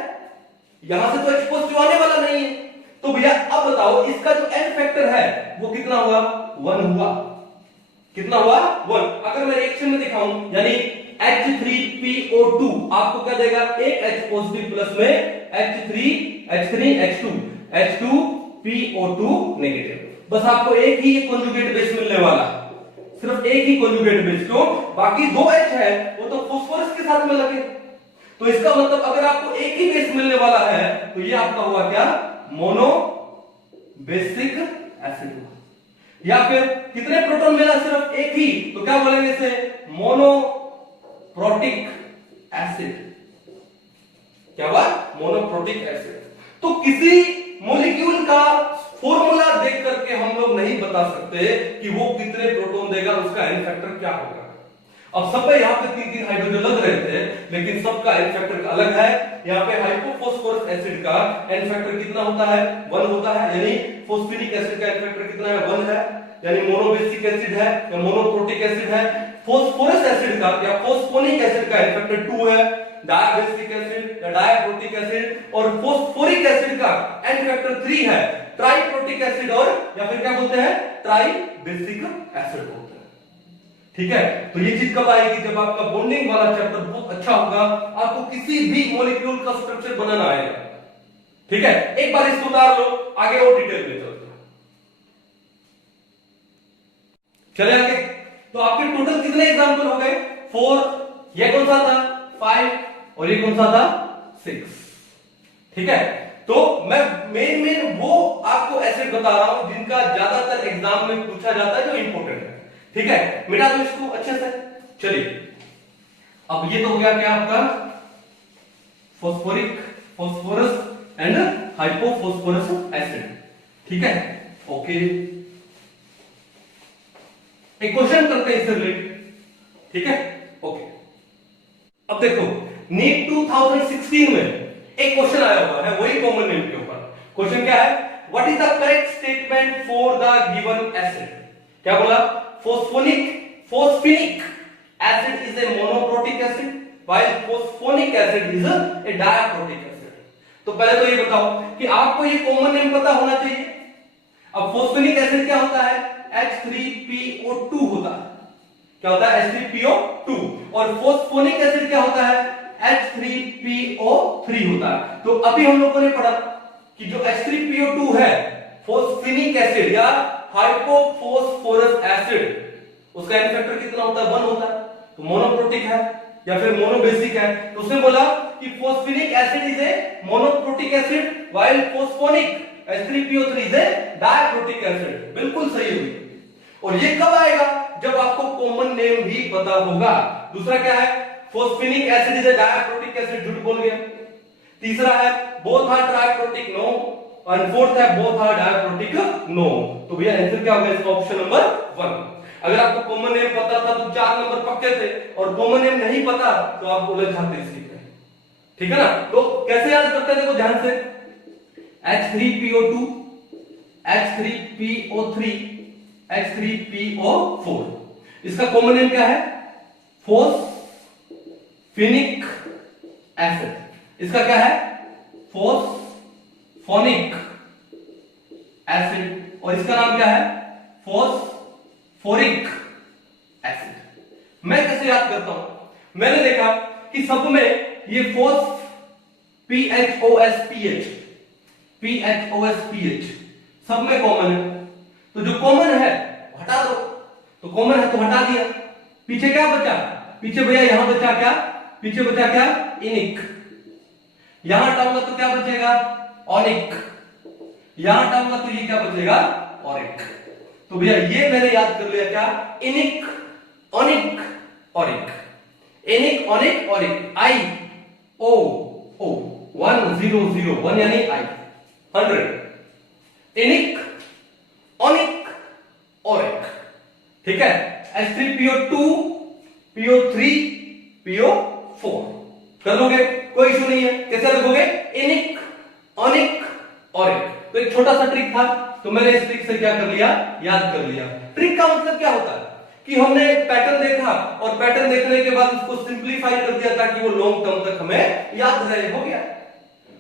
यहां से तो H पॉजिटिव आने वाला नहीं है। तो भैया अब बताओ इसका जो N फैक्टर है वो कितना हुआ, 1 हुआ। कितना हुआ, 1। अगर मैं रिएक्शन में दिखाऊं, यानी H3PO2 आपको क्या देगा, एक H पॉजिटिव प्लस में H2PO2 नेगेटिव। बस आपको एक ही कॉन्जुगेट बेस मिलने वाला, सिर्फ एक ही कॉन्जुगेट बेस, क्यों, बाकी 2 H है वो तो फास्फोरस के साथ में लगे। तो इसका मतलब अगर आपको एक ही बेस मिलने वाला है तो ये आपका हुआ क्या, मोनो बेसिक एसिड हुआ। या फिर कितने प्रोटॉन मिला, सिर्फ एक ही, तो क्या बोलेंगे इसे, मोनोप्रोटिक एसिड। क्या हुआ, मोनोप्रोटिक एसिड। तो किसी मॉलिक्यूल का फॉर्मूला देख करके हम लोग नहीं बता सकते कि वो कितने प्रोटॉन देगा, उसका एन फैक्टर क्या होगा। अब सब पे यहाँ पे 3 हाइड्रोजन लग रहे थे, लेकिन सबका एन फैक्टर अलग है। यहाँ पे हाइपोफॉस्फोरस एसिड का एन फैक्टर कितना होता है, 1 होता है, यानी फॉस्फेनिक एसिड का एन फैक्टर कितना है, 1 है, यानी मोनोबेसिक एसिड है या मोनोप्रोटिक एसिड है। फॉस्फोरस एसिड का या फॉस्फोनिक एसिड का एन फैक्टर 2 है, डायबेसिक एसिड या डायप्रोटिक एसिड और फॉस्फोरिक एसिड का एन फैक्टर 3 है, ट्राइप्रोटिक एसिड और या फिर क्या बोलते हैं, ट्राइबेसिक एसिड बोलते हैं, ठीक है। तो ये चीज कब आएगी, जब आपका बॉन्डिंग वाला चैप्टर बहुत अच्छा होगा, आपको किसी भी मॉलिक्यूल का स्ट्रक्चर बनाना आएगा, ठीक है। एक बार इसको उतार लो, आगे और डिटेल में चलते हैं। चले आगे। तो आपके टोटल कितने एग्जांपल हो गए, 4, ये कौन सा था, 5 और ये कौन सा था, 6, ठीक है, तो मैं मेन वो आपको एसिड बता रहा हूं जिनका ज्यादातर एग्जाम में पूछा जाता है, जो इंपॉर्टेंट है। ठीक है, मिटा दो इसको अच्छे से। चलिए, अब ये तो हो गया क्या आपका फॉस्फोरस एंड हाइपोफॉस्फोरस एसिड। ठीक है, ओके, एक क्वेश्चन करते हैं इससे रिलेटेड। ठीक है, ओके, अब देखो नीट 2016 में एक क्वेश्चन आया हुआ है वही कॉमन नेम के ऊपर। क्वेश्चन क्या है, what is the correct statement for the given acid. क्या बोला, phosphinic acid is a monoprotic acid while phosphonic acid is a diprotic acid. तो पहले तो ये बताओ कि आपको ये कॉमन नेम पता होना चाहिए। अब फोस्फेनिक एसिड क्या होता है, H3PO2 होता है। क्या होता है, H3PO2। और फोस्फोनिक एसिड क्या होता है, H3PO3 होता है। तो अभी हम लोगों ने पढ़ा कि जो H3PO2 है फोस्फेनिक एसिड या हाइपोफॉस्फोरस एसिड, उसका एन फैक्टर कितना होता है, 1 होता है। तो मोनोप्रोटिक है या फिर मोनोबेसिक है। तो उसने बोला कि phosphinic acid is a monoprotic acid while phosphonic H3PO3 is a diprotic acid. बिल्कुल सही हुई। और ये कब आएगा, जब आपको कॉमन नेम भी पता होगा। दूसरा क्या है, phosphinic acid is a diprotic acid, झूठ बोल गया। तीसरा है बोथ आर ट्राइप्रोटिक, नो। और फोर्थ है बोथ आर डायप्रोटिक, नो। तो भैया आंसर क्या होगा इसका, ऑप्शन नंबर 1। अगर आपको कॉमन नेम पता था तो 4 नंबर पक्के थे, और कॉमन नेम नहीं पता तो आप उलझ जाते इसकी। ठीक है ना, तो कैसे याद करते हैं, देखो ध्यान से, H3PO2, H3PO3, H3PO4, इसका कॉमन नेम क्या है, फोस्फेनिक एसिड। इसका क्या है, फोस्फोनिक एसिड। और इसका नाम क्या है, फोस्फोरिक एसिड। मैं कैसे याद करता हूं, मैंने देखा कि सब में ये PHOS सब में कॉमन है। तो जो कॉमन है हटा दो, तो कॉमन है तो हटा दिया। पीछे क्या बचा, पीछे भैया यहां बचा क्या, पीछे बचा क्या, इनिक। यहां हटाऊंगा तो क्या बचेगा, ऑनिक। यहां हटाऊंगा तो ये क्या बचेगा, ऑरिक। तो भैया ये मैंने याद कर लिया, क्या, इनिक, ऑनिक, ऑरिक। इनिक, ऑनिक, ऑरिक। आई ओ ओ 1001 यानी आई 100। इनिक, ऑनिक, ऑरिक। ठीक है, H3PO2, PO3, PO4 कर लोगे, कोई इशू नहीं है। कैसे लिखोगे, इनिक, ऑनिक, ऑरिक। तो एक छोटा सा ट्रिक था, तो मैंने इस ट्रिक से क्या कर लिया, याद कर लिया। ट्रिक का मतलब क्या होता है कि हमने पैटर्न देखा और पैटर्न देखने के बाद उसको सिंपलीफाई कर दिया ताकि वो लॉन्ग टर्म तक हमें याद रहे, हो गया।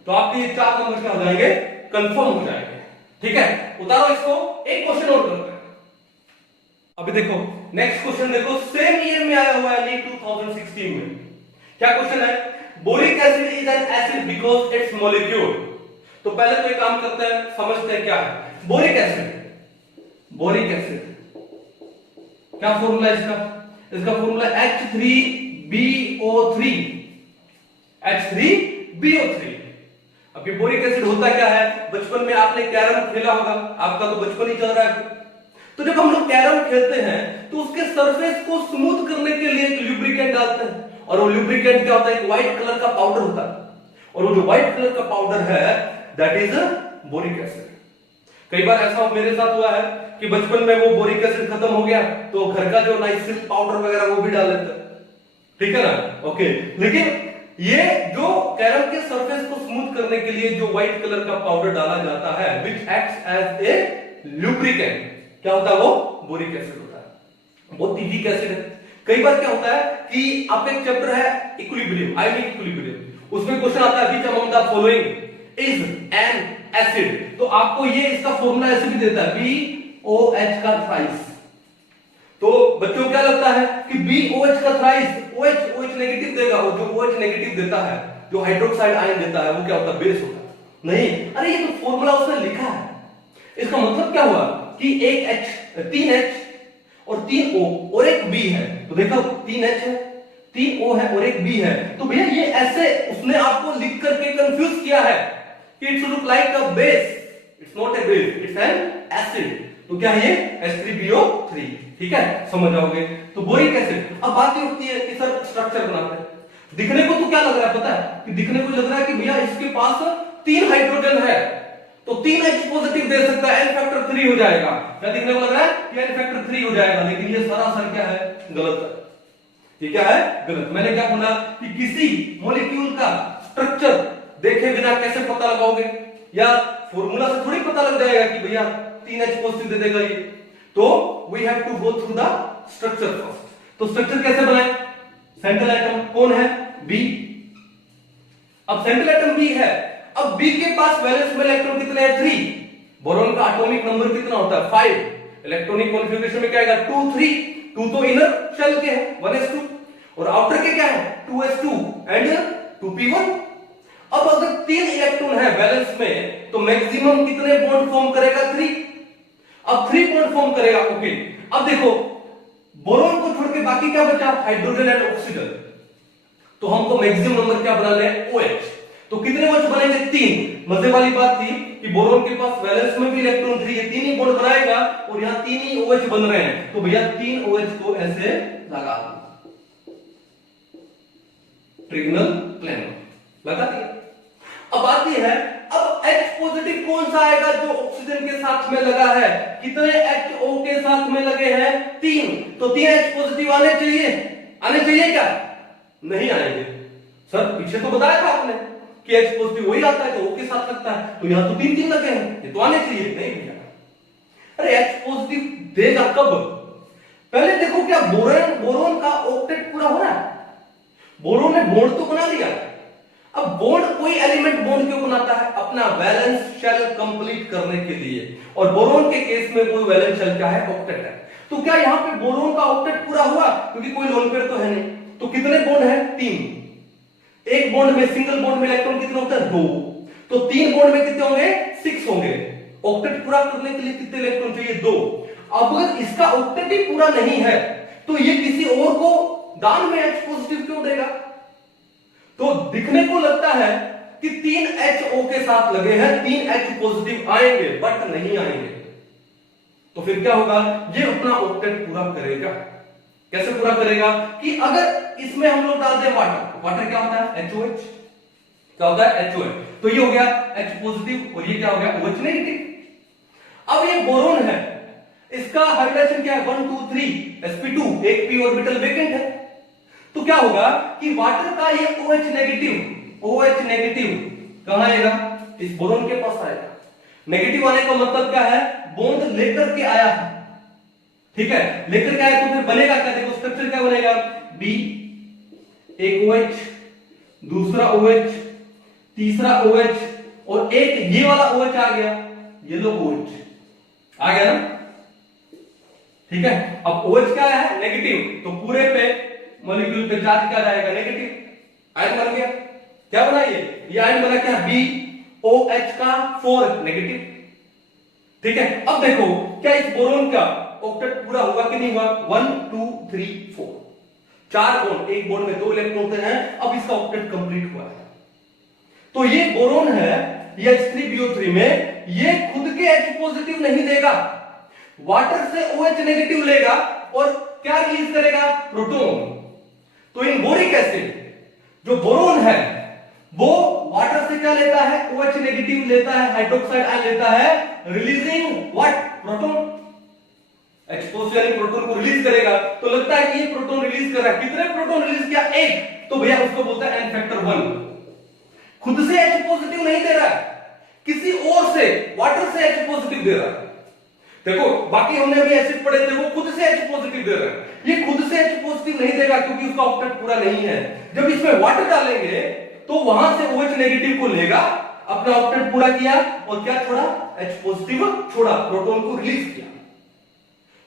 तो आपके ये 4 नंबर क्या हो जाएंगे, कंफर्म हो जाएंगे। ठीक है, उतारो इसको, एक क्वेश्चन और करते हैं। अभी देखो नेक्स्ट क्वेश्चन, देखो सेम ईयर में आया हुआ है नीट 2016 में। क्या क्वेश्चन है, boric acid is an acid because it's molecule. तो पहले तो एक काम करते हैं, समझते हैं क्या है बोरिक एसिड। बोरिक एसिड क्या फॉर्मूला है इसका, इसका फॉर्मूला H3BO3, H3BO3। अब ये बोरिक एसिड होता क्या है, बचपन में आपने कैरम खेला होगा, आपका तो बचपन ही चल रहा है। तो जब हम लोग कैरम खेलते हैं तो उसके सरफेस को स्मूथ करने के लिए एक लुब्रिकेंट डालते हैं, और वो लुब्रिकेंट क्या होता है, एक व्हाइट कलर का पाउडर होता है। और वो जो व्हाइट कलर का पाउडर है दैट इज बोरिक एसिड। कई बार ऐसा मेरे साथ हुआ है कि बचपन में वो बोरिक एसिड खत्म हो गया तो घर का जो नाइसिल पाउडर वगैरह वो भी डाल लेते हैं। ठीक है ना, ओके। लेकिन ये जो कैरम के सरफेस को स्मूथ करने के लिए जो व्हाइट कलर का पाउडर डाला जाता है which acts as a lubricant, क्या होता है वो, बोरिक एसिड होता है। बहुत वीक एसिड है। कई बार क्या होता है कि आप एक चैप्टर है इक्विलिब्रियम, आयोनिक इक्विलिब्रियम, उसमें क्वेश्चन आता है विच among the following is an acid. तो आपको ये इसका फॉर्मूला ऐसे भी देता है BOH का थ्राइस। तो बच्चों क्या लगता है कि BOH का थ्राइस, OH नेगेटिव देगा, वो जो OH नेगेटिव देता है, जो हाइड्रोक्साइड आयन देता है, वो क्या होता है, बेस होता है। नहीं, अरे ये तो फॉर्मूला उसने लिखा है। इसका मतलब क्या हुआ कि एक H, 3H और 3O और एक B है। तो देखो 3H है, 3O है और एक B है। तो भैया ये ऐसे उसने आपको लिख करके कंफ्यूज किया है कि it's look like a base, it's not a base, it's an acid. तो क्या है ये H3BO3, ठीक है, समझ जाओगे। तो बोरिक एसिड। अब बात ये होती है कि सर स्ट्रक्चर बनाते हैं, दिखने को तो क्या लग रहा है पता है, कि दिखने को लग रहा है कि भैया इसके पास 3 हाइड्रोजन है, तो 3 H पॉजिटिव दे सकता है, N फैक्टर 3 हो जाएगा। क्या दिखने को लग रहा है कि N फैक्टर 3 हो जाएगा, लेकिन ये सरासर क्या है, गलत है। ये क्या है, गलत। मैंने क्या बोला कि किसी मॉलिक्यूल का स्ट्रक्चर देखे बिना कैसे पता लगाओगे, या फॉर्मूला से थोड़ी पता लग जाएगा कि भैया 3 H पॉजिटिव दे देगा ये। तो we have to go through the structure first. तो स्ट्रक्चर कैसे बनाए, सेंट्रल एटम कौन है, बी। अब सेंट्रल एटम बी है, अब बी के पास वैलेंस में इलेक्ट्रॉन कितने हैं, 3। बोरॉन का एटॉमिक नंबर कितना होता है, 5। इलेक्ट्रॉनिक कॉन्फ़िगरेशन में क्या आएगा, 2 3। 2 तो इनर शेल के हैं, 1s2, और आउटर के क्या है, 2s2 एंड 2p1। अब अगर 3 इलेक्ट्रॉन है वैलेंस में, तो मैक्सिमम कितने बॉन्ड फॉर्म करेगा, 3। अब 3 बॉन्ड फॉर्म करेगा, ओके। अब देखो बोरॉन को छोड़ के बाकी क्या बचा, हाइड्रोजन एंड ऑक्सीजन। तो हमको मैक्सिमम नंबर क्या बनाना है, OH। तो कितने OH बनेंगे, 3। मजे वाली बात थी कि बोरॉन के पास वैलेंस में भी इलेक्ट्रॉन 3 है, 3 ही बॉन्ड बनाएगा, और यहां 3 ही OH बन रहे हैं, तो भैया 3 OH को ऐसे लगा दो, ट्रिगोनल प्लेन लगा दिया। अब आती है, अब H पॉजिटिव कौन सा आएगा, जो ऑक्सीजन के साथ में लगा है। कितने HO के साथ में लगे हैं, 3। तो 3 H पॉजिटिव आने चाहिए क्या, नहीं आएंगे। सर पीछे तो बताया था आपने कि H पॉजिटिव वही आता है तो O के साथ लगता है, तो यहां तो 3 लगे हैं, ये तो आने चाहिए, नहीं भैया। अरे H पॉजिटिव देगा कब, पहले देखो क्या बोरॉन का ऑक्टेट पूरा हो रहा है। बोरॉन ने बॉन्ड तो बना लिया, अब बॉन्ड कोई एलिमेंट बॉन्ड क्यों बनाता है, अपना वैलेंस शेल कंप्लीट करने के लिए, और बोरॉन के केस में कोई वैलेंस शेल क्या है, ऑक्टेट है। तो क्या यहां पे बोरॉन का ऑक्टेट पूरा हुआ, क्योंकि कोई लोन पेयर तो है नहीं। तो कितने बॉन्ड है, 3। एक बॉन्ड में, सिंगल बॉन्ड में इलेक्ट्रॉन कितने होते हैं, 2। तो 3 बॉन्ड में कितने होंगे, 6 होंगे। ऑक्टेट पूरा करने के लिए कितने इलेक्ट्रॉन चाहिए, 2। अब अगर इसका ऑक्टेट ही पूरा नहीं है, तो ये किसी और को दान में H पॉजिटिव क्यों देगा। तो दिखने को लगता है कि 3 HO के साथ लगे हैं, 3 H पॉजिटिव आएंगे, बट नहीं आएंगे। तो फिर क्या होगा, ये अपना ऑक्टेट पूरा करेगा। कैसे पूरा करेगा, कि अगर इसमें हम लोग डाल दें वाटर क्या होता है, HOH। क्या होता है, HOH। तो ये हो गया H पॉजिटिव, और ये क्या हो गया, OH नेगेटिव। अब ये बोरॉन है, इसका हाइड्रोजन क्या है, 1 2 3 sp2, एक p ऑर्बिटल वेकेंट है। तो क्या होगा कि वाटर का ये OH नेगेटिव कहां आएगा, इस बोरॉन के पास आएगा। नेगेटिव आने का मतलब क्या है, बॉन्ड लेकर के आया है, ठीक है, लेकर के आया, तो फिर बनेगा क्या, देखो स्ट्रक्चर क्या बनेगा, B, एक OH, दूसरा OH, तीसरा OH, और एक ये वाला OH आ गया, येलो OH आ गया ना, ठीक है। अब OH क्या है, नेगेटिव, तो पूरे पे मॉलिक्यूल पे चार्ज क्या जाएगा, नेगेटिव। आयन बन गया, क्या बना ये आयन बना क्या, BOH का 4 नेगेटिव, ठीक है। अब देखो क्या इस बोरॉन का ऑक्टेट पूरा हुआ कि नहीं हुआ, 1 2 3 4, 4 बॉन्ड, एक बॉन्ड में 2 इलेक्ट्रॉन होते हैं। अब इसका ऑक्टेट कंप्लीट हुआ है। तो ये बोरॉन है, ये H3BO3 में ये खुद के H पॉजिटिव नहीं देगा, वाटर से OH नेगेटिव लेगा, और क्या रिलीज करेगा, प्रोटॉन। तो इन बोरिक एसिड जो बोरॉन है, वो वाटर से क्या लेता है, OH नेगेटिव लेता है, हाइड्रोक्साइड आयन लेता है, रिलीजिंग व्हाट, प्रोटॉन। एक्सपोज यानी प्रोटॉन को रिलीज करेगा, तो लगता है कि ये प्रोटॉन रिलीज कर रहा है। कितने प्रोटॉन रिलीज किया, 1। तो भैया उसको बोलता है N फैक्टर 1। खुद से H पॉजिटिव नहीं दे रहा है, किसी और से, वाटर से H पॉजिटिव दे रहा है। देखो बाकी हमने अभी एसिड पढ़े थे, वो खुद से H पॉजिटिव दे रहे हैं, ये खुद से H पॉजिटिव नहीं देगा, क्योंकि उसका ऑक्टेट पूरा नहीं है। जब इसमें वाटर डालेंगे तो वहां से OH नेगेटिव को लेगा, अपना ऑक्टेट पूरा किया, और क्या छोड़ा, H पॉजिटिव छोड़ा, प्रोटॉन को रिलीज किया।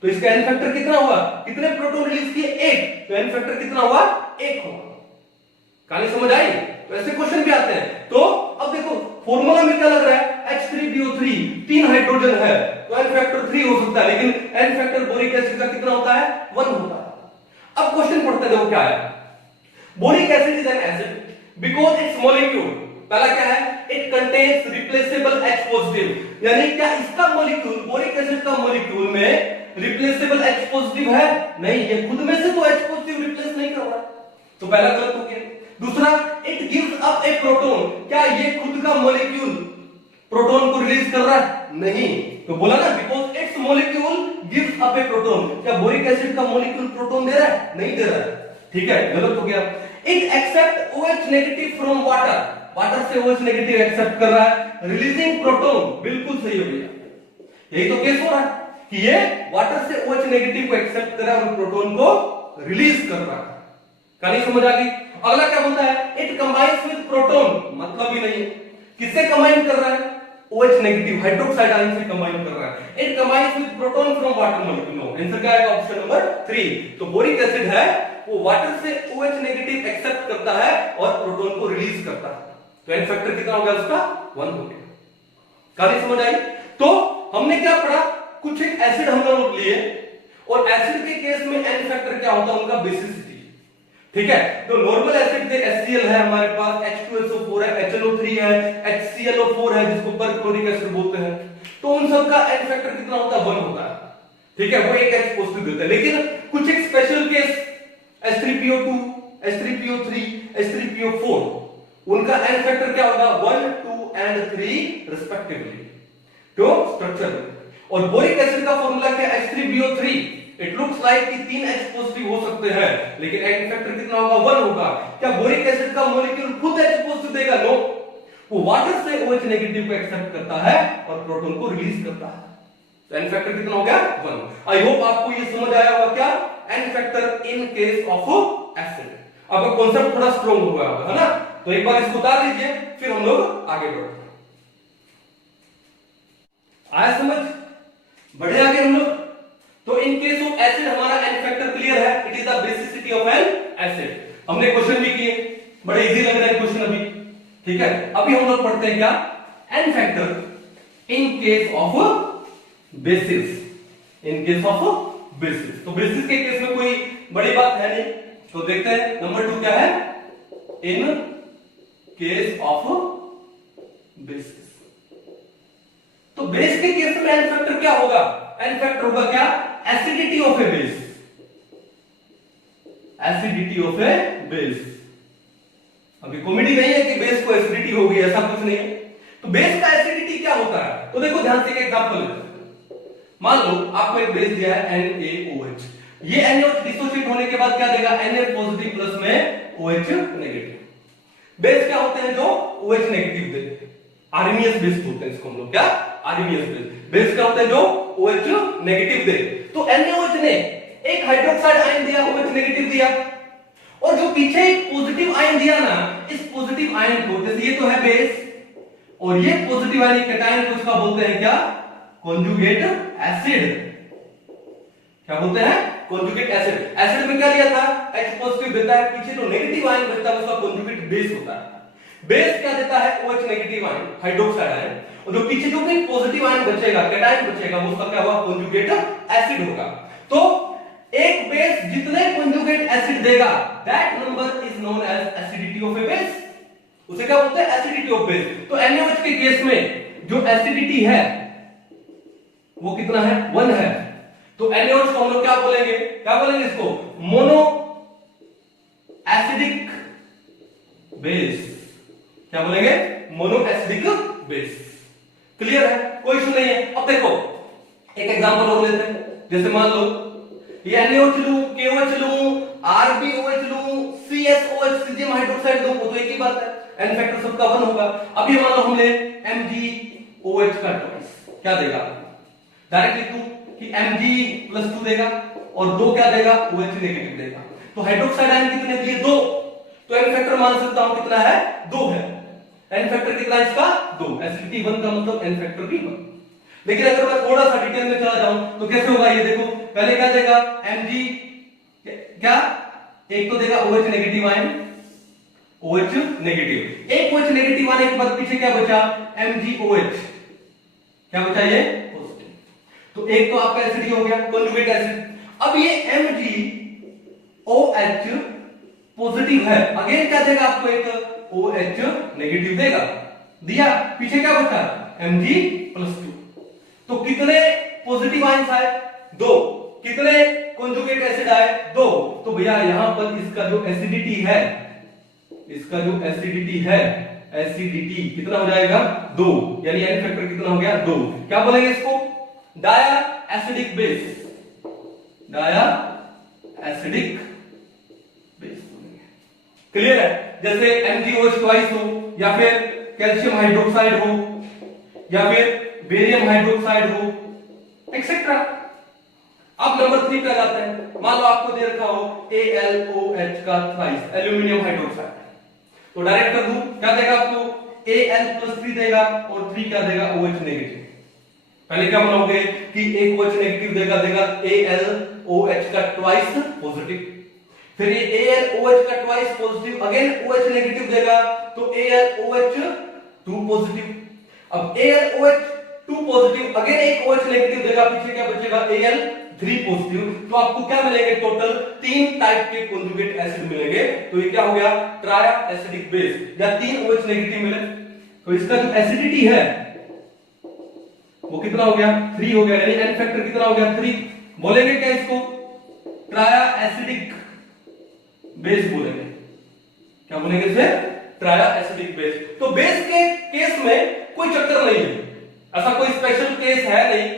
तो इसका N फैक्टर कितना हुआ, कितने प्रोटॉन रिलीज किए, 1। तो N फैक्टर कितना हुआ, 1 हुआ। कहानी समझ आई। तो ऐसे क्वेश्चन भी आते हैं। तो अब देखो फॉर्मूला में क्या लग रहा है, H3BO3, 3 हाइड्रोजन है, तो N फैक्टर 3 हो सकता है, लेकिन N फैक्टर बोरिक एसिड का कितना होता है, 1 होता है। अब क्वेश्चन पढ़ते देखो क्या है, boric acid is an acid because it's molecule, पहला क्या है, it contains replaceable H positive, यानी क्या इसका मॉलिक्यूल, बोरिक एसिड का मॉलिक्यूल में रिप्लेसेबल H पॉजिटिव है? नहीं, ये खुद में से तो H पॉजिटिव रिप्लेस नहीं कर रहा, तो पहला गलत हो गया। दूसरा, it gives up A proton, क्या ये खुद का मॉलिक्यूल प्रोटॉन को रिलीज कर रहा है? नहीं, तो बोला ना because it's molecule gives up A proton, क्या बोरिक एसिड का मॉलिक्यूल प्रोटॉन दे रहा है? नहीं दे रहा है, ठीक है, गलत हो गया। It accept OH negative from water, water से OH नेगेटिव एक्सेप्ट कर रहा है, रिलीजिंग प्रोटॉन, बिल्कुल सही हो गया। यही तो केस हो रहा है कि ये वाटर से OH नेगेटिव को एक्सेप्ट कर रहा है और प्रोटॉन को रिलीज कर रहा है। कहानी समझ आ गई? अगला क्या बोलता है, इट कंबाइंस विद प्रोटॉन, मतलब ही नहीं है, किससे कंबाइन कर रहा है? OH नेगेटिव हाइड्रोक्साइड आयन से कंबाइन कर रहा है। It combines with proton from water molecule, no, answer क्या आएगा? Option number 3। तो बोरिक एसिड है वो वाटर से OH नेगेटिव एक्सेप्ट करता है और प्रोटॉन को रिलीज करता है, तो एन फैक्टर कितना हो गया उसका? 1 हो गया। कहानी समझ आई? तो हमने क्या पढ़ा, कुछ एक एसिड हम लोग लिए और एसिड के केस में एन फैक्टर क्या होता है? उनका बेसिसिटी, ठीक है। तो नॉर्मल एसिड थे, HCl है हमारे पास, H2SO4 है, HNO3 है, HClO4 है जिसको परक्लोरिक एसिड बोलते हैं, तो उन सब का एन फैक्टर कितना होता है? 1 होता है, ठीक है, वो एक H पॉजिटिव देता है। लेकिन कुछ एक special case H3PO2, H3PO3, H3PO4, उनका एन फैक्टर क्या होगा? 1, 2 एंड 3 रिस्पेक्टिवली, तो स्ट्रक्चर। और बोरिक एसिड का फॉर्मूला क्या? H3BO3, इट लुक्स लाइक कि 3 H पॉजिटिव हो सकते हैं, लेकिन एन फैक्टर कितना होगा? 1 होगा। क्या बोरिक एसिड का मॉलिक्यूल खुद H पॉजिटिव देगा? नो, वो वाटर से OH नेगेटिव को एक्सेप्ट करता है और प्रोटॉन को रिलीज करता है, तो एन फैक्टर कितना हो गया? 1। आई होप आपको ये समझ आया होगा क्या, N factor in case of acid. अब कॉन्सेप्ट थोड़ा स्ट्रांग हो गया होगा, है ना? तो एक बार इसको उतार लीजिए, फिर हम लोग आगे बढ़ते हैं। आया समझ? बढ़े आगे हम लोग। तो इन केस ऑफ एसिड हमारा एन फैक्टर क्लियर है, it is the basicity of an acid. हमने क्वेश्चन भी किए, बड़े इजी लग रहे हैं क्वेश्चन अभी, ठीक है। अभी हम लोग पढ़ते हैं क्या, N factor in case of bases, in case of bases. तो बेसिस के केस में कोई बड़ी बात है नहीं, तो देखते हैं नंबर 2 क्या है, इन केस ऑफ बेसिस। तो बेस के केस में एन फैक्टर क्या होगा? एन फैक्टर होगा क्या? Acidity of a base, acidity of a base. अभी कॉमेडी नहीं है कि बेस को एसिडिटी होगी, ऐसा कुछ नहीं है। तो बेस का एसिडिटी क्या होता है? तो देखो ध्यान से एक एग्जांपल लेते हैं। मान लो आपको एक बेस दिया है NaOH, ये NaOH डिसोसिएट होने के बाद क्या देगा? Na पॉजिटिव प्लस में OH नेगेटिव। बेस क्या होते हैं जो OH नेगेटिव देते हैं? आर्मियस बेस बोलते हैं इसको हम लोग, क्या? आर्मियस बेस। बेस क्या होते हैं जो OH नेगेटिव दे। तो NaOH ने एक हाइड्रोक्साइड आयन दिया, OH नेगेटिव दिया, और जो पीछे एक पॉजिटिव आयन दिया ना, इस पॉजिटिव आयन को, जैसे ये तो है बेस और ये पॉजिटिव आयन कैटायन को इसका बोलते हैं क्या? Conjugate acid. क्या बोलते हैं? Conjugate acid. एसिड में क्या लिया था? H पॉजिटिव देता है, पीछे जो नेगेटिव आयन बचता है उसका कॉन्जुगेट बेस होता है। बेस क्या देता है? OH negative ion, hydroxide ion, और जो पीछे जो भी पॉजिटिव आयन बचेगा, कैटायन बचेगा, उसका क्या होगा? कॉन्जुगेट एसिड होगा। तो एक बेस जितने कॉन्जुगेट एसिड देगा, that number is known as acidity of a base. उसे क्या बोलते हैं? Acidity of base. तो NaOH के केस में जो एसिडिटी है वो कितना है? 1 है। तो NaOH को हम लोग क्या बोलेंगे? क्या बोलेंगे इसको? Mono acidic base. क्या बोलेंगे? Mono acidic base. क्लियर है? कोई इशू नहीं है। अब देखो एक एग्जांपल और लेते हैं, जैसे मान लो ये NaOH लूं, KOH लूं, RbOH लूं, CSOH सीजियम हाइड्रोक्साइड लूं, वो तो एक ही बात है, एन फैक्टर सबका 1 होगा। अभी मान लो हम ले MgOH का ट्वाइस, क्या देगा? डायरेक्ट लिख दूं कि Mg+2 देगा और 2 क्या देगा? OH नेगेटिव देगा। तो हाइड्रोक्साइड आयन कितने दिए? 2। तो एन फैक्टर मान सकता हूं कितना है? 2 है। एन फैक्टर कितना है इसका? 2। एसिडिटी 1 का मतलब एन फैक्टर भी 1। लेकिन अगर मैं थोड़ा सा डिटेल में चला जाऊं तो कैसे होगा ये देखो। पहले क्या देगा? Mg क्या? एक तो देगा OH negative ion, OH negative, एक OH नेगेटिव आने के बाद पीछे क्या बचा? MgOH, क्या बचा? ये पॉजिटिव। तो एक तो आपका एसिड हो गया, कॉन्जुगेट एसिड। अब ये MgOH पॉजिटिव है, अगेन क्या देगा आपको? एक OH नेगेटिव देगा, दिया, पीछे क्या बचा Mg+2। तो कितने पॉजिटिव आयंस आए? 2। कितने कॉन्जुगेट एसिड आए? 2। तो भैया यहां पर इसका जो एसिडिटी है, एसिडिटी कितना हो जाएगा? 2, यानी एन फैक्टर कितना हो गया? 2। क्या बोलेंगे इसको? डाया एसिडिक बेस, क्लियर है? जैसे MgOH ट्वाइस हो, या फिर कैल्शियम हाइड्रोक्साइड हो, या फिर बेरियम हाइड्रोक्साइड हो, एक्सेट्रा। अब नंबर 3 पे आ जाते हैं। मान लो आपको दे रखा हो AlOH का थ्राइस, एल्यूमिनियम हाइड्रोक्साइड, तो डायरेक्ट कर दूं, क्या देगा आपको? Al+3 देगा, और 3 क्या देगा? OH negative. पहले क्या बनाओगे कि एक OH नेगेटिव देगा AlOH का ट्वाइस पॉजिटिव, फिर ये AlOH का twice positive again OH negative देगा, तो AlOH 2 पॉजिटिव। अब AlOH 2 पॉजिटिव अगेन एक OH नेगेटिव देगा, पीछे क्या बचेगा? Al3 positive. तो आपको क्या मिलेंगे? टोटल 3 टाइप के कॉन्जुगेट एसिड मिलेंगे। तो ये क्या हो गया? ट्राया एसिडिक बेस, या 3 OH नेगेटिव मिले। तो इसका जो एसिडिटी है वो कितना हो गया? 3 हो गया, यानी एन फैक्टर कितना हो गया? 3। बोलेंगे क्या इसको? ट्राया एसिडिक बेस बोलेंगे। क्या बोलेंगे इसे? ट्राया एसिडिक बेस। तो बेस के केस में कोई चक्कर नहीं है, ऐसा कोई स्पेशल केस है नहीं,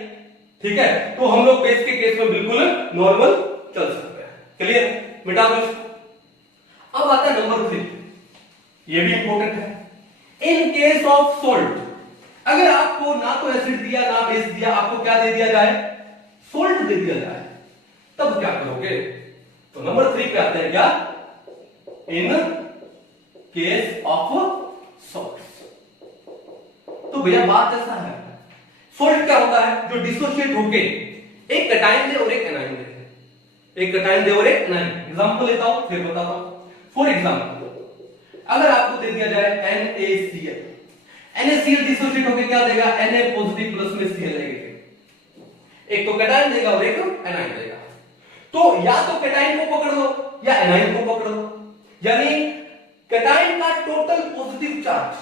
ठीक है? तो हम लोग बेस के केस में बिल्कुल नॉर्मल चल सकते हैं। क्लियर? मिटा दो इसको। अब आता है नंबर 3, ये भी इंपॉर्टेंट है। इन केस ऑफ सोल्ट, अगर आपको ना तो एसिड दिया ना बेस दिया, आपको क्या दे दिया जाए? सोल्ट दे दिया जाए, तब क्या करोगे? तो नंबर 3 पे आते हैं क्या? इन केस ऑफ सॉल्ट। तो भैया बात ऐसा है, सोल्ट क्या होता है? जो डिसोशिएट होके एक कटायन दे और एक एनायन दे, एक कटायन दे और एक एनायन। एग्जांपल लेता हूं, फिर बताता हूं। फॉर एग्जांपल, अगर आपको दे दिया जाए NaCl, NaCl डिसोशिएट होके क्या देगा? Na पॉजिटिव प्लस में Cl नेगेटिव। एक तो कटायन देगा और एक एनायन देगा। तो या तो कटायन को पकड़ लो या एनायन को पकड़ लो, यानी कटायन का टोटल पॉजिटिव चार्ज।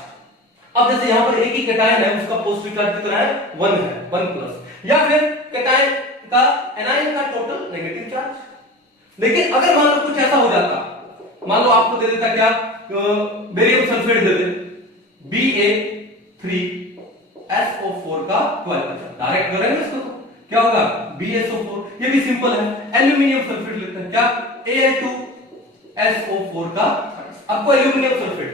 अब जैसे यहां पर एक ही कटायन है, उसका पॉजिटिव चार्ज कितना है? 1 है, 1+। या फिर कटायन का एनायन का टोटल नेगेटिव चार्ज। लेकिन अगर मान लो कुछ ऐसा हो जाता, मान लो आपको दे देता क्या? बेरियम सल्फेट दे दे, Ba3SO4 का 12, डायरेक्ट करेंगे इसको, क्या होगा? BSO4। ये भी सिंपल है। एल्यूमिनियम सल्फेट लेते हैं, क्या? Al2SO4 का, आपको एल्यूमिनियम सल्फेट,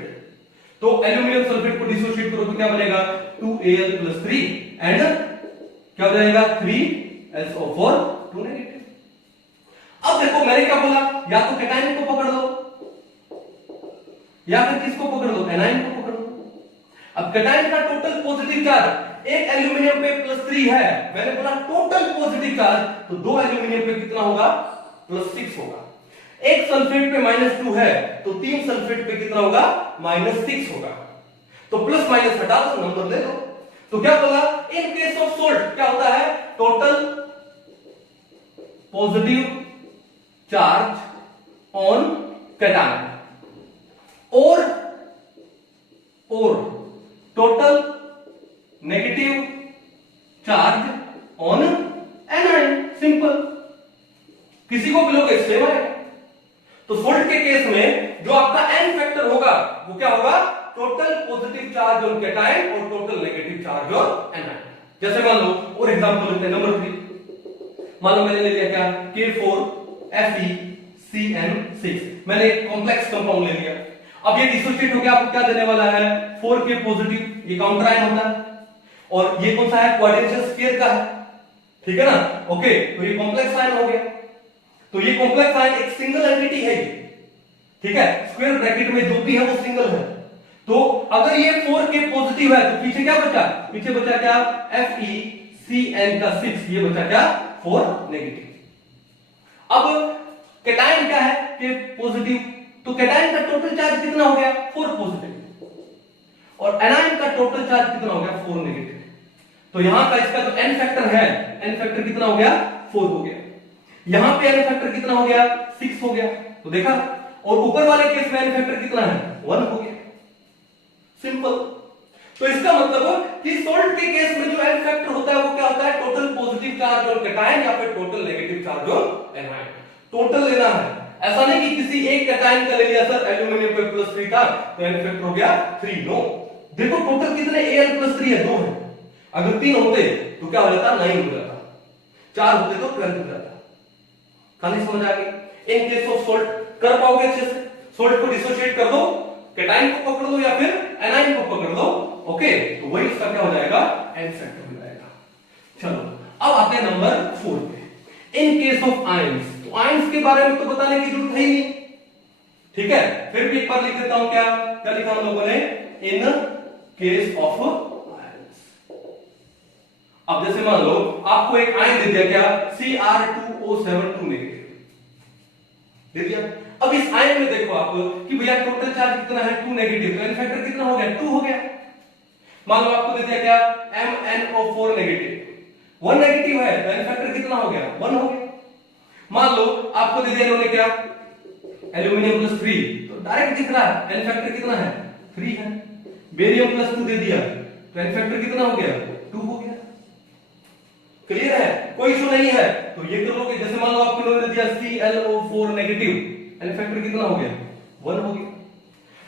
तो एल्यूमिनियम सल्फेट को डिसोशिएट करो तो क्या बनेगा? 2Al+3 एंड क्या हो जाएगा? 3SO4 2 negative. अब देखो मैंने क्या बोला? या तो कैटायन को पकड़ लो या फिर किसको पकड़ लो? एनायन को पकड़ लो। अब कैटायन का टोटल पॉजिटिव चार्ज, एक एल्यूमिनियम पे +3 है, मैंने बोला टोटल पॉजिटिव चार्ज, तो 2 एल्यूमिनियम पे कितना होगा? +6 होगा। एक सल्फेट पे -2 है, तो 3 सल्फेट पे कितना होगा? -6 होगा। तो प्लस माइनस हटा दो, नंबर ले लो। तो क्या बोला? इन केस ऑफ सोल्ट क्या होता है? Total positive charge on cation और total negative charge on anion. Simple, किसी को भी लोग सेम है। तो सोल्ट के केस में जो आपका एन फैक्टर होगा वो क्या होगा? Total positive charge on cation और total negative charge on anion. जैसे मान लो और एग्जांपल लेते हैं नंबर 3। मान लो मैंने ले लिया क्या? K4FeCN6, मैंने एक कॉम्प्लेक्स कंपाउंड ले लिया। अब ये डिसोसिएट हो गया, आपको क्या देने वाला है? 4K पॉजिटिव, ये काउंटर आयन होता है। और ये कौन सा है? क्वाड्रेंशियल स्फीयर का है, ठीक है ना? ओके, तो ये कॉम्प्लेक्स आयन हो गया। तो ये कॉम्प्लेक्स आयन एक सिंगल एंटिटी है, ठीक है? स्क्वायर ब्रैकेट में जो भी है वो सिंगल है। तो अगर ये 4K पॉजिटिव है तो पीछे क्या बचा? पीछे बचा क्या? FeCN6, ये बचा क्या? 4 नेगेटिव। अब कैटायन क्या है? कि पॉजिटिव, तो कैटायन का टोटल चार्ज कितना हो गया? 4 पॉजिटिव। और एनायन का टोटल चार्ज कितना हो गया? 4 नेगेटिव। तो यहां का इसका जो एन फैक्टर है, एन फैक्टर कितना हो गया? 4 हो गया। यहां पे एन फैक्टर कितना हो गया? 6 हो गया। तो देखा, और ऊपर वाले केस में एन फैक्टर कितना है? 1 हो गया। सिंपल। तो इसका मतलब कि सोल्ट के केस में जो एन फैक्टर होता है वो क्या होता है, total positive charge on cation या फिर total negative charge on anion. Total लेना है, ऐसा नहीं कि किसी एक कैटायन का ले लिया सर एल्यूमिनियम पे +3 था तो एन फैक्टर हो गया 3। नो, देखो टोटल कितने Al+3 है, 2 है। अगर 3 होते तो क्या हो जाता, 9 हो जाता। 4 होते तो 12 हो जाता। खाली समझ आ गई। इन केस ऑफ सोल्ट कर पाओगे अच्छे से, सोल्ट को डिसोशिएट कर दो, कैटायन को पकड़ दो या फिर एनायन को पकड़ दो, ओके, तो वही उसका क्या हो जाएगा, एन फैक्टर हो जाएगा। चलो अब आते हैं नंबर 4 पे। इन केस ऑफ आयंस, तो आयंस के बारे में तो बताने की जरूरत है ही नहीं, ठीक है, फिर भी एक बार लिख देता हूं, क्या लिखा हम लोगों ने, इन केस ऑफ आयंस। अब जैसे मान लो आपको एक आयन दे दिया, क्या, Cr2O7 नेगेटिव दे दिया। अब इस आयन में देखो आप कि भैया टोटल चार्ज कितना है, 2 नेगेटिव, तो एन फैक्टर कितना हो गया, 2 हो गया। मान लो आपको दे दिया क्या, MnO4 नेगेटिव, 1 नेगेटिव है तो एन फैक्टर कितना हो गया, 1 हो गया। मान लो आपको दे दिया इन्होंने क्या, एल्यूमिनियम +3, तो डायरेक्ट दिख रहा है एन फैक्टर कितना है, 3 है। बेरियम +2 दे दिया तो एन फैक्टर कितना हो गया, 2 हो गया। क्लियर है, कोई इशू नहीं है, तो ये कर लोगे। जैसे मान लो आपको इन्होंने दिया ClO4 नेगेटिव, एन फैक्टर कितना हो गया, 1 हो गया।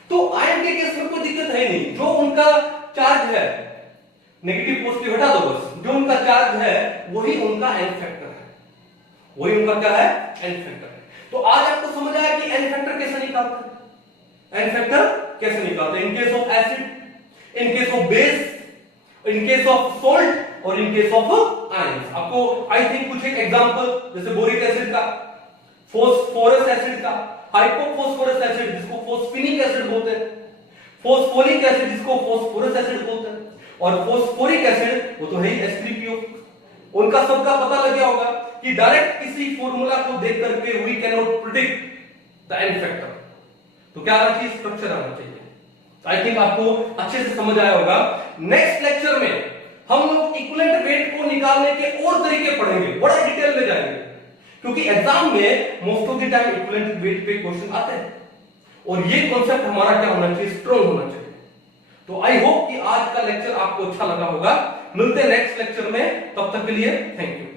तो आयन के केस में कोई दिक्कत है नहीं, जो उनका चार्ज है, नेगेटिव पॉजिटिव हटा दो बस, जो उनका चार्ज है वही उनका एन फैक्टर है, वही उनका क्या है, एन फैक्टर है। तो आज आपको समझ आया कि एन फैक्टर कैसे निकालते हैं, एन फैक्टर कैसे निकालते हैं इन case of acid, in case of base, in case of salt और इन केस ऑफ आयंस। आपको आई थिंक कुछ एक एग्जांपल, जैसे बोरिक एसिड का, फॉस्फोरस एसिड का, हाइपोफॉस्फोरस एसिड जिसको फॉस्फेनिक एसिड बोलते हैं, फॉस्फोरिक एसिड जिसको फॉस्फोरस एसिड बोलते हैं, और फॉस्फोरिक एसिड वो तो है ही H3PO। उनका सबका पता लग गया होगा कि डायरेक्ट किसी फॉर्मूला को देख करके we can not predict the N factor, तो क्या आना चाहिए, स्ट्रक्चर आना चाहिए। आई थिंक आपको अच्छे से समझ आया होगा। नेक्स्ट लेक्चर में हम लोग इक्विवेलेंट वेट को निकालने के और तरीके पढ़ेंगे, बड़ा डिटेल में जाएंगे, क्योंकि एग्जाम में most of the time equivalent weight पे क्वेश्चन आते हैं और ये कॉन्सेप्ट हमारा क्या होना चाहिए, स्ट्रांग होना चाहिए। तो आई होप कि आज का लेक्चर आपको अच्छा लगा होगा। मिलते हैं नेक्स्ट लेक्चर में, तब तक के लिए थैंक यू।